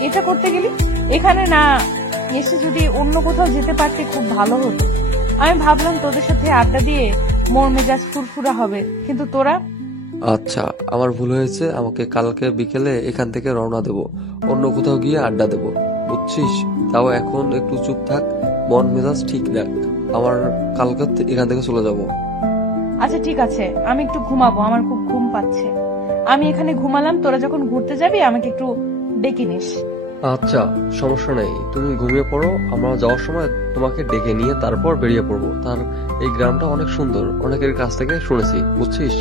এটা করতে গেলি? এখানে না এসে যদি অন্য কোথাও যেতে পারতে খুব ভালো হতো। আমি ভাবলাম তোদের সাথে আড্ডা দিয়ে মোর মেজাজ ফুরফুরা হবে, কিন্তু তোরা? আচ্ছা, আমার ভুল হয়েছে। আমাকে কালকে বিকেলে এখান থেকে রওনা দেব, অন্য কোথাও গিয়ে আড্ডা দেব, বুঝছিস? তাও এখন একটু চুপ থাক, মন মেজাজ ঠিক রাখ। আমার কালকে এখান থেকে চলে যাব। আচ্ছা ঠিক আছে, আমি একটু ঘুমাবো, আমার খুব ঘুম পাচ্ছে। আমি এখানে ঘুমালাম, তোরা যখন ঘুরতে যাবি আমাকে একটু ডেকে নিস। আচ্ছা, সমস্যা নেই, তুমি ঘুমিয়ে পড়ো। আমরা যাওয়ার সময় তোমাকে ডেকে নিয়ে তারপর বেরিয়ে পড়বো। তার এই গ্রামটা অনেক সুন্দর, অনেকের কাছ থেকে শুনেছি, বুঝছিস?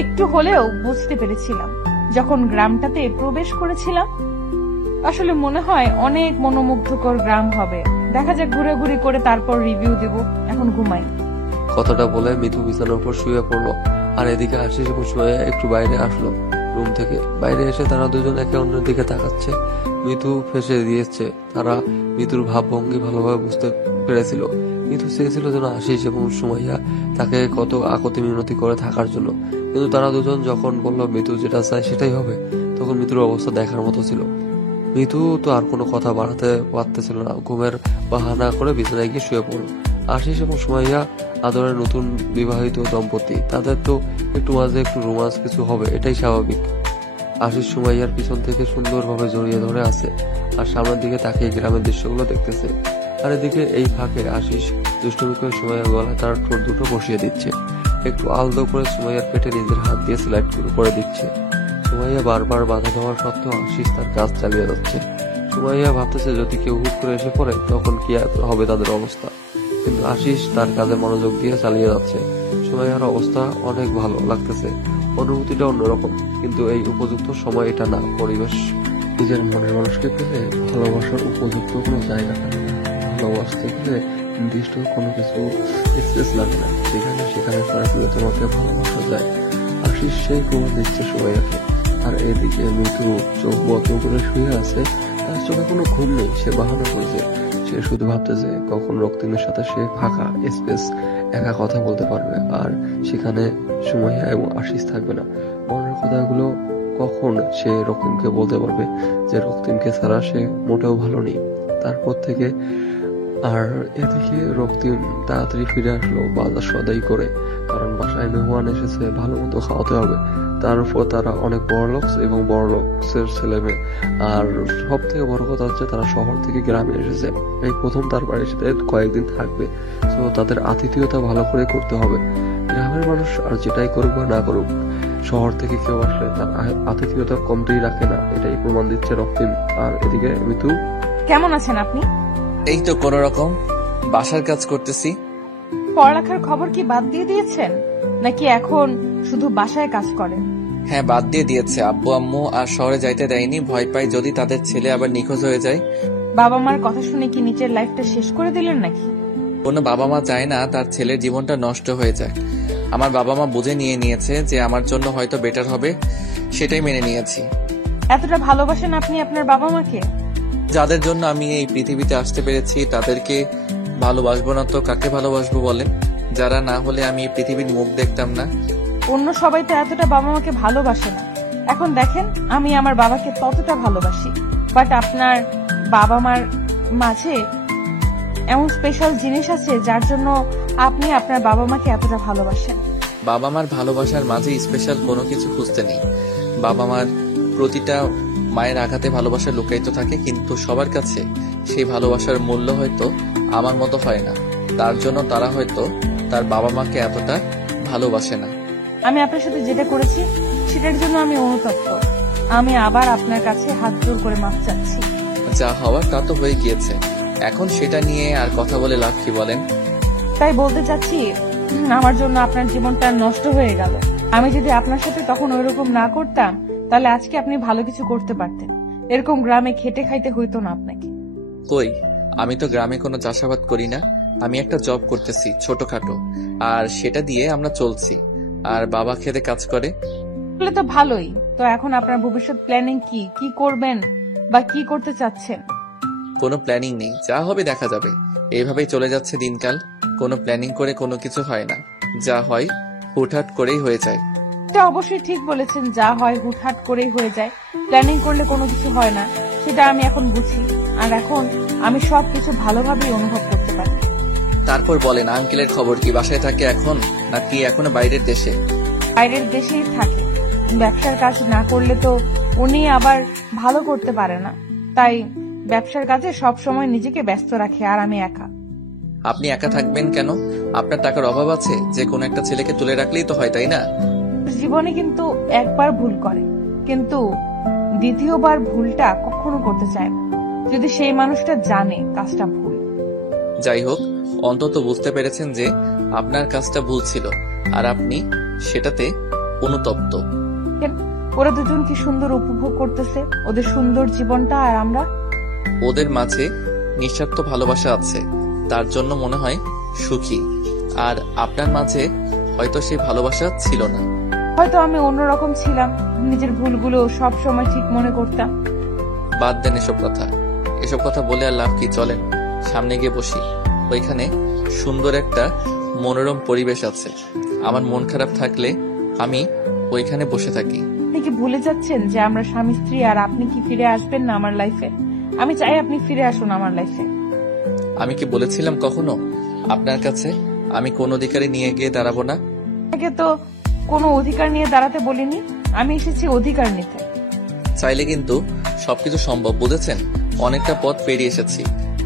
একটু হলেও বুঝতে পেরেছিলাম যখন গ্রামটাতে প্রবেশ করেছিলাম। আসলে মনে হয় অনেক মনোমুগ্ধকর গ্রাম হবে। দেখা যাক, ঘুরে করে তারপর রিভিউ দেব। এখন ঘুমাই। কথাটা বলে মিথু বিছানার উপর শুয়ে পড়লো, আর এদিকে আশিস এবং শুয়ে একটু বাইরে আসলো রুম থেকে। বাইরে এসে তারা দুজন একে অন্যের দিকে তাকাচ্ছে। মিথু ফেঁসে দিয়েছে। তারা মিথুর ভাবভঙ্গি ভালোভাবে বুঝতে পেরেছিল। মিথু চেয়েছিল যেন আশিস এবং সুমাইয়া তাকে কত আকতি মিনতি করে থাকার জন্য, কিন্তু তারা দুজন যখন বলল মিথু যেটা চায় সেটাই হবে, তখন মিথুর অবস্থা দেখার মতো ছিল। মিথু তো আর কোনো কথা বাড়াতে পারতেছিল না। ঘুমের বাহানা করে বিছানায় গিয়ে শুয়ে পড়ল। আশিস এবং সুমাইয়া আদরের নতুন বিবাহিত দম্পতি, তাদের তো একটু মাঝে একটু রোমান্স কিছু হবে, এটাই স্বাভাবিক। আশিস সুমাইয়ার পিছন থেকে সুন্দরভাবে জড়িয়ে ধরে আছে আর সামনের দিকে তাকিয়ে গ্রামের দৃশ্যগুলো দেখতেছে। আর এদিকে এই ফাঁকে আশিস দুষ্টুমি করে সুমাইয়ার গলায় তার ঠোঁট দুটো বসিয়ে দিচ্ছে। একটু আলতো করে সুমাইয়ার পেটে নিজের হাত দিয়ে স্লাইড করে দিচ্ছে। সুমাইয়া বারবার বাধা দেওয়ার সত্ত্বেও আশিস তার কাজ চালিয়ে যাচ্ছে। সুমাইয়া ভাবতেছে যদি কেউ হুট করে এসে পড়ে তখন কি হবে তাদের অবস্থা, কিন্তু আশিস তার কাজে মনোযোগ দিয়ে চালিয়ে যাচ্ছে। সুমাইয়ার অবস্থা অনেক ভালো লাগতেছে, অনুভূতিটা অন্যরকম, কিন্তু এই উপযুক্ত সময় এটা না। পরিবেশ নিজের মনের মানুষকে পেলে ভালোবাসার উপযুক্ত কোনো জায়গা থাকে না। ভালোবাসতে গেলে নির্দিষ্ট কোনো কিছু স্পেস লাগে না, যেখানে সেখানে সরাসরি তোমাকে ভালোবাসা যায়। আশিস সেই প্রমাণ দিচ্ছে সুমাইয়াকে। আর এদিকে মিঠু চোখ বন্ধ করে শুয়ে আছে, তার চোখে কোনো ঘুম নেই। সে বাহানা করছে, সে শুধু ভাবতেছে কখন রক্তিমের সাথে সে ফাঁকা স্পেস একা কথা বলতে পারবে, আর সেখানে সুমাইয়া এবং আশিস থাকবে না। মনের কথাগুলো কখন সে রক্তিমকে বলতে পারবে যে রক্তিমকে ছাড়া সে মোটেও ভালো নেই। তারপর থেকে আর এদিকে রক্তিম তাড়াতাড়ি ফিরে আসলো বাজার সদাই করে, কারণ বাসায় মেহমান এসেছে, ভালো মতো খাওয়াতে হবে। তার উপর তারা অনেক বড়লোক এবং বড়লোকের ছেলে মেয়ে, আর সব থেকে বড় কথা হচ্ছে তারা শহর থেকে গ্রামে এসেছে। এই প্রথম তার বাড়ির সাথে কয়েকদিন থাকবে, তো তাদের আতিথেয়তা ভালো করে করতে হবে। গ্রামের মানুষ আর যেটাই করুক বা না করুক, শহর থেকে কেউ আসলে তার আতিথেয়তা কমতেই রাখে না, এটাই প্রমাণ দিচ্ছে রক্তিম। আর এদিকে মিতু, কেমন আছেন আপনি? এই তো কোন রকম বাসার কাজ করতেছি। পড়ালেখার খবর কি বাদ দিয়ে দিয়েছেন, নাকি এখন শুধু বাসায় কাজ করেন? হ্যাঁ, বাদ দিয়ে দিয়েছে। আব্বু আম্মু আর শহরে যাইতে দেয়নি, ভয় পাই যদি তাদের ছেলে আবার নিখোঁজ হয়ে যায়। বাবা মার কথা শুনে কি নিজের লাইফটা শেষ করে দিলেন নাকি? কোনো বাবা মা চায় না তার ছেলের জীবনটা নষ্ট হয়ে যায়। আমার বাবা মা বুঝে নিয়েছে যে আমার জন্য হয়তো বেটার হবে, সেটাই মেনে নিয়েছি। এতটা ভালোবাসেন আপনি আপনার বাবা মাকে? যাদের জন্য আমি এই পৃথিবীতে আসতে পেরেছি তাদেরকে ভালোবাসবো না তো কাকে ভালোবাসবো বলেন? যারা না হলে আমি এই পৃথিবীর মুখ দেখতাম না। অন্য সবাই তো এতটা বাবা মাকে ভালোবাসে না। এখন দেখেন, আমি আমার বাবাকে ততটা ভালোবাসি, বাট আপনার বাবা মার মাঝে এমন স্পেশাল জিনিস আছে যার জন্য আপনি আপনার বাবা মাকে এতটা ভালোবাসেন। বাবা মার ভালোবাসার মাঝে স্পেশাল কোনো কিছু খুঁজতে নেই। বাবা মার প্রতিটা মায়ের আঘাতে ভালোবাসা লুকায়িত থাকে, কিন্তু সবার কাছে সেই ভালোবাসার মূল্য হয়তো আমার মতো হয় না। তার জন্য তারা হয়তো তার বাবা মাকে এতটা ভালোবাসে না। আমি আপনার সাথে যেটা করেছি সেটার জন্য আমি অনুতপ্ত। আমি আবার আপনার কাছে হাত জোর করে মাফ চাচ্ছি। যা হওয়ার তা তো হয়ে গিয়েছে, এখন সেটা নিয়ে আর কথা বলে লাভ কি বলেন? তাই বলতে চাচ্ছি, আমার জন্য আপনার জীবনটা নষ্ট হয়ে গেল। আমি যদি আপনার সাথে তখন ওইরকম না করতাম, তাহলে আজকে আপনি ভালো কিছু করতে পারতেন। এরকম গ্রামে খেটে খাইতে হইতো না আপনাকে। কই, আমি তো গ্রামে কোনো চাষাবাদ করি না। আমি একটা জব করতেছি ছোটখাটো, আর সেটা দিয়ে আমরা চলছি। আর বাবা খেতে কাজ করে। বলে তো ভালোই। তো এখন আপনার ভবিষ্যৎ প্ল্যানিং কি? কি করবেন বা কি করতে চাচ্ছেন? কোনো প্ল্যানিং নেই, যা হবে দেখা যাবে। এইভাবেই চলে যাচ্ছে দিনকাল। কোনো প্ল্যানিং করে কোনো কিছু হয় না, যা হয় হুটহাট করেই হয়ে যায়। এটা অবশ্যই ঠিক বলেছেন, যা হয় হুটহাট করেই হয়ে যায়। প্ল্যানিং করলে কোনো কিছু হয় না, সেটা আমি এখন বুঝি। আর এখন আমি সবকিছু ভালোভাবেই অনুভব করতে পারি। তারপর বলেন আঙ্কেলের খবর কি, বাসায় থাকে এখন নাকি এখনো বাইরের দেশে? বাইরের দেশেই থাকে। ব্যবসার কাজ না করলে তো উনি আবার ভালো করতে পারে না, তাই ব্যবসার কাজে সব সময় নিজেকে ব্যস্ত রাখে, আর আমি একা। আপনি একা থাকবেন কেন? আপনার টাকার অভাব আছে? যে কোনো একটা ছেলেকে তুলে রাখলেই তো হয়, তাই না? জীবনে কিন্তু একবার ভুল করে, কিন্তু দ্বিতীয়বার ভুলটা কখনো করতে চায় না, যদি সেই মানুষটা জানে কাজটা ভুল। যাই হোক, অন্তত বুঝতে পেরেছেন যে আপনার কাজটা ভুল ছিল, আর আপনি সেটাতে অনুতপ্ত। ওরা দুজন কি সুন্দর উপভোগ করতেছে ওদের সুন্দর জীবনটা, আর আমরা? ওদের মাঝে নিঃস্বার্থ ভালোবাসা আছে, তার জন্য মনে হয় সুখী। আর আপনার মাঝে হয়তো সেই ভালোবাসা ছিল না। হয়তো আমি অন্যরকম ছিলাম, নিজের ভুলগুলো সব সময় ঠিক মনে করতাম। বাদ দেন এসব কথা বলে আর লাভ কি? চলেন সামনে গিয়ে বসি। ওইখানে সুন্দর একটা মনোরম পরিবেশ আছে। আমার মন খারাপ থাকলে আমি ওইখানে বসে থাকি। আপনি কি ভুলে যাচ্ছেন যে আমরা স্বামী স্ত্রী, আর আপনি কি ফিরে আসবেন না আমার লাইফে? আমি চাই আপনি ফিরে আসুন আমার লাইফে। আমি কি বলেছিলাম কখনো আপনার কাছে আমি কোন অধিকারে নিয়ে গিয়ে দাঁড়াবো না? আপনাকে তো কোনো অধিকার নিয়ে দাঁড়াতে বলিনি, আমি এসেছি অধিকার নিতে। চাইলে কিন্তু সবকিছু সম্ভব, বুঝেছেন? অনেকটা পথ পেরিয়ে এসেছি,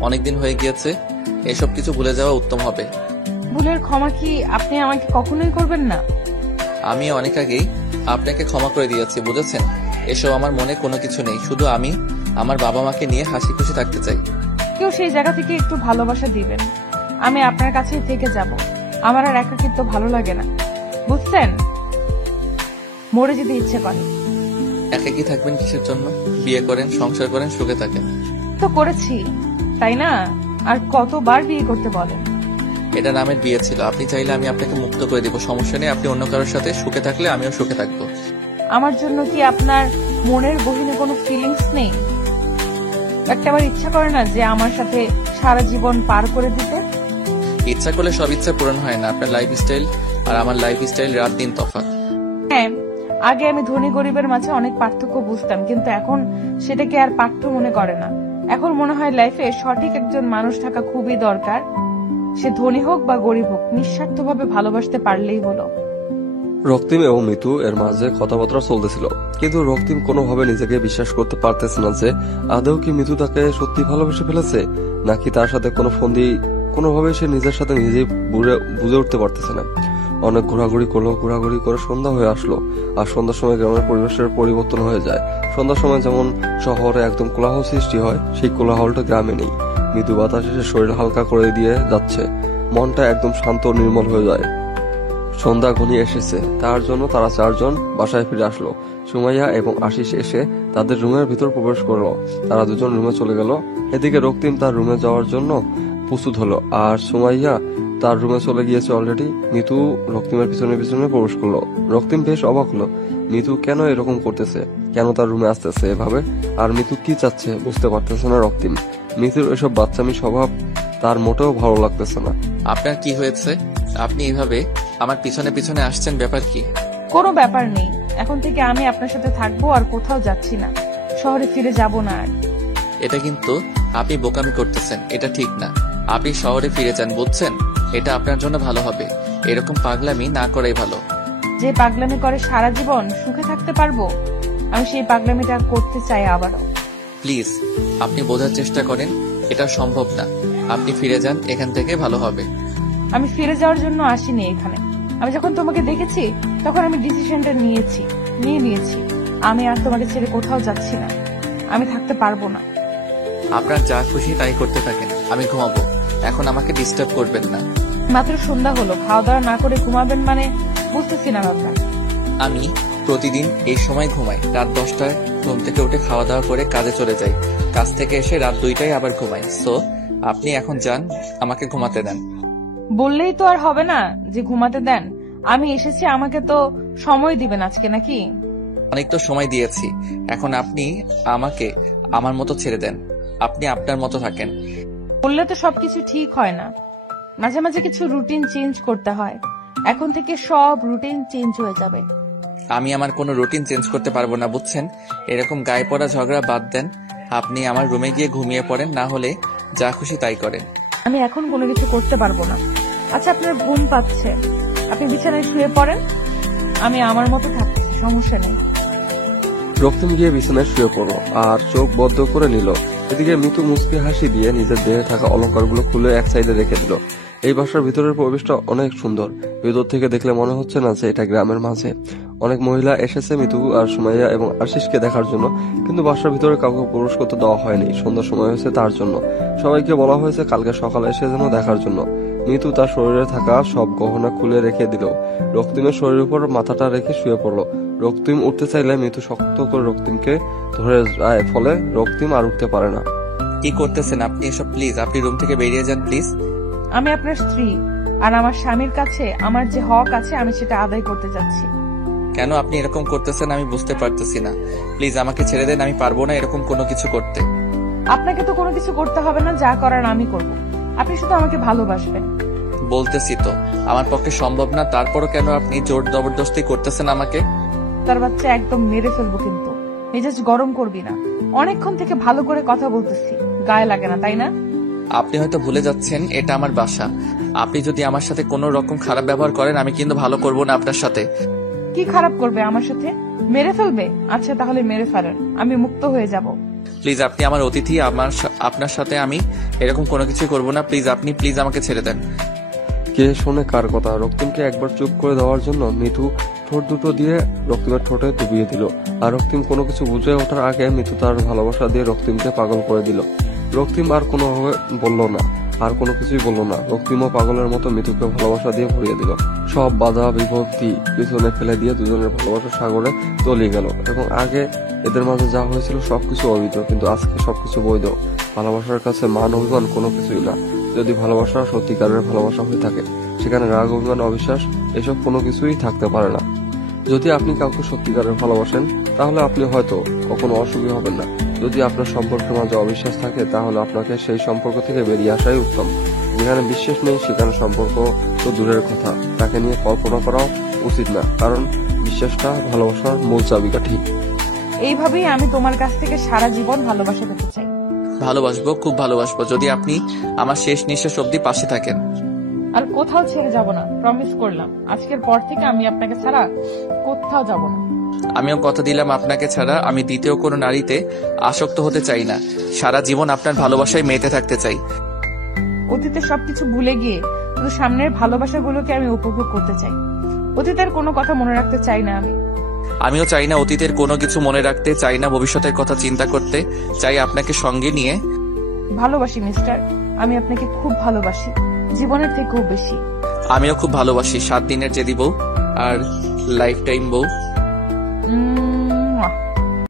অনেকদিন হয়ে গিয়েছে। এসব কিছু ভুলে যাওয়া উত্তম হবে। ভুলের ক্ষমা কি আপনি আমাকে কখনোই করবেন না? আমি অনেক আগেই আপনাকে ক্ষমা করে দিয়েছি, বুঝেছেন? এসব আমার মনে কোনো কিছু নেই, শুধু আমি আমার বাবা মাকে নিয়ে হাসি খুশি থাকতে চাই। কেউ সেই জায়গা থেকে একটু ভালোবাসা দিবেন, আমি আপনার কাছেই থেকে যাব। আমার আর একাকিত্ব ভালো লাগে না, বুঝছেন? মরে যেতে ইচ্ছে করে। একাকি থাকবেন কিসের জন্য? বিয়ে করেন, সংসার করেন, সুখে থাকেন। তো করেছি, তাই না? আর কতবার বিয়ে করতে বলেন? এটা নামের বিয়ে ছিল। আপনি চাইলে আমি আপনাকে মুক্ত করে দিব, সমস্যা নেই। আপনি অন্য কারোর সাথে সুখে থাকলে আমিও সুখে থাকবো। আমার জন্য কি আপনার মনের গহীনে কোনো ফিলিংস নেই? একটাবার ইচ্ছা করে না যে আমার সাথে সারা জীবন পার করে দিতে? ইচ্ছা করলে সব ইচ্ছা পূরণ হয় না। আপনার লাইফস্টাইল আর আমার লাইফস্টাইল রাত দিন তফাৎ। হ্যাঁ, আগে আমি ধনী গরিবের মাঝে অনেক পার্থক্য বুঝতাম, কিন্তু এখন সেটাকে আর পাঠ্য মনে করে না। এখন মনে হয় লাইফে সঠিক একজন মানুষ থাকা খুবই দরকার। সে ধনী হোক বা গরিব হোক, নিঃস্বার্থভাবে ভালোবাসতে পারলেই হলো। রক্তিম এবং মিতু এর মাঝে কথাবার্তা চলতেছিল, কিন্তু রক্তিম কোনোভাবে নিজেকে বিশ্বাস করতে পারতেছে না যে আদৌ কি মিতু তাকে সত্যি ভালোবেসে ফেলেছে, নাকি তার সাথে কোনো ফন্দি। কোনোভাবে সে নিজের সাথে নিজেই বুঝে উঠতে পারতেছে না। অনেক ঘোরাঘুরি করলো, ঘোরাঘুরি করে সন্ধ্যা হয়ে আসলো। আর সন্ধ্যার সময় গ্রামের পরিবেশের পরিবর্তন হয়ে যায়। সন্ধ্যার সময় যেমন শহরে একদম কোলাহল সৃষ্টি হয়, সেই কোলাহলটা গ্রামে নেই। মৃদু বাতাসে সে শরীর হালকা করে দিয়ে যাচ্ছে, মনটা একদম শান্ত নির্মল হয়ে যায়। সন্ধ্যা ঘনিয়ে এসেছে, তার জন্য তারা চারজন বাসায় ফিরে আসলো। সুমাইয়া এবং আশিস এসে তাদের রুমের ভিতর প্রবেশ করলো। তারা দুজন রুমে চলে গেল। এদিকে রক্তিম তার রুমে যাওয়ার জন্য প্রস্তুত হলো, আর সুমাইয়া তার রুমে চলে গিয়েছে অলরেডি। মিতু রক্তিমের পিছনে পিছনে প্রবেশ করলো। রক্তিম বেশ অবাক হলো, মিতু কেন এরকম করতেছে, কেন তার রুমে আসতেছে এভাবে, আর মিতু কি চাচ্ছে বুঝতে পারতেছে না রক্তিম। মিতুর এসব বাচ্চামি স্বভাব তার মোটেও ভালো লাগতেছে না। আপনার কি হয়েছে? আপনি এভাবে আমার পিছনে পিছনে আসছেন, ব্যাপার কি? কোনো ব্যাপার নেই, এখন থেকে আমি আপনার সাথে থাকবো, আর কোথাও যাচ্ছি না, শহরে ফিরে যাব না আর। এটা কিন্তু আপনি বোকামি করতেছেন, এটা ঠিক না। আপনি শহরে ফিরে যান, বুঝছেন? এটা আপনার জন্য ভালো হবে। এরকম পাগলামি না করাই ভালো। যে পাগলামি করে সারা জীবন সুখে থাকতে পারবো, আমি সেই পাগলামিটা করতে চাই আবারও। প্লিজ আপনি বোঝার চেষ্টা করেন, এটা সম্ভব না। আপনি ফিরে যান এখান থেকে, ভালো হবে। আমি ফিরে যাওয়ার জন্য আসিনি এখানে। আমি যখন তোমাকে দেখেছি তখন আমি ডিসিশনটা নিয়েছি। আমি আর তোমাকে ছেড়ে কোথাও যাচ্ছি না, আমি থাকতে পারবো না। আপনার যা খুশি তাই করতে থাকেন, আমি ঘুমাবো। এখন আমাকে ডিস্টার্ব করবেন না। মাত্র সন্ধ্যা হলো, খাওয়া দাওয়া না করে ঘুমাবেন মানে বুঝতেছি না ব্যাপার। আমি প্রতিদিন এই সময় ঘুমাই। রাত 10টায় ঘুম থেকে উঠে খাওয়া দাওয়া করে কাজে চলে যাই। কাজ থেকে এসে রাত 2টায় আবার ঘুমাই। সো আপনি এখন যান, আমাকে ঘুমাতে দেন। বললেই তো আর হবে না যে ঘুমাতে দেন। আমি এসেছি, আমাকে তো সময় দিবেন আজকে নাকি? অনেক তো সময় দিয়েছি, এখন আপনি আমাকে আমার মতো ছেড়ে দেন। আপনি আপনার মতো থাকেন। বললে তো সবকিছু ঠিক হয় না, মাঝে মাঝে কিছু রুটিন চেঞ্জ করতে হয়। এখন থেকে সব রুটিন চেঞ্জ হয়ে যাবে। আমি আমার কোনো রুটিন চেঞ্জ করতে পারবো না, বুঝছেন? এরকম গায়ে পড়া ঝগড়া বাদ দেন। আপনি আমার রুমে গিয়ে ঘুমিয়ে পড়েন, না হলে যা খুশি তাই করেন। আমি এখন কোনো কিছু করতে পারবো না। আচ্ছা, আপনার ঘুম পাচ্ছে, আপনি বিছানায় শুয়ে পড়েন, আমি আমার মতো থাকছি, সমস্যা নেই। রক্তিম গিয়ে বিছানায় শুয়ে পড়লো আর চোখ বদ্ধ করে নিল। এদিকে মিতু মুচকি হাসি দিয়ে নিজের দেহে থাকা অলংকারগুলো খুলে এক সাইডে রেখে দিল। এই বাসার ভিতরের পরিবেশটা অনেক সুন্দর। ভিতর থেকে দেখলে মনে হচ্ছে না যে এটা গ্রামের মাঝে। অনেক মহিলা এসেছে মিতু আর সুমাইয়া এবং আশিসকে দেখার জন্য, কিন্তু বাসার ভিতরে কাউকে প্রবেশ করতে দেওয়া হয়নি। সন্ধ্যার সময় হয়েছে তার জন্য। সবাইকে বলা হয়েছে কালকে সকালে এসে যেন দেখার জন্য। মিতু তার শরীরে থাকা সব গহনা খুলে রেখে দিল। রক্তিমের শরীরের উপর মাথাটা রেখে শুয়ে পড়লো। রক্তিম উঠতে চাইলে মিতু শক্ত করে রক্তিমকে ধরে যায়, ফলে রক্তিম আর উঠতে পারে না। কি করতেছেন আপনি এসব? প্লিজ আপনি রুম থেকে বেরিয়ে যান প্লিজ। আমি আপনার স্ত্রী, আর আমার স্বামীর কাছে আমার যে হক আছে আমি সেটা আদায় করতে যাচ্ছি। কেন আপনি এরকম করতেছেন আমি বুঝতে পারতেছি না। প্লিজ আমাকে ছেড়ে দেন, আমি পারবো না এরকম কোনো কিছু করতে। আপনাকে তো কোনো কিছু করতে হবে না, যা করার আমি করব। আপনি শুধু আমাকে ভালোবাসবেন। বলতেছি তো আমার পক্ষে সম্ভব না, তারপরও কেন আপনি জোর জবরদস্তি করতেছেন আমাকে? তার বাচ্চা একদম মেরে ফেলবো, কিন্তু মেজাজ গরম করবি না। অনেকক্ষণ থেকে ভালো করে কথা বলতেছি, গায়ে লাগে না তাই না? আপনি হয়তো ভুলে যাচ্ছেন এটা আমার বাসা। আপনি যদি আমার সাথে কোনো রকম খারাপ ব্যবহার করেন আমি কিন্তু ভালো করব না আপনার সাথে। কি খারাপ করবে আমার সাথে? মেরে ফেলবে? আচ্ছা তাহলে মেরে ফেলেন, আমি মুক্ত হয়ে যাব। প্লিজ আপনি আমার অতিথি, আপনার সাথে আমি এরকম কোনো কিছু করব না। প্লিজ আপনি প্লিজ আমাকে ছেড়ে দেন। কে শোনে কার কথা? রক্তিমকে একবার চুপ করে দেওয়ার জন্য মিতু ঠোঁট দুটো দিয়ে রক্তিমের ঠোঁটে ডুবিয়ে দিল। আর রক্তিম কোনো কিছু বুঝে ওঠার আগে মিতু তার ভালোবাসা দিয়ে রক্তিমকে পাগল করে দিল। রক্তিম আর কোনোভাবে বলল না, আর কোনো কিছুই বলল না। রক্তিমও পাগলের মতো মিতুকে ভালোবাসা দিয়ে ভরিয়ে দিল। সব বাধা বিভক্তি পিছনে ফেলে দিয়ে দুজনের ভালোবাসার সাগরে তলিয়ে গেল। এবং আগে এদের মাঝে যা হয়েছিল সবকিছু অবৈধ, কিন্তু আজকে সবকিছু বৈধ। ভালোবাসার কাছে মান অভিমান কোনো কিছুই না। যদি ভালোবাসা সত্যিকারের ভালোবাসা হয়ে থাকে, সেখানে রাগ অভিমান অবিশ্বাস এসব কোনো কিছুই থাকতে পারে না। যদি আপনি কাউকে সত্যিকারের ভালোবাসেন তাহলে আপনি হয়তো কখনো অসুখী হবেন না। যদি আপনার সম্পর্কের মাঝে অবিশ্বাস থাকে তাহলে আপনাকে সেই সম্পর্ক থেকে বেরিয়ে আসাই উত্তম। যেখানে বিশ্বাস নেই সেখানে সম্পর্ক তো দূরের কথা, তাকে নিয়ে কল্পনা করাও উচিত না, কারণ বিশ্বাসটা ভালোবাসার মূল চাবিকাঠি। এইভাবেই আমি তোমার কাছ থেকে সারা জীবন ভালোবাসা পেতে চাই। ভালোবাসবো, খুব ভালোবাসবো, যদি আপনি আমার শেষ নিঃশ্বাস অব্দি পাশে থাকেন। আর কোথাও ছেড়ে যাব না, প্রমিস করলাম। আজকের পর থেকে আমি আপনাকে ছাড়া কোথাও যাব না। আমিও কথা দিলাম আপনাকে ছাড়া আমি দ্বিতীয় কোনো নারীতে আসক্ত হতে চাই না। সারা জীবন আপনার ভালোবাসায় মেতে থাকতে চাই। অতীতের সবকিছু ভুলে গিয়ে শুধু সামনের ভালোবাসাগুলোকে আমি উপভোগ করতে চাই। অতীতের কোনো কথা মনে রাখতে চাই না আমি। আমিও চাই না অতীতের কোনো কিছু মনে রাখতে, চাই না ভবিষ্যতের কথা চিন্তা করতে, চাই আপনাকে সঙ্গে নিয়ে। ভালোবাসি মিস্টার, আমি আপনাকে খুব ভালোবাসি, জীবনের থেকেও বেশি। আমিও খুব ভালোবাসি 7 দিনের জেদি বউ আর লাইফ টাইম বউ।